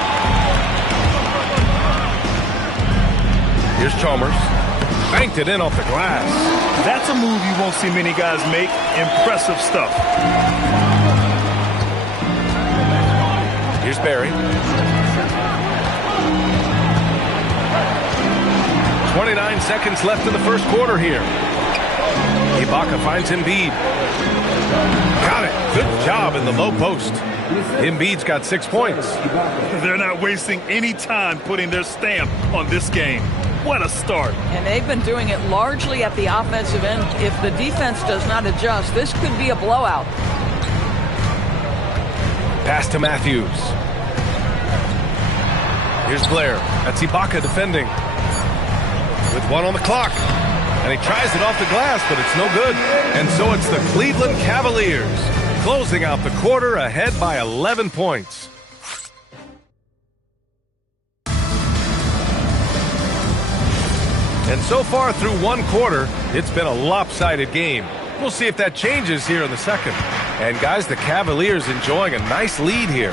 Here's Chalmers. Banked it in off the glass. That's a move you won't see many guys make. Impressive stuff. Here's Barry. 29 seconds left in the first quarter here. Ibaka finds Embiid. Got it. Good job in the low post. Embiid's got 6 points. They're not wasting any time putting their stamp on this game. What a start. And they've been doing it largely at the offensive end. If the defense does not adjust, this could be a blowout. Pass to Matthews. Here's Blair. That's Ibaka defending. With 1 on the clock. And he tries it off the glass, but it's no good. And so it's the Cleveland Cavaliers closing out the quarter ahead by 11 points. And so far through one quarter, it's been a lopsided game. We'll see if that changes here in the second. And guys, the Cavaliers enjoying a nice lead here.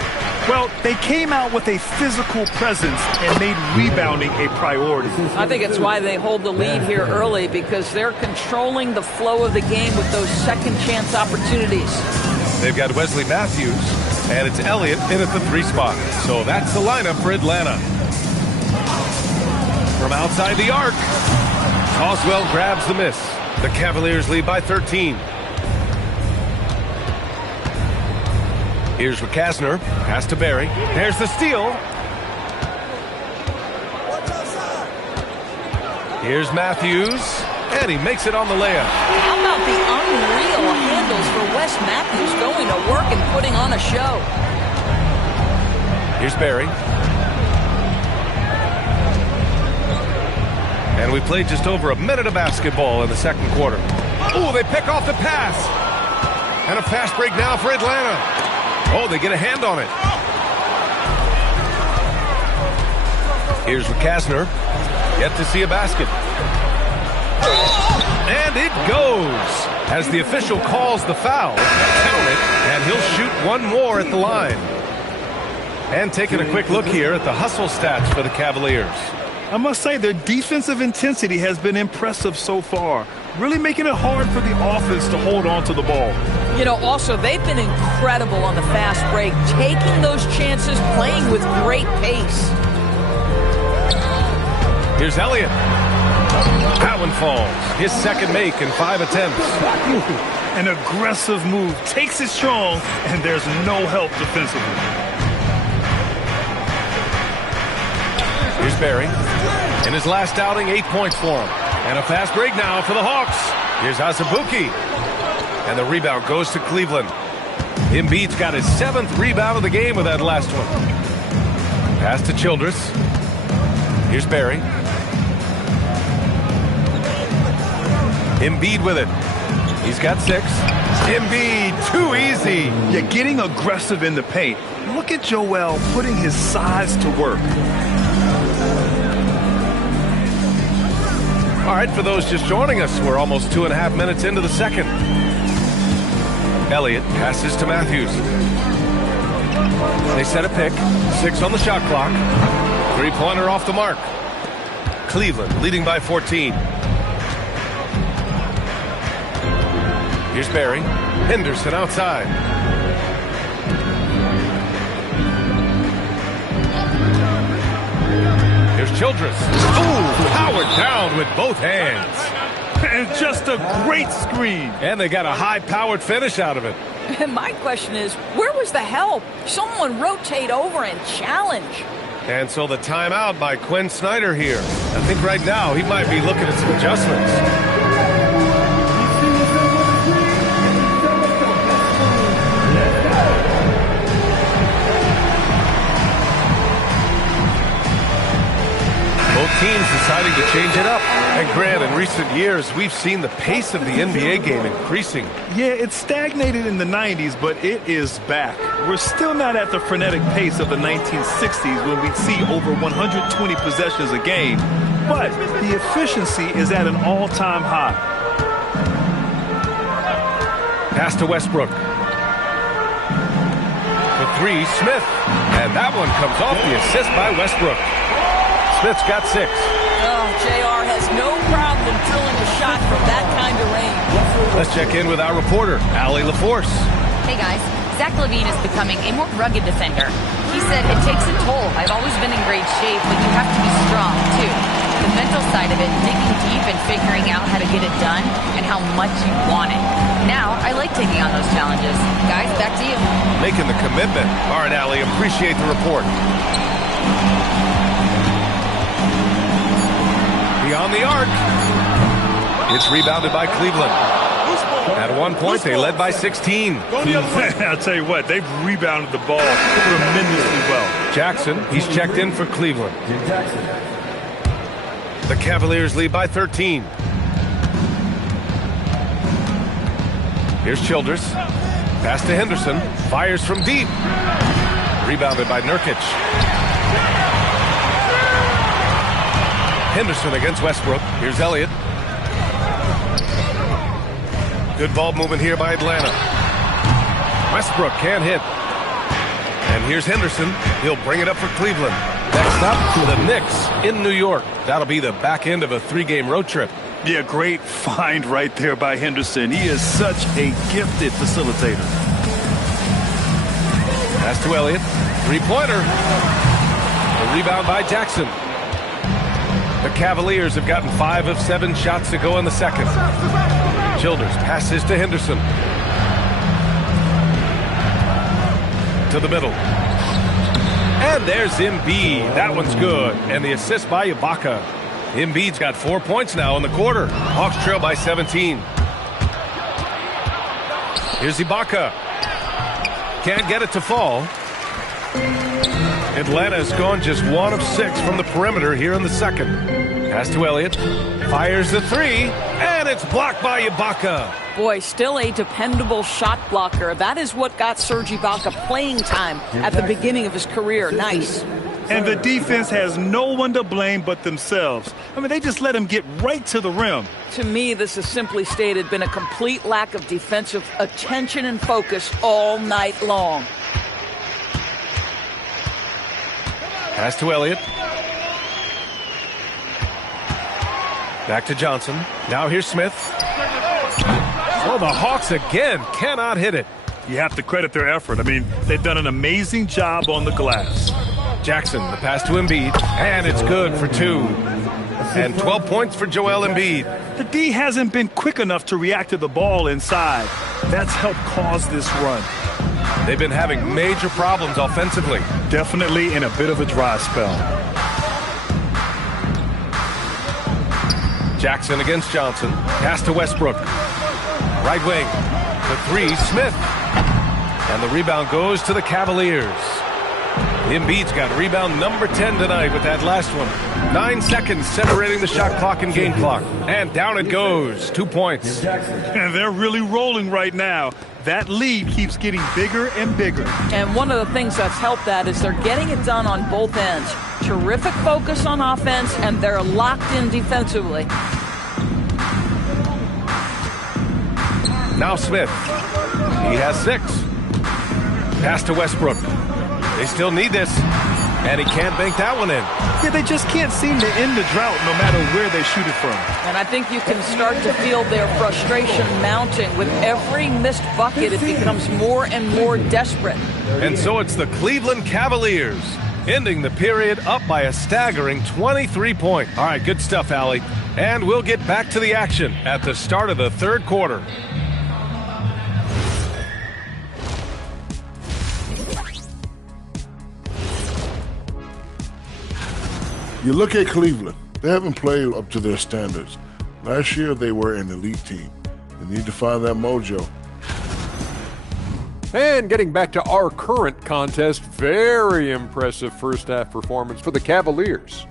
Well, they came out with a physical presence and made rebounding a priority. I think it's why they hold the lead here early, because they're controlling the flow of the game with those second chance opportunities. They've got Wesley Matthews, and it's Elliott in at the 3 spot. So that's the lineup for Atlanta. From outside the arc, Coswell grabs the miss. The Cavaliers lead by 13. Here's Rakasner. Pass to Barry. There's the steal. Here's Matthews. And he makes it on the layup. How about the unreal handles for Wes Matthews going to work and putting on a show? Here's Barry. And we played just over a minute of basketball in the second quarter. Oh, they pick off the pass. And a fast break now for Atlanta. Oh, they get a hand on it. Here's Rakasner. Yet to see a basket. And it goes. As the official calls the foul, count it, and he'll shoot one more at the line. And taking a quick look here at the hustle stats for the Cavaliers. I must say their defensive intensity has been impressive so far, really making it hard for the offense to hold on to the ball. You know, also, they've been incredible on the fast break, taking those chances, playing with great pace. Here's Elliott. That one falls. His second make in 5 attempts. An aggressive move, takes it strong, and there's no help defensively. Here's Barry. In his last outing, 8 points for him. And a fast break now for the Hawks. Here's Azubuike. And the rebound goes to Cleveland. Embiid's got his 7th rebound of the game with that last one. Pass to Childress. Here's Barry. Embiid with it. He's got 6. Embiid, too easy. Yeah, getting aggressive in the paint. Look at Joel putting his size to work. All right, for those just joining us, we're almost 2.5 minutes into the second. Elliott passes to Matthews. They set a pick. 6 on the shot clock. 3-pointer off the mark. Cleveland leading by 14. Here's Barry. Henderson outside. Here's Childress. Ooh, powered down with both hands. And just a great screen. And they got a high-powered finish out of it. And my question is, where was the help? Someone rotate over and challenge. And so the timeout by Quinn Snyder here. I think right now he might be looking at some adjustments. Both teams deciding to change it up. And Grant, in recent years, we've seen the pace of the NBA game increasing. Yeah, it stagnated in the 90s, but it is back. We're still not at the frenetic pace of the 1960s when we'd see over 120 possessions a game. But the efficiency is at an all-time high. Pass to Westbrook. For 3, Smith. And that one comes off the assist by Westbrook. Smith's got 6. Oh, JR has no problem drilling a shot from that kind of range. Let's check in with our reporter, Allie LaForce. Hey, guys. Zach LaVine is becoming a more rugged defender. He said, it takes a toll. I've always been in great shape, but you have to be strong, too. The mental side of it, digging deep and figuring out how to get it done and how much you want it. Now, I like taking on those challenges. Guys, back to you. Making the commitment. All right, Allie, appreciate the report. Beyond the arc. It's rebounded by Cleveland. At one point, they led by 16. I'll tell you what, they've rebounded the ball tremendously well. Jackson, he's checked in for Cleveland. The Cavaliers lead by 13. Here's Childress. Pass to Henderson. Fires from deep. Rebounded by Nurkic. Henderson against Westbrook. Here's Elliott. Good ball movement here by Atlanta. Westbrook can't hit. And here's Henderson. He'll bring it up for Cleveland. Next up, the Knicks in New York. That'll be the back end of a 3-game road trip. Yeah, great find right there by Henderson. He is such a gifted facilitator. Pass to Elliott. 3-pointer. The rebound by Jackson. The Cavaliers have gotten 5 of 7 shots to go in the second. Childers passes to Henderson. To the middle. And there's Embiid. That one's good. And the assist by Ibaka. Embiid's got 4 points now in the quarter. Hawks trail by 17. Here's Ibaka. Can't get it to fall. Atlanta's gone just 1 of 6 from the perimeter here in the second. Pass to Elliott. Fires the 3. And it's blocked by Ibaka. Boy, still a dependable shot blocker. That is what got Serge Ibaka playing time at the beginning of his career. Nice. And the defense has no one to blame but themselves. I mean, they just let him get right to the rim. To me, this is simply stated been a complete lack of defensive attention and focus all night long. Pass to Elliott. Back to Johnson. Now here's Smith. Oh, the Hawks again cannot hit it. You have to credit their effort. I mean, they've done an amazing job on the glass. Jackson, the pass to Embiid, and it's good for 2. And 12 points for Joel Embiid. The D hasn't been quick enough to react to the ball inside. That's helped cause this run. They've been having major problems offensively. Definitely in a bit of a dry spell. Jackson against Johnson. Pass to Westbrook. Right wing. The 3, Smith. And the rebound goes to the Cavaliers. Embiid's got rebound number 10 tonight with that last one. 9 seconds separating the shot clock and game clock. And down it goes. 2 points. And they're really rolling right now. That lead keeps getting bigger and bigger. And one of the things that's helped that is they're getting it done on both ends. Terrific focus on offense, and they're locked in defensively. Now Smith. He has 6. Pass to Westbrook. They still need this, and he can't bank that one in. Yeah, they just can't seem to end the drought no matter where they shoot it from. And I think you can start to feel their frustration mounting. With every missed bucket, it becomes more and more desperate. And so it's the Cleveland Cavaliers ending the period up by a staggering 23 points. All right, good stuff, Allie. And we'll get back to the action at the start of the third quarter. You look at Cleveland. They haven't played up to their standards. Last year, they were an elite team. They need to find that mojo. And getting back to our current contest, very impressive first half performance for the Cavaliers.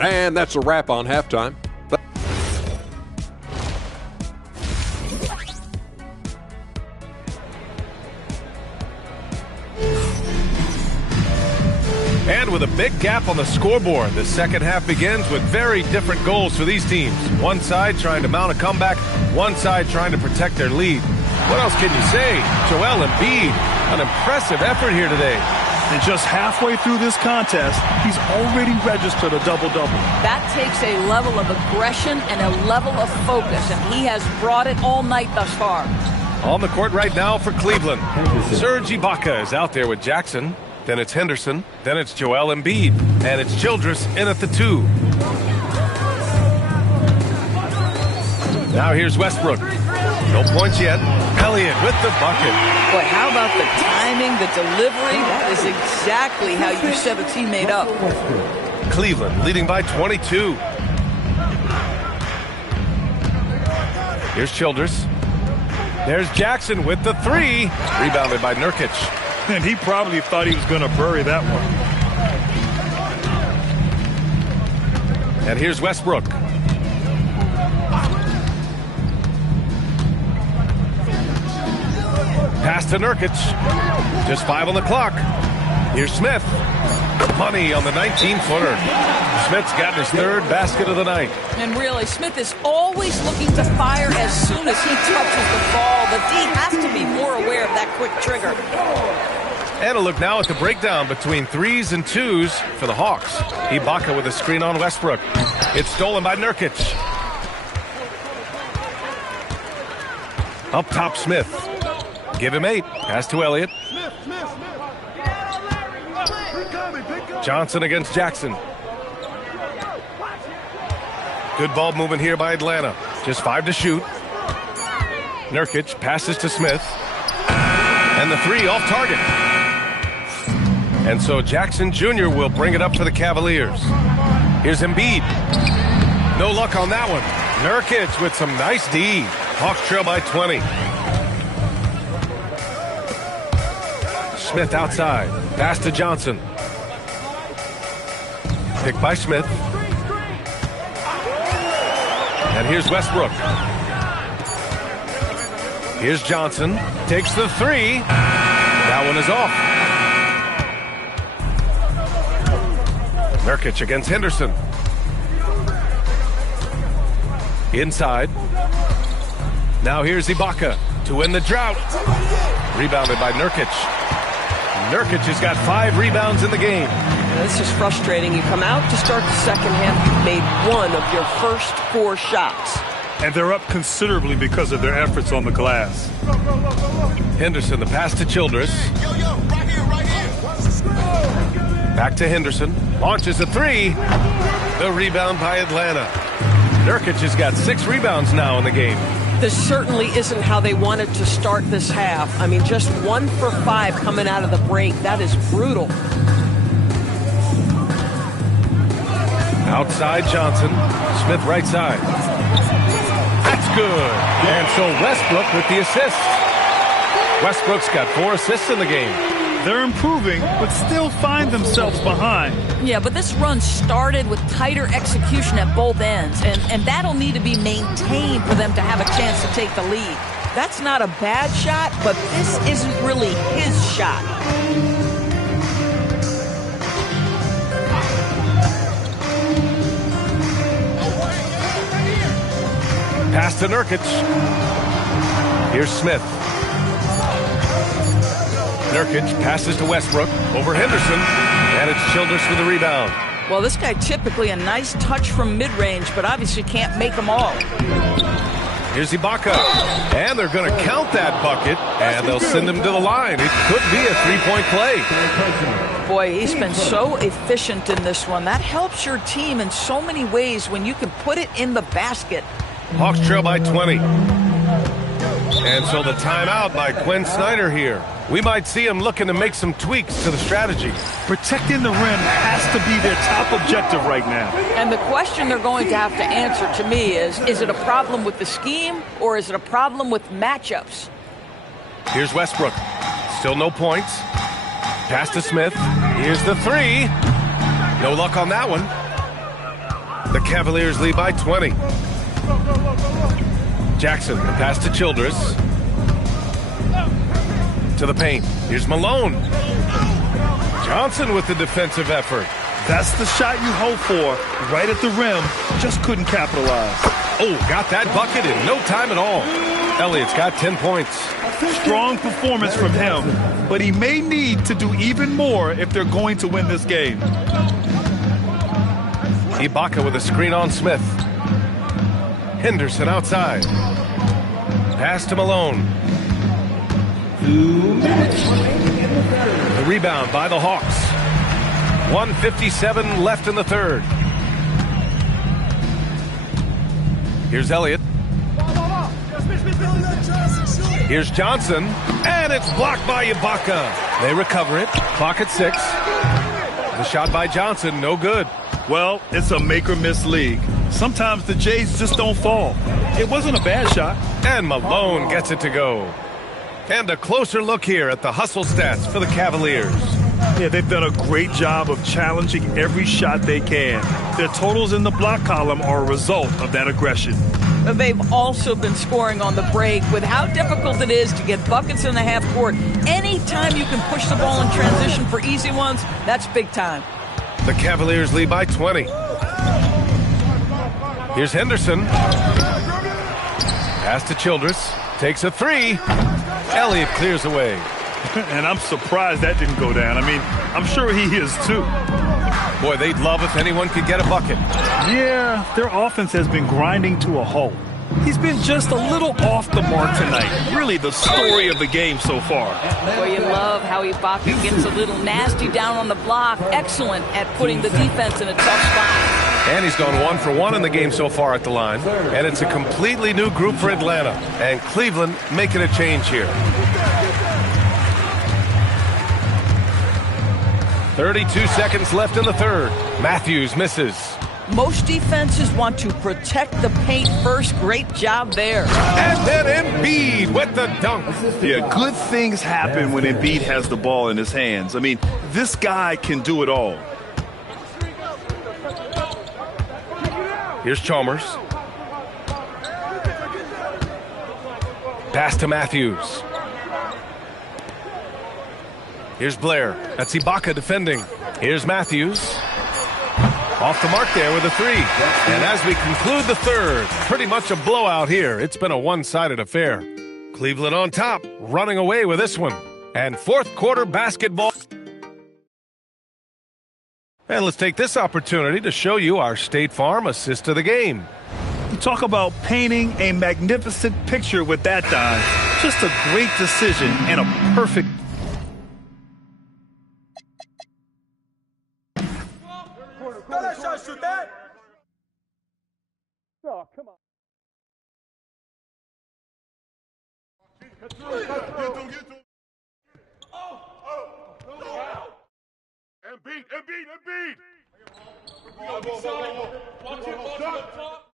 And that's a wrap on halftime. And with a big gap on the scoreboard, the second half begins with very different goals for these teams. One side trying to mount a comeback, one side trying to protect their lead. What else can you say? Joel Embiid, an impressive effort here today. And just halfway through this contest, he's already registered a double-double. That takes a level of aggression and a level of focus, and he has brought it all night thus far. On the court right now for Cleveland, Serge Ibaka is out there with Jackson. Then it's Henderson. Then it's Joel Embiid. And it's Childress in at the 2. Now here's Westbrook. No points yet. Elliott with the bucket. Boy, how about the timing, the delivery? That is exactly how you set a teammate up. Cleveland leading by 22. Here's Childress. There's Jackson with the 3. Rebounded by Nurkic. And he probably thought he was going to bury that one. And here's Westbrook. Pass to Nurkic. Just 5 on the clock. Here's Smith. Money on the 19-footer. Smith's gotten his 3rd basket of the night. And really, Smith is always looking to fire as soon as he touches the ball. The D has to be more aware of that quick trigger. And a look now at the breakdown between 3s and 2s for the Hawks. Ibaka with a screen on Westbrook. It's stolen by Nurkic. Up top, Smith. Give him 8. Pass to Elliott. Johnson against Jackson. Good ball movement here by Atlanta. Just 5 to shoot. Nurkic passes to Smith. And the 3 off target. And so Jackson Jr. will bring it up for the Cavaliers. Here's Embiid. No luck on that one. Nurkic with some nice D. Hawks trail by 20. Smith outside. Pass to Johnson. Picked by Smith. And here's Westbrook. Here's Johnson. Takes the 3. That one is off. Nurkic against Henderson. Inside. Now here's Ibaka to win the drought. Rebounded by Nurkic. Nurkic has got 5 rebounds in the game. This is frustrating. You come out to start the second half, you've made 1 of your first 4 shots. And they're up considerably because of their efforts on the glass. Henderson, the pass to Childress. Back to Henderson. Launches a 3. The rebound by Atlanta. Nurkic has got 6 rebounds now in the game. This certainly isn't how they wanted to start this half. I mean, just 1 for 5 coming out of the break. That is brutal. Outside Johnson. Smith right side. That's good. And so Westbrook with the assist. Westbrook's got 4 assists in the game. They're improving, but still find themselves behind. Yeah, but this run started with tighter execution at both ends, and that'll need to be maintained for them to have a chance to take the lead. That's not a bad shot, but this isn't really his shot. Pass to Nurkic. Here's Smith. Nurkic passes to Westbrook over Henderson, and it's Childress with the rebound. Well, this guy typically a nice touch from mid-range, but obviously can't make them all. Here's Ibaka, and they're going to count that bucket, and they'll send him to the line. It could be a 3-point play. Boy, he's been so efficient in this one. That helps your team in so many ways when you can put it in the basket. Hawks trail by 20. And so the timeout by Quinn Snyder here. We might see him looking to make some tweaks to the strategy. Protecting the rim has to be their top objective right now. And the question they're going to have to answer to me is it a problem with the scheme or is it a problem with matchups? Here's Westbrook. Still no points. Pass to Smith. Here's the 3. No luck on that one. The Cavaliers lead by 20. Jackson, the pass to Childress. To the paint. Here's Malone. Johnson with the defensive effort. That's the shot you hope for. Right at the rim. Just couldn't capitalize. Oh, got that bucket in no time at all. Elliott's got 10 points. Strong performance from him, but he may need to do even more if they're going to win this game. Ibaka with a screen on Smith. Henderson outside. Pass to Malone. 2 minutes remaining in the third. The rebound by the Hawks. 1:57 left in the third. Here's Elliott. Here's Johnson. And it's blocked by Ibaka. They recover it. Clock at 6. The shot by Johnson, no good. Well, it's a make-or-miss league. Sometimes the Jays just don't fall. It wasn't a bad shot. And Malone gets it to go. And a closer look here at the hustle stats for the Cavaliers. Yeah, they've done a great job of challenging every shot they can. Their totals in the block column are a result of that aggression. They've also been scoring on the break. With how difficult it is to get buckets in the half court, anytime you can push the ball in transition for easy ones, that's big time. The Cavaliers lead by 20. Here's Henderson. Pass to Childress. Takes a 3. Elliott clears away. And I'm surprised that didn't go down. I mean, I'm sure he is too. Boy, they'd love if anyone could get a bucket. Yeah, their offense has been grinding to a halt. He's been just a little off the mark tonight. Really the story of the game so far. Boy, you love how Ibaka gets a little nasty down on the block. Excellent at putting the defense in a tough spot. And he's gone 1 for 1 in the game so far at the line. And it's a completely new group for Atlanta. And Cleveland making a change here. 32 seconds left in the third. Matthews misses. Most defenses want to protect the paint first. Great job there. And then Embiid with the dunk. Yeah, good things happen when Embiid has the ball in his hands. I mean, this guy can do it all. Here's Chalmers. Pass to Matthews. Here's Blair. That's Ibaka defending. Here's Matthews. Off the mark there with a 3. And as we conclude the third, pretty much a blowout here. It's been a one-sided affair. Cleveland on top, running away with this one. And fourth quarter basketball. And let's take this opportunity to show you our State Farm assist of the game. You talk about painting a magnificent picture with that dive. Just a great decision and a perfect. Shoot that. Oh, come on. Embiid. Watch it up top.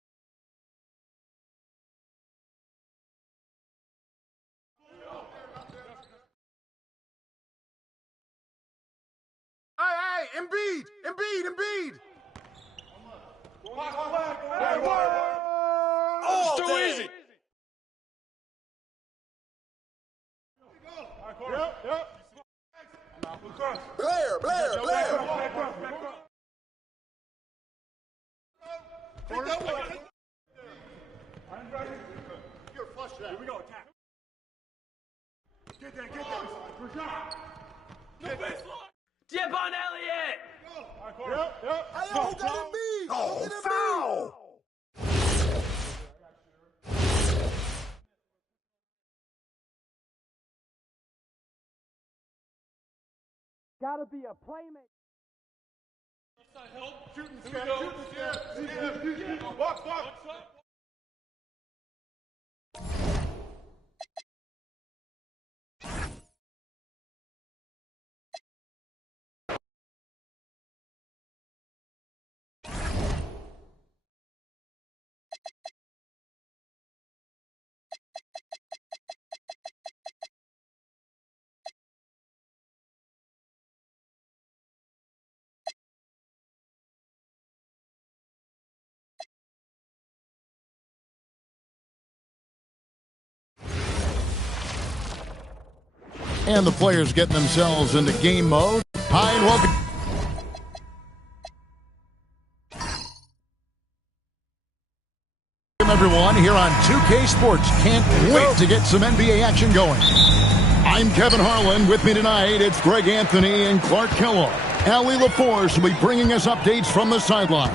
Hey, Embiid. Oh, it's too easy. Blair. You're flush that. Here we go. Attack. Get that. No baseline. Dip on Elliott. Yep. Hey, who got Embiid? Oh, foul. Gotta be a playmaker. Help. Shooting scam. Box. And the players getting themselves into game mode. Hi, and welcome. Everyone here on 2K Sports. Can't wait to get some NBA action going. I'm Kevin Harlan. With me tonight, it's Greg Anthony and Clark Kellogg. Allie LaForce will be bringing us updates from the sidelines.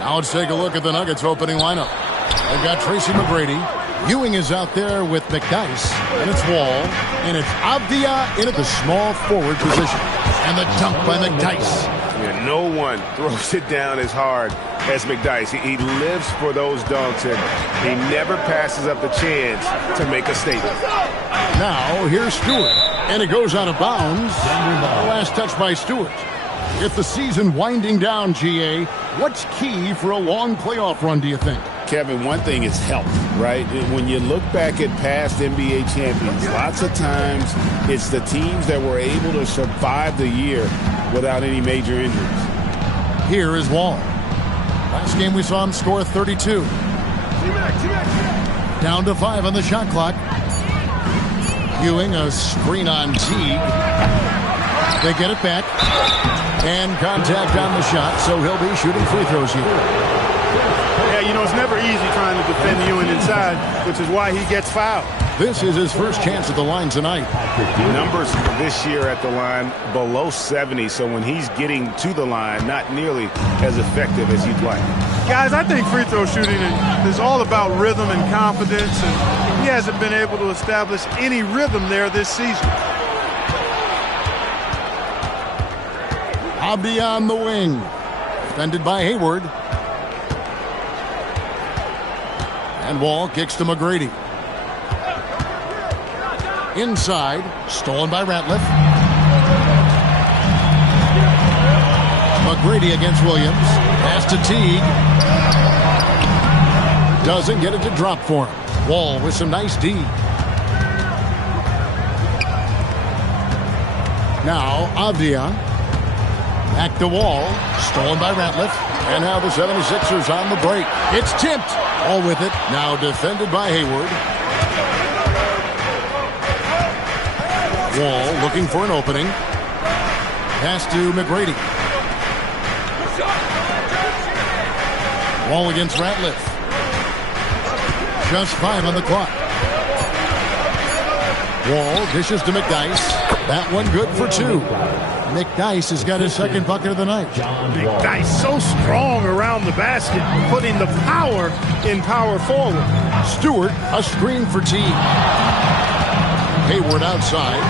Now let's take a look at the Nuggets opening lineup. They've got Tracy McGrady. Ewing is out there with McDyess, and it's Wall, and it's Avdia in at the small forward position. And the dunk by McDyess. Yeah, no one throws it down as hard as McDyess. He lives for those dunks, and he never passes up the chance to make a statement. Now, here's Stewart, and it goes out of bounds. Last touch by Stewart. With the season winding down, GA, what's key for a long playoff run, do you think? Kevin, one thing is health, right? When you look back at past NBA champions, lots of times it's the teams that were able to survive the year without any major injuries. Here is Wall. Last game we saw him score 32. Down to 5 on the shot clock. Ewing, a screen on Teague. They get it back. And contact on the shot, so he'll be shooting free throws here. Yeah, you know, it's never easy trying to defend Ewing inside, which is why he gets fouled. This is his first chance at the line tonight. Numbers this year at the line below 70, so when he's getting to the line, not nearly as effective as you'd like. Guys, I think free throw shooting is all about rhythm and confidence, and he hasn't been able to establish any rhythm there this season. Abdi on the wing. Defended by Hayward. And Wall kicks to McGrady. Inside, stolen by Ratliff. McGrady against Williams. Pass to Teague. Doesn't get it to drop for him. Wall with some nice D. Now, Avdia. Back to Wall. Stolen by Ratliff. And now the 76ers on the break. It's tipped. All with it. Now defended by Hayward. Wall looking for an opening. Pass to McGrady. Wall against Ratliff. Just 5 on the clock. Wall dishes to McDyess. That one good for 2. McDyess has got his second bucket of the night. McDyess so strong around the basket, putting the power in power forward. Stewart, a screen for Teague. Hayward outside.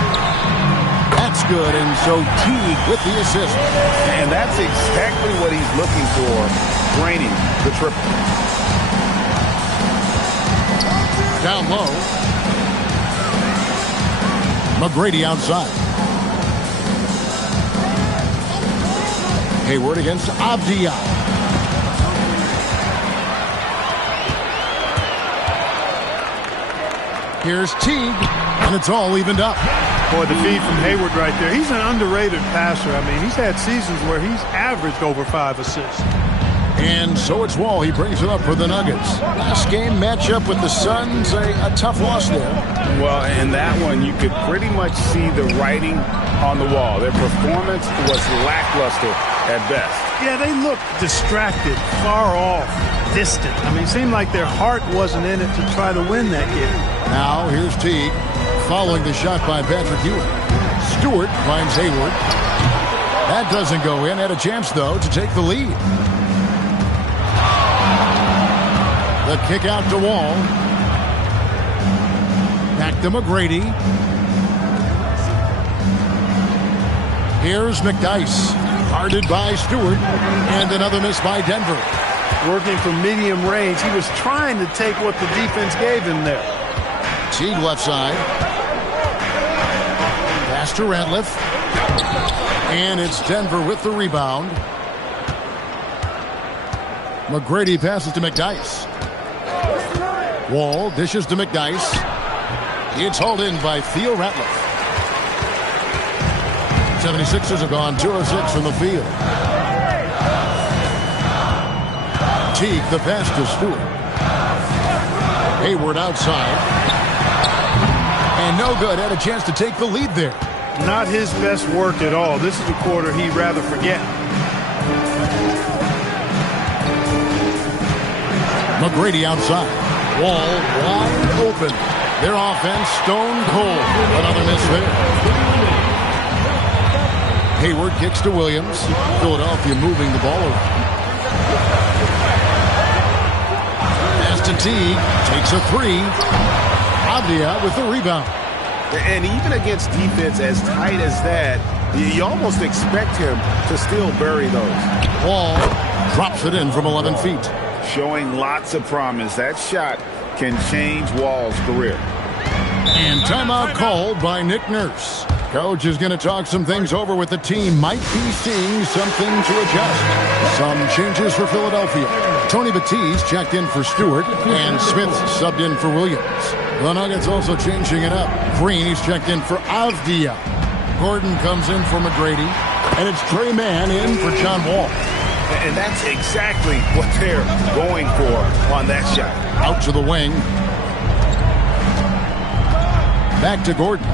That's good, and so Teague with the assist. And that's exactly what he's looking for, draining the triple. Down low. McGrady outside. Hayward against Avdia. Here's Teague, and it's all evened up. Boy, the feed from Hayward right there. He's an underrated passer. I mean, he's had seasons where he's averaged over 5 assists. And so it's Wall. He brings it up for the Nuggets. Last game matchup with the Suns, a tough loss there. Well, in that one, you could pretty much see the writing on the wall. Their performance was lackluster at best. Yeah, they looked distracted, far off, distant. I mean, it seemed like their heart wasn't in it to try to win that game. Now, here's Teague, following the shot by Patrick Ewing. Stewart finds Hayward. That doesn't go in. Had a chance, though, to take the lead. The kick out to Wall. Back to McGrady. Here's McDyess. Guarded by Stewart. And another miss by Denver. Working from medium range. He was trying to take what the defense gave him there. Teague left side. Pass to Ratliff. And it's Denver with the rebound. McGrady passes to McDyess. Wall dishes to McDyess. It's hauled in by Theo Ratliff. 76ers have gone 2 of 6 from the field. Teague the pass to Stewart. Hayward outside. And no good. Had a chance to take the lead there. Not his best work at all. This is a quarter he'd rather forget. McGrady outside. Wall wide open. Their offense stone cold. Another miss there. Hayward kicks to Williams. Philadelphia moving the ball around. Pass to Teague. Takes a 3. Avdia with the rebound. And even against defense as tight as that, you almost expect him to still bury those. Wall drops it in from 11 feet. Showing lots of promise. That shot can change Wall's career. And timeout called by Nick Nurse. Coach is going to talk some things over with the team. Might be seeing something to adjust. Some changes for Philadelphia. Tony Batiste checked in for Stewart, and Smith subbed in for Williams. The Nuggets also changing it up. Green, he's checked in for Avdia. Gordon comes in for McGrady, and it's Trey Mann in for John Wall. And that's exactly what they're going for on that shot. Out to the wing. Back to Gordon.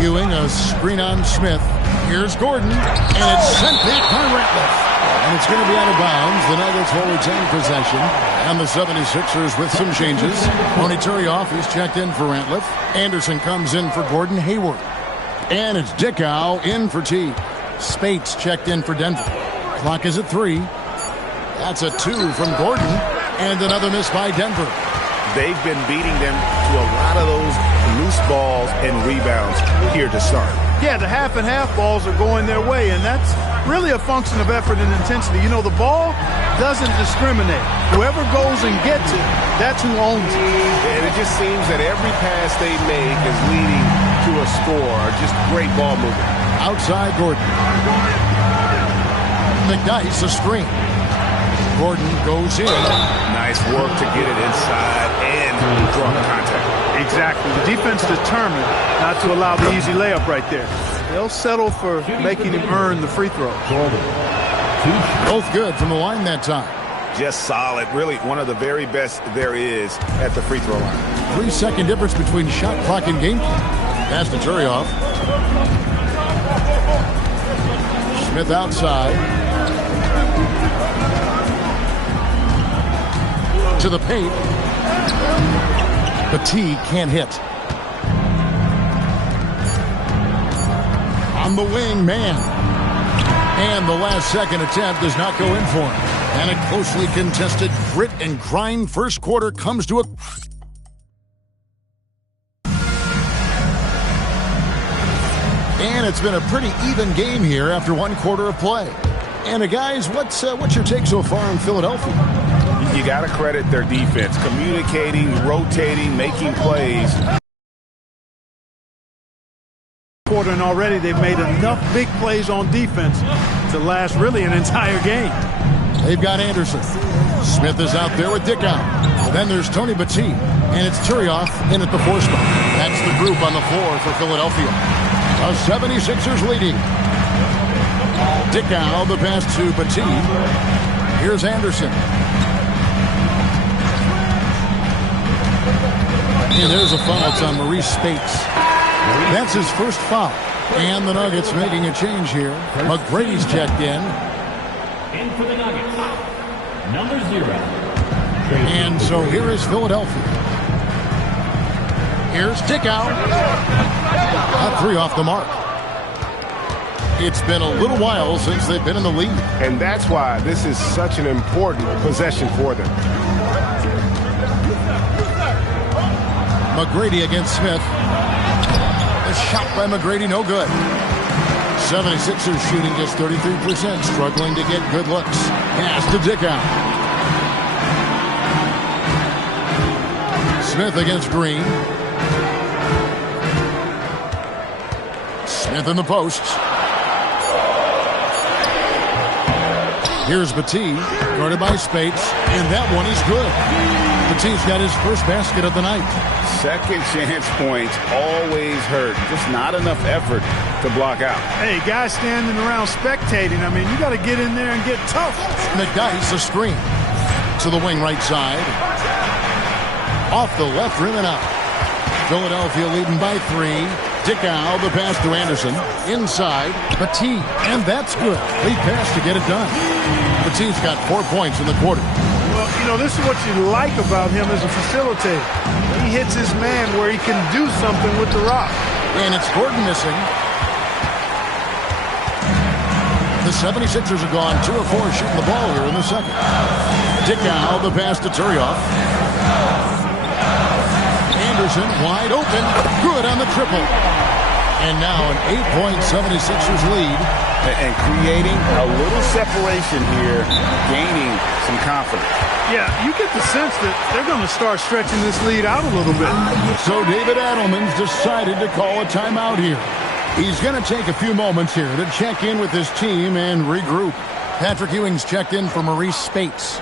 Ewing, a screen on Smith. Here's Gordon, and it's sent back by Ratliff. And it's going to be out of bounds. The Nuggets will retain possession. And the 76ers with some changes. Tony Turioff is checked in for Ratliff. Anderson comes in for Gordon Hayward. And it's Dickow in for Teague. Spates checked in for Denver. Clock is at 3. That's a 2 from Gordon. And another miss by Denver. They've been beating them to a lot of those loose balls and rebounds here to start. Yeah, the half and half balls are going their way, and that's really a function of effort and intensity. You know, the ball doesn't discriminate. Whoever goes and gets it, that's who owns it. And it just seems that every pass they make is leading to a score. Just great ball movement. Outside Gordon. McDyess, a screen. Gordon goes in. Nice work to get it inside and draw the contact. Exactly. The defense determined not to allow the easy layup right there. They'll settle for making him earn the free throw. Both good from the line that time. Just solid. Really one of the very best there is at the free throw line. 3-second difference between shot clock and game clock. Pass to Turioff. Smith outside. To the paint. Petit can't hit. On the wing, man. And the last second attempt does not go in for him. And a closely contested grit and grind first quarter comes to a... And it's been a pretty even game here after one quarter of play. And guys, what's your take so far on Philadelphia? You got to credit their defense. Communicating, rotating, making plays. Quarter and already they've made enough big plays on defense to last really an entire game. They've got Anderson. Smith is out there with Dick out. Then there's Tony Petit. And it's Turioff in at the 4 spot. That's the group on the floor for Philadelphia. The 76ers leading. Dickow, the pass to Petit. Here's Anderson. And there's a foul. It's on Maurice Spates. That's his first foul. And the Nuggets making a change here. McGrady's checked in. In for the Nuggets, number 0. And so here is Philadelphia. Here's Dickow. A 3 off the mark. It's been a little while since they've been in the lead. And that's why this is such an important possession for them. McGrady against Smith. The shot by McGrady, no good. 76ers shooting just 33%, struggling to get good looks. Pass to Dickow. Smith against Green. Smith in the posts. Here's Petit, guarded by Spates, and that one is good. Petit's got his first basket of the night. Second chance points always hurt. Just not enough effort to block out. Hey, guys standing around spectating, I mean, you got to get in there and get tough. McDyess, a screen. To the wing right side. Off the left rim and out. Philadelphia leading by 3. Dickow, the pass to Anderson. Inside, Petit, and that's good. Lead pass to get it done. Petit's got 4 points in the quarter. Well, you know, this is what you like about him as a facilitator. He hits his man where he can do something with the rock. And it's Gordon missing. The 76ers have gone 2 of 4 shooting the ball here in the second. Dickow, the pass to Turioff. Anderson wide open. Good on the triple. And now an 8-point 76ers lead. And creating a little separation here, gaining some confidence. Yeah, you get the sense that they're going to start stretching this lead out a little bit. So David Adelman's decided to call a timeout here. He's going to take a few moments here to check in with his team and regroup. Patrick Ewing's checked in for Maurice Spates.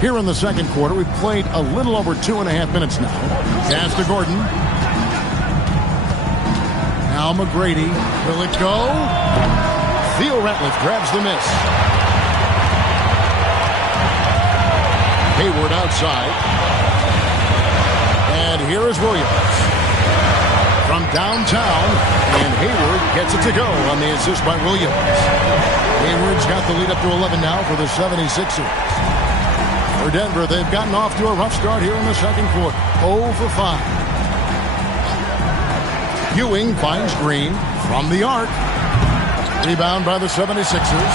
Here in the second quarter, we've played a little over 2.5 minutes now. Pass to Gordon. Now McGrady. Will it go? Theo Ratliff grabs the miss. Hayward outside. And here is Williams. From downtown. And Hayward gets it to go on the assist by Williams. Hayward's got the lead up to 11 now for the 76ers. For Denver, they've gotten off to a rough start here in the second quarter. 0 for 5. Ewing finds Green from the arc. Rebound by the 76ers.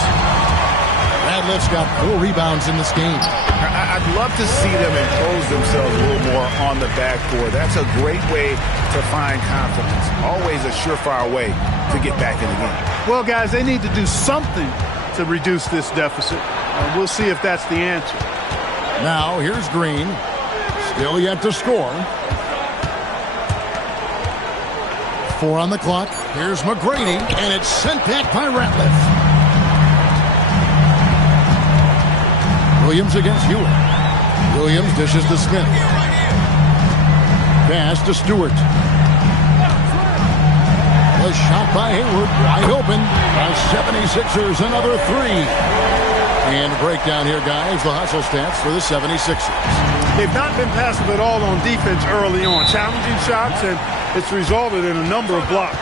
Ratliff's got 4 rebounds in this game. I'd love to see them impose themselves a little more on the backboard. That's a great way to find confidence. Always a surefire way to get back in the game. Well, guys, they need to do something to reduce this deficit. We'll see if that's the answer. Now, here's Green. Still yet to score. 4 on the clock. Here's McGrady, and it's sent back by Ratliff. Williams against Hewitt. Williams dishes to Smith. Pass to Stewart. A shot by Hayward, wide open. The 76ers, another 3. And breakdown here, guys, the hustle stats for the 76ers. They've not been passive at all on defense early on. Challenging shots, and it's resulted in a number of blocks.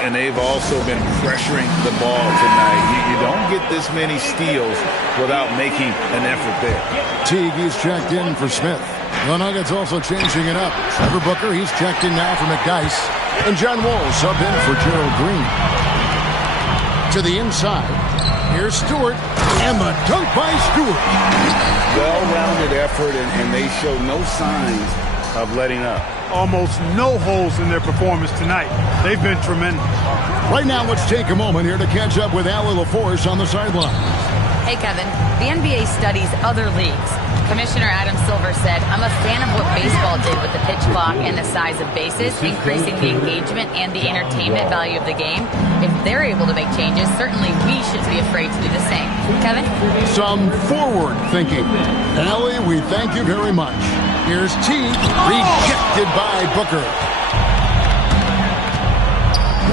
And they've also been pressuring the ball tonight. You don't get this many steals without making an effort there. Teague, he's checked in for Smith. The Nuggets also changing it up. Trevor Booker, he's checked in now for McDyess. And John Wall sub in for Gerald Green. To the inside. Here's Stewart, and the dunk by Stewart. Well-rounded effort, and they show no signs of letting up. Almost no holes in their performance tonight. They've been tremendous. Right now, let's take a moment here to catch up with Allie LaForce on the sideline. Hey, Kevin. The NBA studies other leagues. Commissioner Adam Silver said, I'm a fan of what baseball did with the pitch clock and the size of bases, increasing the engagement and the entertainment value of the game. If they're able to make changes, certainly we shouldn't be afraid to do the same. Kevin? Some forward thinking. Allie, we thank you very much. Here's Teague, rejected by Booker.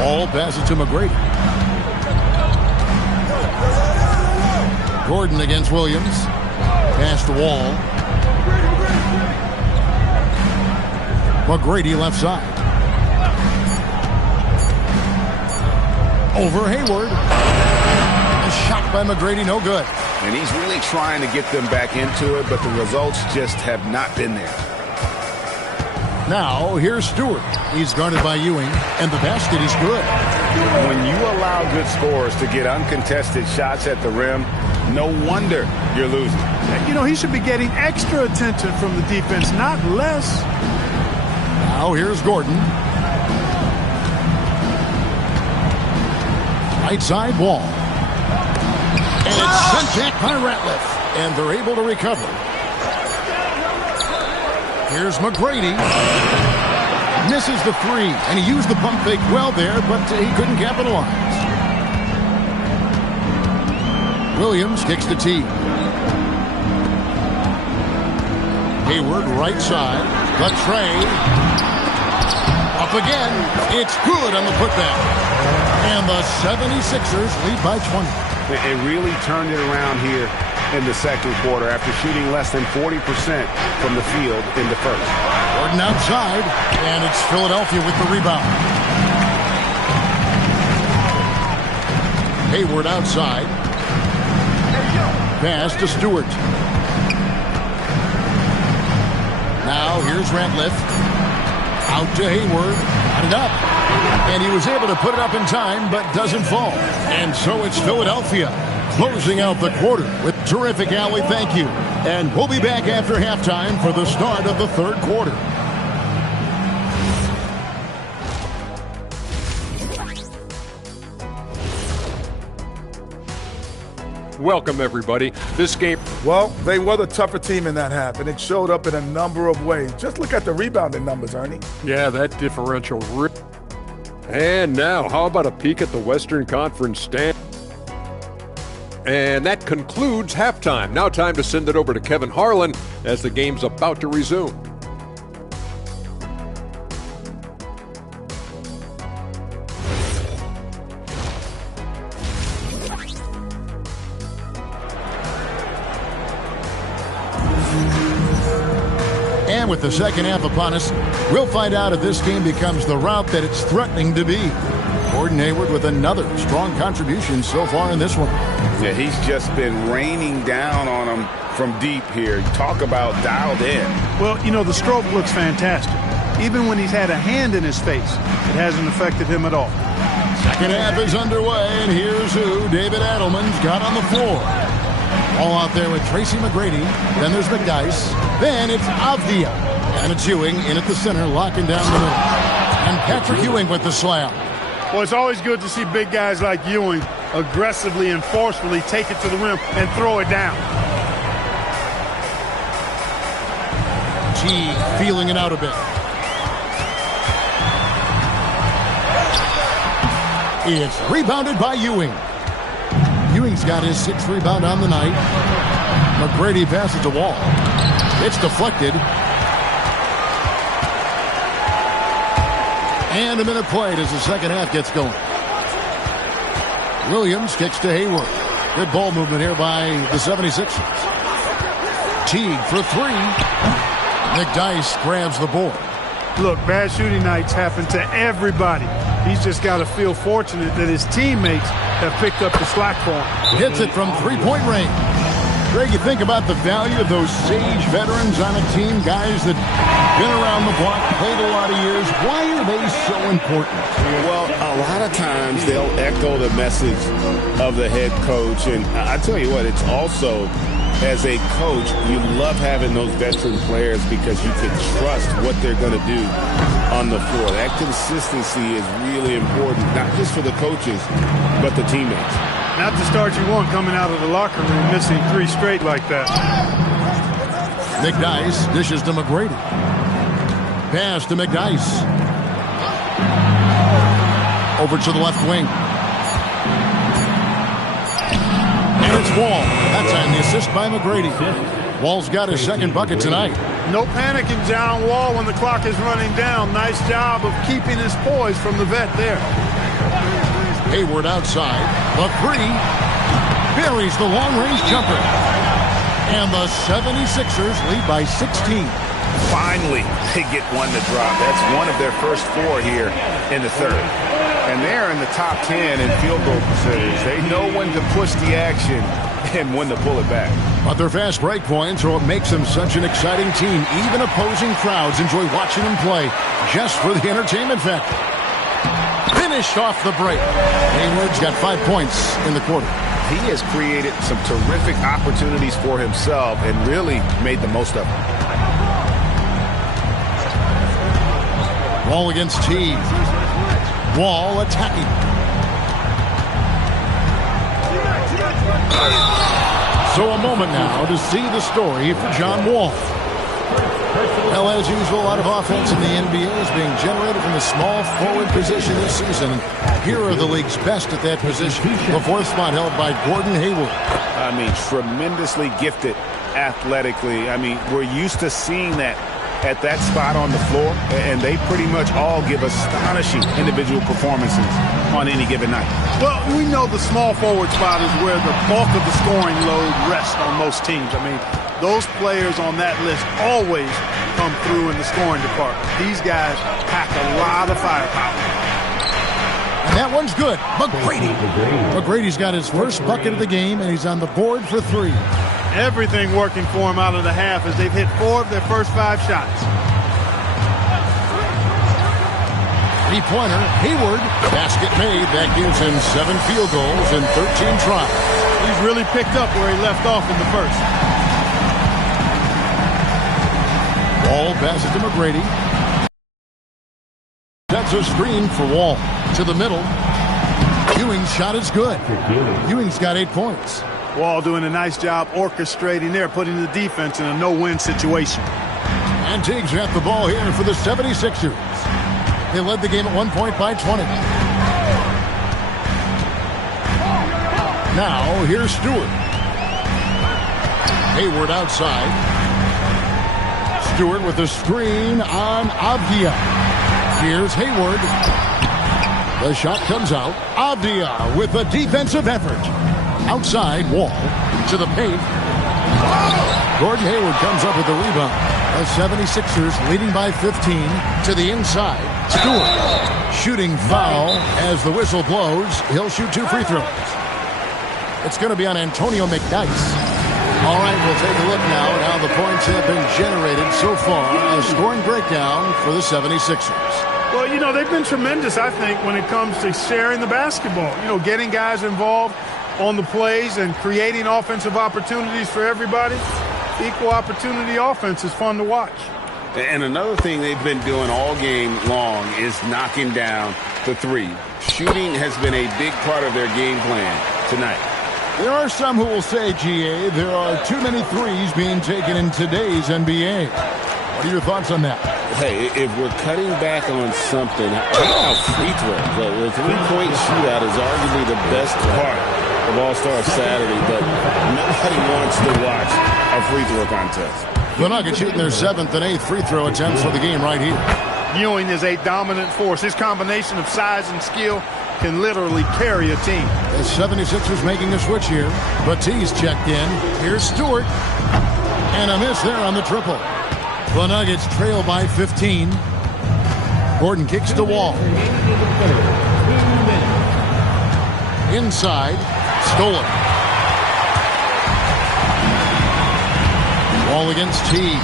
Wall passes to McGrady. Gordon against Williams. Pass to Wall. McGrady left side. Over Hayward. A shot by McGrady, no good. And he's really trying to get them back into it, but the results just have not been there. Now, here's Stewart. He's guarded by Ewing, and the basket is good. When you allow good scorers to get uncontested shots at the rim, no wonder you're losing. You know, he should be getting extra attention from the defense, not less. Now, here's Gordon. Right side Wall. And it's sent back by Ratliff. And they're able to recover. Here's McGrady. Misses the 3. And he used the pump fake well there, but he couldn't capitalize. Williams kicks to Teague. Hayward right side. The tray. Up again. It's good on the putback. And the 76ers lead by 20. It really turned it around here in the second quarter after shooting less than 40% from the field in the first. Gordon outside, and it's Philadelphia with the rebound. Hayward outside. Pass to Stewart. Now here's Ratliff. Out to Hayward. Got it up. And he was able to put it up in time, but doesn't fall. And so it's Philadelphia closing out the quarter with terrific Allie. Thank you. And we'll be back after halftime for the start of the third quarter. Welcome, everybody. This game... Well, they were the tougher team in that half, and it showed up in a number of ways. Just look at the rebounding numbers, Ernie. Yeah, that differential... And now, how about a peek at the Western Conference stand? And that concludes halftime. Now time to send it over to Kevin Harlan as the game's about to resume. And with the second half upon us, we'll find out if this game becomes the rout that it's threatening to be. Gordon Hayward with another strong contribution so far in this one. Yeah, he's just been raining down on him from deep here. Talk about dialed in. Well, you know, the stroke looks fantastic. Even when he's had a hand in his face, it hasn't affected him at all. Second half is underway, and here's who David Adelman's got on the floor. All out there with Tracy McGrady. Then there's McDice. Then it's Avdia. And it's Ewing in at the center, locking down the middle. And Patrick Ewing with the slam. Well, it's always good to see big guys like Ewing aggressively and forcefully take it to the rim and throw it down. Teague feeling it out a bit. It's rebounded by Ewing. Ewing's got his 6th rebound on the night. McGrady passes to Wall. It's deflected. And a minute played as the second half gets going. Williams kicks to Hayward. Good ball movement here by the 76ers. Teague for 3. McDice grabs the board. Look, bad shooting nights happen to everybody. He's just got to feel fortunate that his teammates have picked up the slack for him. Hits it from 3-point range. Greg, you think about the value of those sage veterans on a team, guys that been around the block, played a lot of years. Why are they so important? Well, a lot of times they'll echo the message of the head coach. And I tell you what, it's also, as a coach, you love having those veteran players because you can trust what they're going to do on the floor. That consistency is really important, not just for the coaches, but the teammates. Not the start you want coming out of the locker room, missing 3 straight like that. McDice dishes to McGrady. Pass to McDice. Over to the left wing. And it's Wall. That time the assist by McGrady. Wall's got his 2nd bucket tonight. No panicking down Wall when the clock is running down. Nice job of keeping his poise from the vet there. Hayward outside. The 3. Buries the long-range jumper. And the 76ers lead by 16. Finally, they get one to drop. That's one of their first 4 here in the 3rd. And they're in the top 10 in field goal percentage. They know when to push the action and when to pull it back. But their fast break points are what makes them such an exciting team. Even opposing crowds enjoy watching them play just for the entertainment factor. Finished off the break. Hayward's got 5 points in the quarter. He has created some terrific opportunities for himself and really made the most of them. Wall against Teague. Wall attacking. So a moment now to see the story for John Wall. Well, as usual, a lot of offense in the NBA is being generated from the small forward position this season. Here are the league's best at that position. The 4th spot held by Gordon Hayward. I mean, tremendously gifted athletically. I mean, we're used to seeing that at that spot on the floor, and they pretty much all give astonishing individual performances on any given night. Well, we know the small forward spot is where the bulk of the scoring load rests on most teams. I mean, those players on that list always come through in the scoring department. These guys pack a lot of firepower. And that one's good. McGrady. McGrady's got his first bucket of the game, and he's on the board for 3. Everything working for him out of the half as they've hit 4 of their first 5 shots. 3-pointer, Hayward, basket made. That gives him 7 field goals and 13 tries. He's really picked up where he left off in the first. Wall passes to McGrady. That's a screen for Wall. To the middle. Ewing's shot is good. Ewing's got 8 points. Wall doing a nice job orchestrating there, putting the defense in a no-win situation. And Teague's got the ball here for the 76ers. They led the game at 1 point by 20. Now, here's Stewart. Hayward outside. Stewart with the screen on Avdia. Here's Hayward. The shot comes out. Avdia with a defensive effort. Outside, Wall to the paint. Gordon Hayward comes up with the rebound. The 76ers leading by 15 to the inside. Stewart shooting foul as the whistle blows. He'll shoot 2 free throws. It's going to be on Antonio McDice. All right, we'll take a look now at how the points have been generated so far. A scoring breakdown for the 76ers. Well, they've been tremendous, I think, when it comes to sharing the basketball. Getting guys involved on the plays and creating offensive opportunities for everybody. Equal opportunity offense is fun to watch. And another thing they've been doing all game long is knocking down the three. Shooting has been a big part of their game plan tonight. There are some who will say, GA, there are too many threes being taken in today's NBA. What are your thoughts on that? Hey, if we're cutting back on something, how about free throw? The three-point shootout is arguably the best part of All-Star Saturday, but nobody wants to watch a free throw contest. The Nuggets shooting their 7th and 8th free throw attempts for the game right here. Ewing is a dominant force. His combination of size and skill can literally carry a team. The 76ers making a switch here. Batiste checked in. Here's Stewart. And a miss there on the triple. The Nuggets trail by 15. Gordon kicks the wall. Inside. Stolen. Wall against Teague.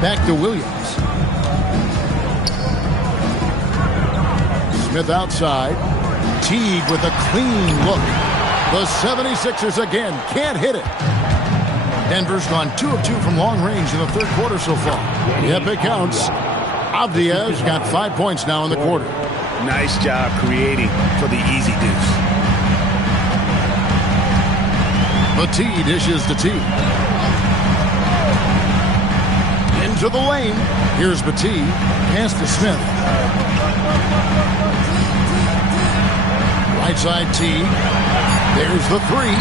Back to Williams. Smith outside. Teague with a clean look. The 76ers again can't hit it. Denver's gone 2 of 2 from long range in the third quarter so far. Yep, it counts. Avdia's got 5 points now in the quarter. Nice job creating for the easy deuce. Batiste dishes to Teague. Into the lane. Here's Batiste. Pass to Smith. Right side Teague. There's the three.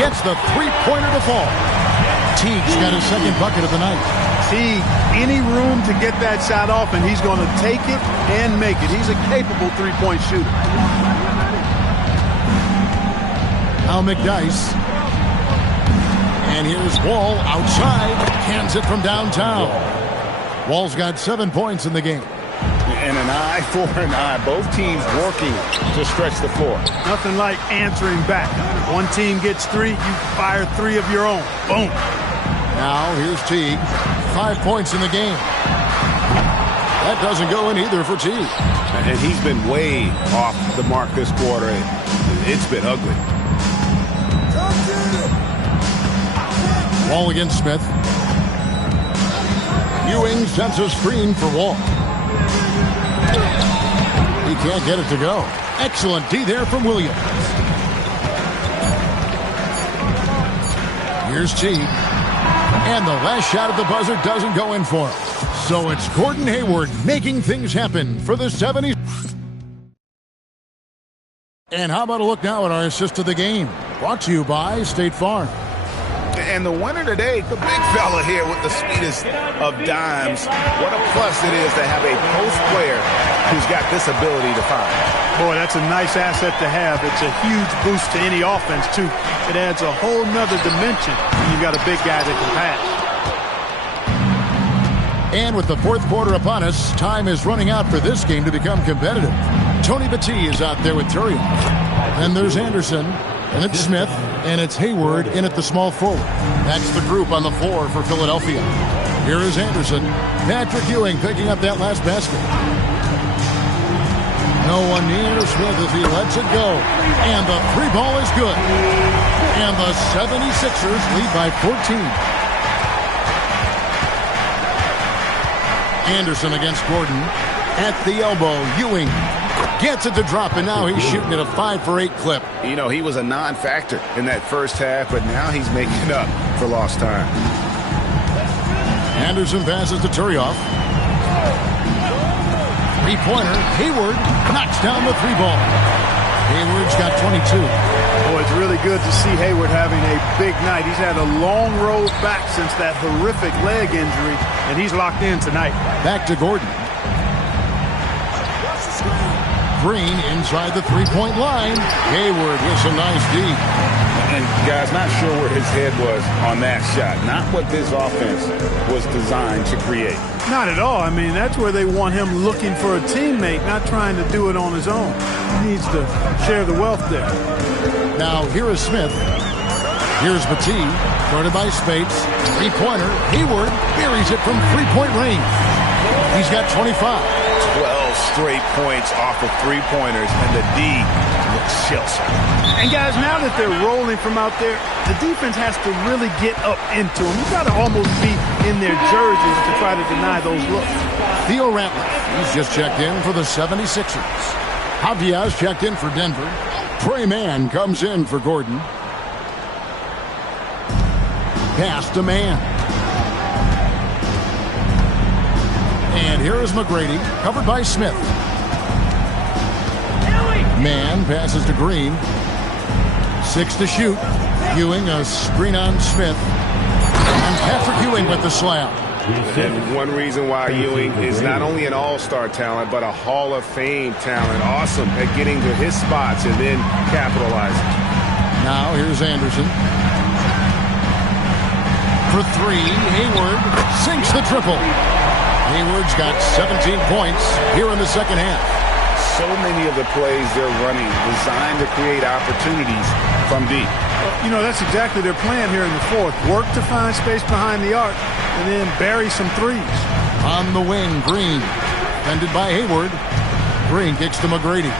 Gets the three-pointer to fall. Teague's got his second bucket of the night. Teague, any room to get that shot off, and he's going to take it and make it. He's a capable three-point shooter. Now McDyess. And here's Wall outside. Cans it from downtown. Wall's got 7 points in the game. And an eye for an eye. Both teams working to stretch the floor. Nothing like answering back. One team gets 3, you fire 3 of your own. Boom. Now here's Teague. 5 points in the game. That doesn't go in either for Teague. And he's been way off the mark this quarter. It's been ugly. Wall against Smith. Ewing sends a screen for Wall. He can't get it to go. Excellent D there from Williams. Here's Teague. And the last shot at the buzzer doesn't go in for him. So it's Gordon Hayward making things happen for the 70s. And how about a look now at our assist of the game? Brought to you by State Farm. And the winner today, the big fella here with the sweetest of dimes. What a plus it is to have a post player who's got this ability to find. Boy, that's a nice asset to have. It's a huge boost to any offense, too. It adds a whole nother dimension when you've got a big guy that can pass. And with the fourth quarter upon us, time is running out for this game to become competitive. Tony Batiste is out there with Turian. Then there's Anderson. And it's Smith, and it's Hayward in at the small forward. That's the group on the floor for Philadelphia. Here is Anderson. Patrick Ewing picking up that last basket. No one near Smith as he lets it go. And the three ball is good. And the 76ers lead by 14. Anderson against Gordon. At the elbow, Ewing gets it to drop, and now he's shooting at a 5-for-8 clip. You know, he was a non-factor in that first half, but now he's making up for lost time. Anderson passes to Turioff. Three-pointer. Hayward knocks down the three ball. Hayward's got 22. Boy, it's really good to see Hayward having a big night. He's had a long road back since that horrific leg injury, and he's locked in tonight. Back to Gordon. Green inside the three-point line. Hayward with some nice D. And guys, not sure where his head was on that shot. Not what this offense was designed to create. Not at all. I mean, that's where they want him looking for a teammate, not trying to do it on his own. He needs to share the wealth there. Now, here is Smith. Here's Batiste, guarded by Spates. Three-pointer. Hayward buries it from three-point range. He's got 25. 12 straight points off of three-pointers, and the D looks shell-shocked. And guys, now that they're rolling from out there, the defense has to really get up into them. You've got to almost be in their jerseys to try to deny those looks. Theo Ratliff, he's just checked in for the 76ers. Javier checked in for Denver. Trey Mann comes in for Gordon. Pass to Mann. And here is McGrady, covered by Smith. Mann passes to Green. 6 to shoot. Ewing, a screen on Smith. And Patrick Ewing with the slam. And one reason why Ewing is not only an all-star talent, but a Hall of Fame talent. Awesome at getting to his spots and then capitalizing. Now here's Anderson. For 3, Hayward sinks the triple. Hayward's got 17 points here in the second half. So many of the plays they're running designed to create opportunities from deep. You know, that's exactly their plan here in the fourth. Work to find space behind the arc and then bury some threes. On the wing, Green. Defended by Hayward. Green kicks to McGrady.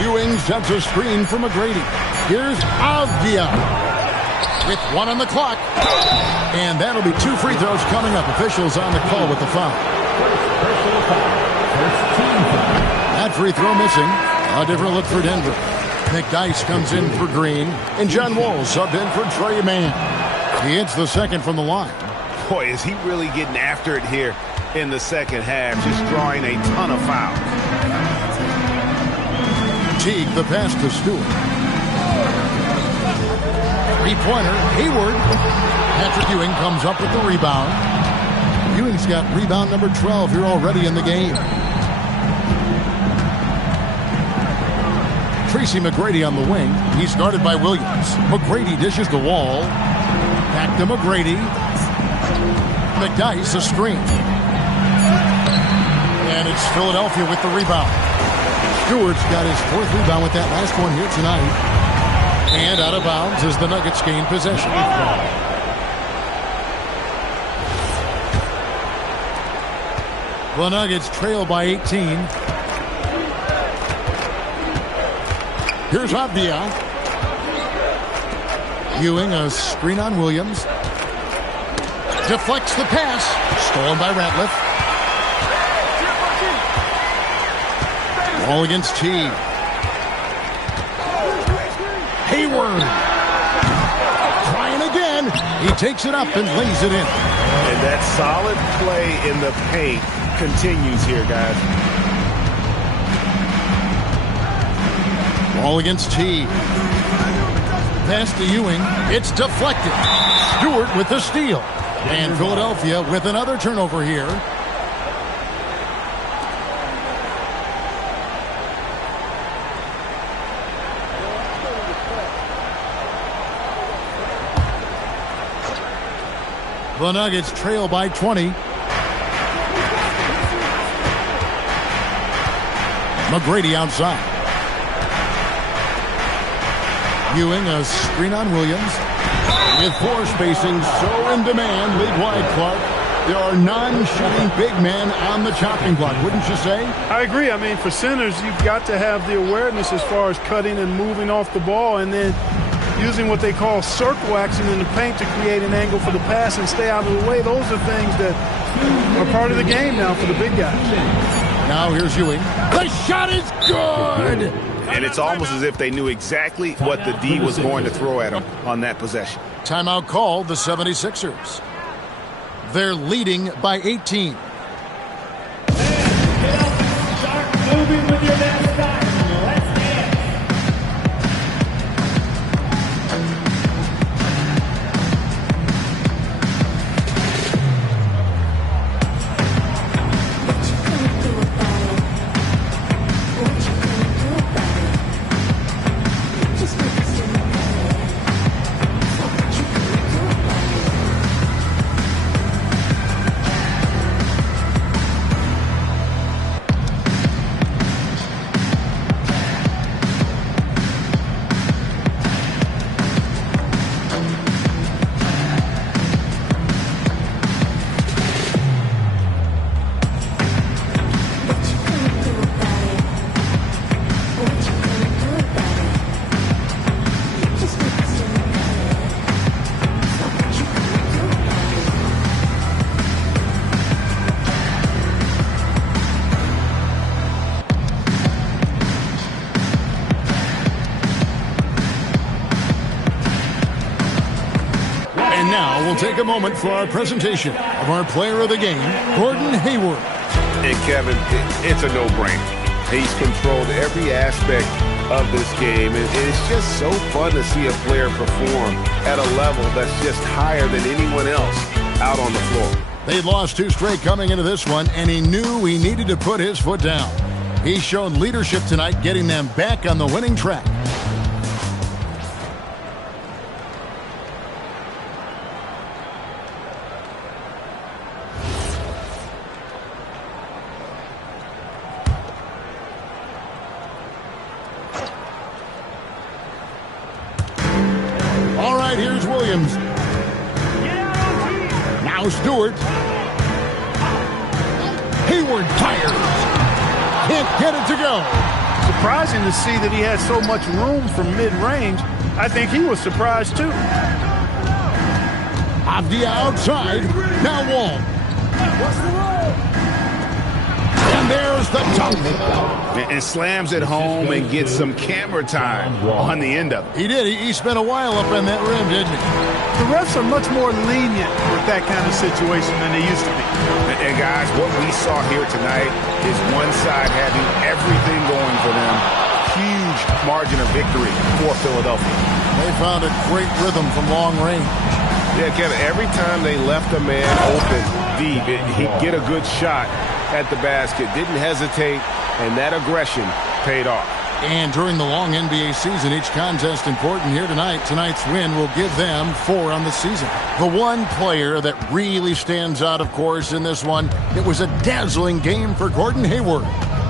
Ewing sets a screen for McGrady. Here's Avdia with 1 on the clock. And that'll be 2 free throws coming up. Officials on the call with the foul. That free throw missing. A different look for Denver. Nick Dice comes in for Green. And John Wall subbed in for Trey Mann. He hits the second from the line. Boy, is he really getting after it here in the second half, just drawing a ton of fouls. Teague the pass to Stewart. Three-pointer, Hayward. Patrick Ewing comes up with the rebound. Ewing's got rebound number 12 here already in the game. Tracy McGrady on the wing. He's guarded by Williams. McGrady dishes the Wall. Back to McGrady. McDice a screen. And it's Philadelphia with the rebound. Stewart's got his 4th rebound with that last one here tonight. And out of bounds as the Nuggets gain possession. The Nuggets trail by 18. Here's Avdia. Ewing, a screen on Williams. Deflects the pass. Stolen by Ratliff. Ball against Teague. Hayward. Trying again. He takes it up and lays it in. And that solid play in the paint continues here, guys. Ball against Teague. Pass to Ewing. It's deflected. Stewart with the steal. And Philadelphia with another turnover here. The Nuggets trail by 20. McGrady outside. Ewing, a screen on Williams. With 4 spacing so in demand, league-wide, Clark. There are non-shooting big men on the chopping block, wouldn't you say? I agree. I mean, for centers, you've got to have the awareness as far as cutting and moving off the ball and then using what they call circle action in the paint to create an angle for the pass and stay out of the way. Those are things that are part of the game now for the big guys. Now here's Ewing. The shot is good! And it's almost as if they knew exactly what the D was going to throw at them on that possession. Timeout called, the 76ers. They're leading by 18. Start moving with your next time. Let's dance. Now we'll take a moment for our presentation of our player of the game, Gordon Hayward. And Kevin, it's a no-brainer. He's controlled every aspect of this game, and it's just so fun to see a player perform at a level that's just higher than anyone else out on the floor. They'd lost 2 straight coming into this one, and he knew he needed to put his foot down. He showed leadership tonight, getting them back on the winning track. All right, here's Williams. Now Stewart. Hayward fires. Can't get it to go. Surprising to see that he had so much room from mid-range. I think he was surprised too. Avdia outside. Now Wall. And there's the dunk. And slams it home and gets some camera time on the end of it. He did. He spent a while up on that rim, didn't he? The refs are much more lenient with that kind of situation than they used to be. And guys, what we saw here tonight is one side having everything going for them. Huge margin of victory for Philadelphia. They found a great rhythm from long range. Yeah, Kevin, every time they left a man open deep, he'd get a good shot at the basket. Didn't hesitate, and that aggression paid off. And during the long NBA season, each contest important here tonight. Tonight's win will give them 4 on the season. The one player that really stands out, of course, in this one, it was a dazzling game for Gordon Hayward.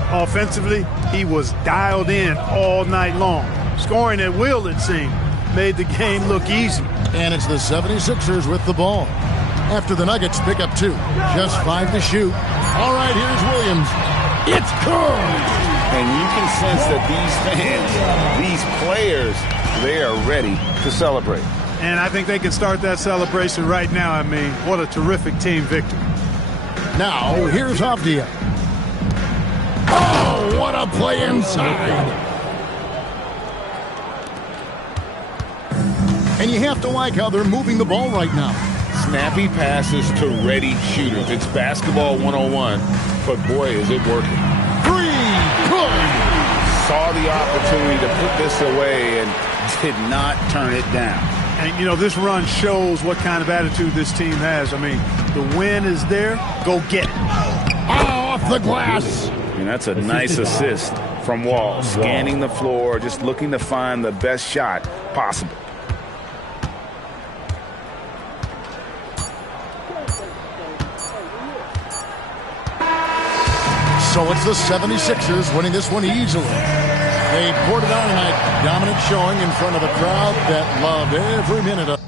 Offensively, he was dialed in all night long. Scoring at will, it seemed, made the game look easy. And it's the 76ers with the ball. After the Nuggets pick up 2. Just 5 to shoot. All right, here's Williams. It's good! And you can sense that these fans, these players, they are ready to celebrate. And I think they can start that celebration right now. I mean, what a terrific team victory. Now, here's Avdia. Oh, what a play inside. And you have to like how they're moving the ball right now. Snappy passes to ready shooters. It's basketball 101, but boy, is it working. 3, good. Saw the opportunity to put this away and did not turn it down. And, you know, this run shows what kind of attitude this team has. I mean, the win is there. Go get it. Off the glass. And that's a nice assist from Wall. Scanning the floor, just looking to find the best shot possible. So it's the 76ers winning this one easily. They poured it on tonight. Dominant showing in front of a crowd that loved every minute of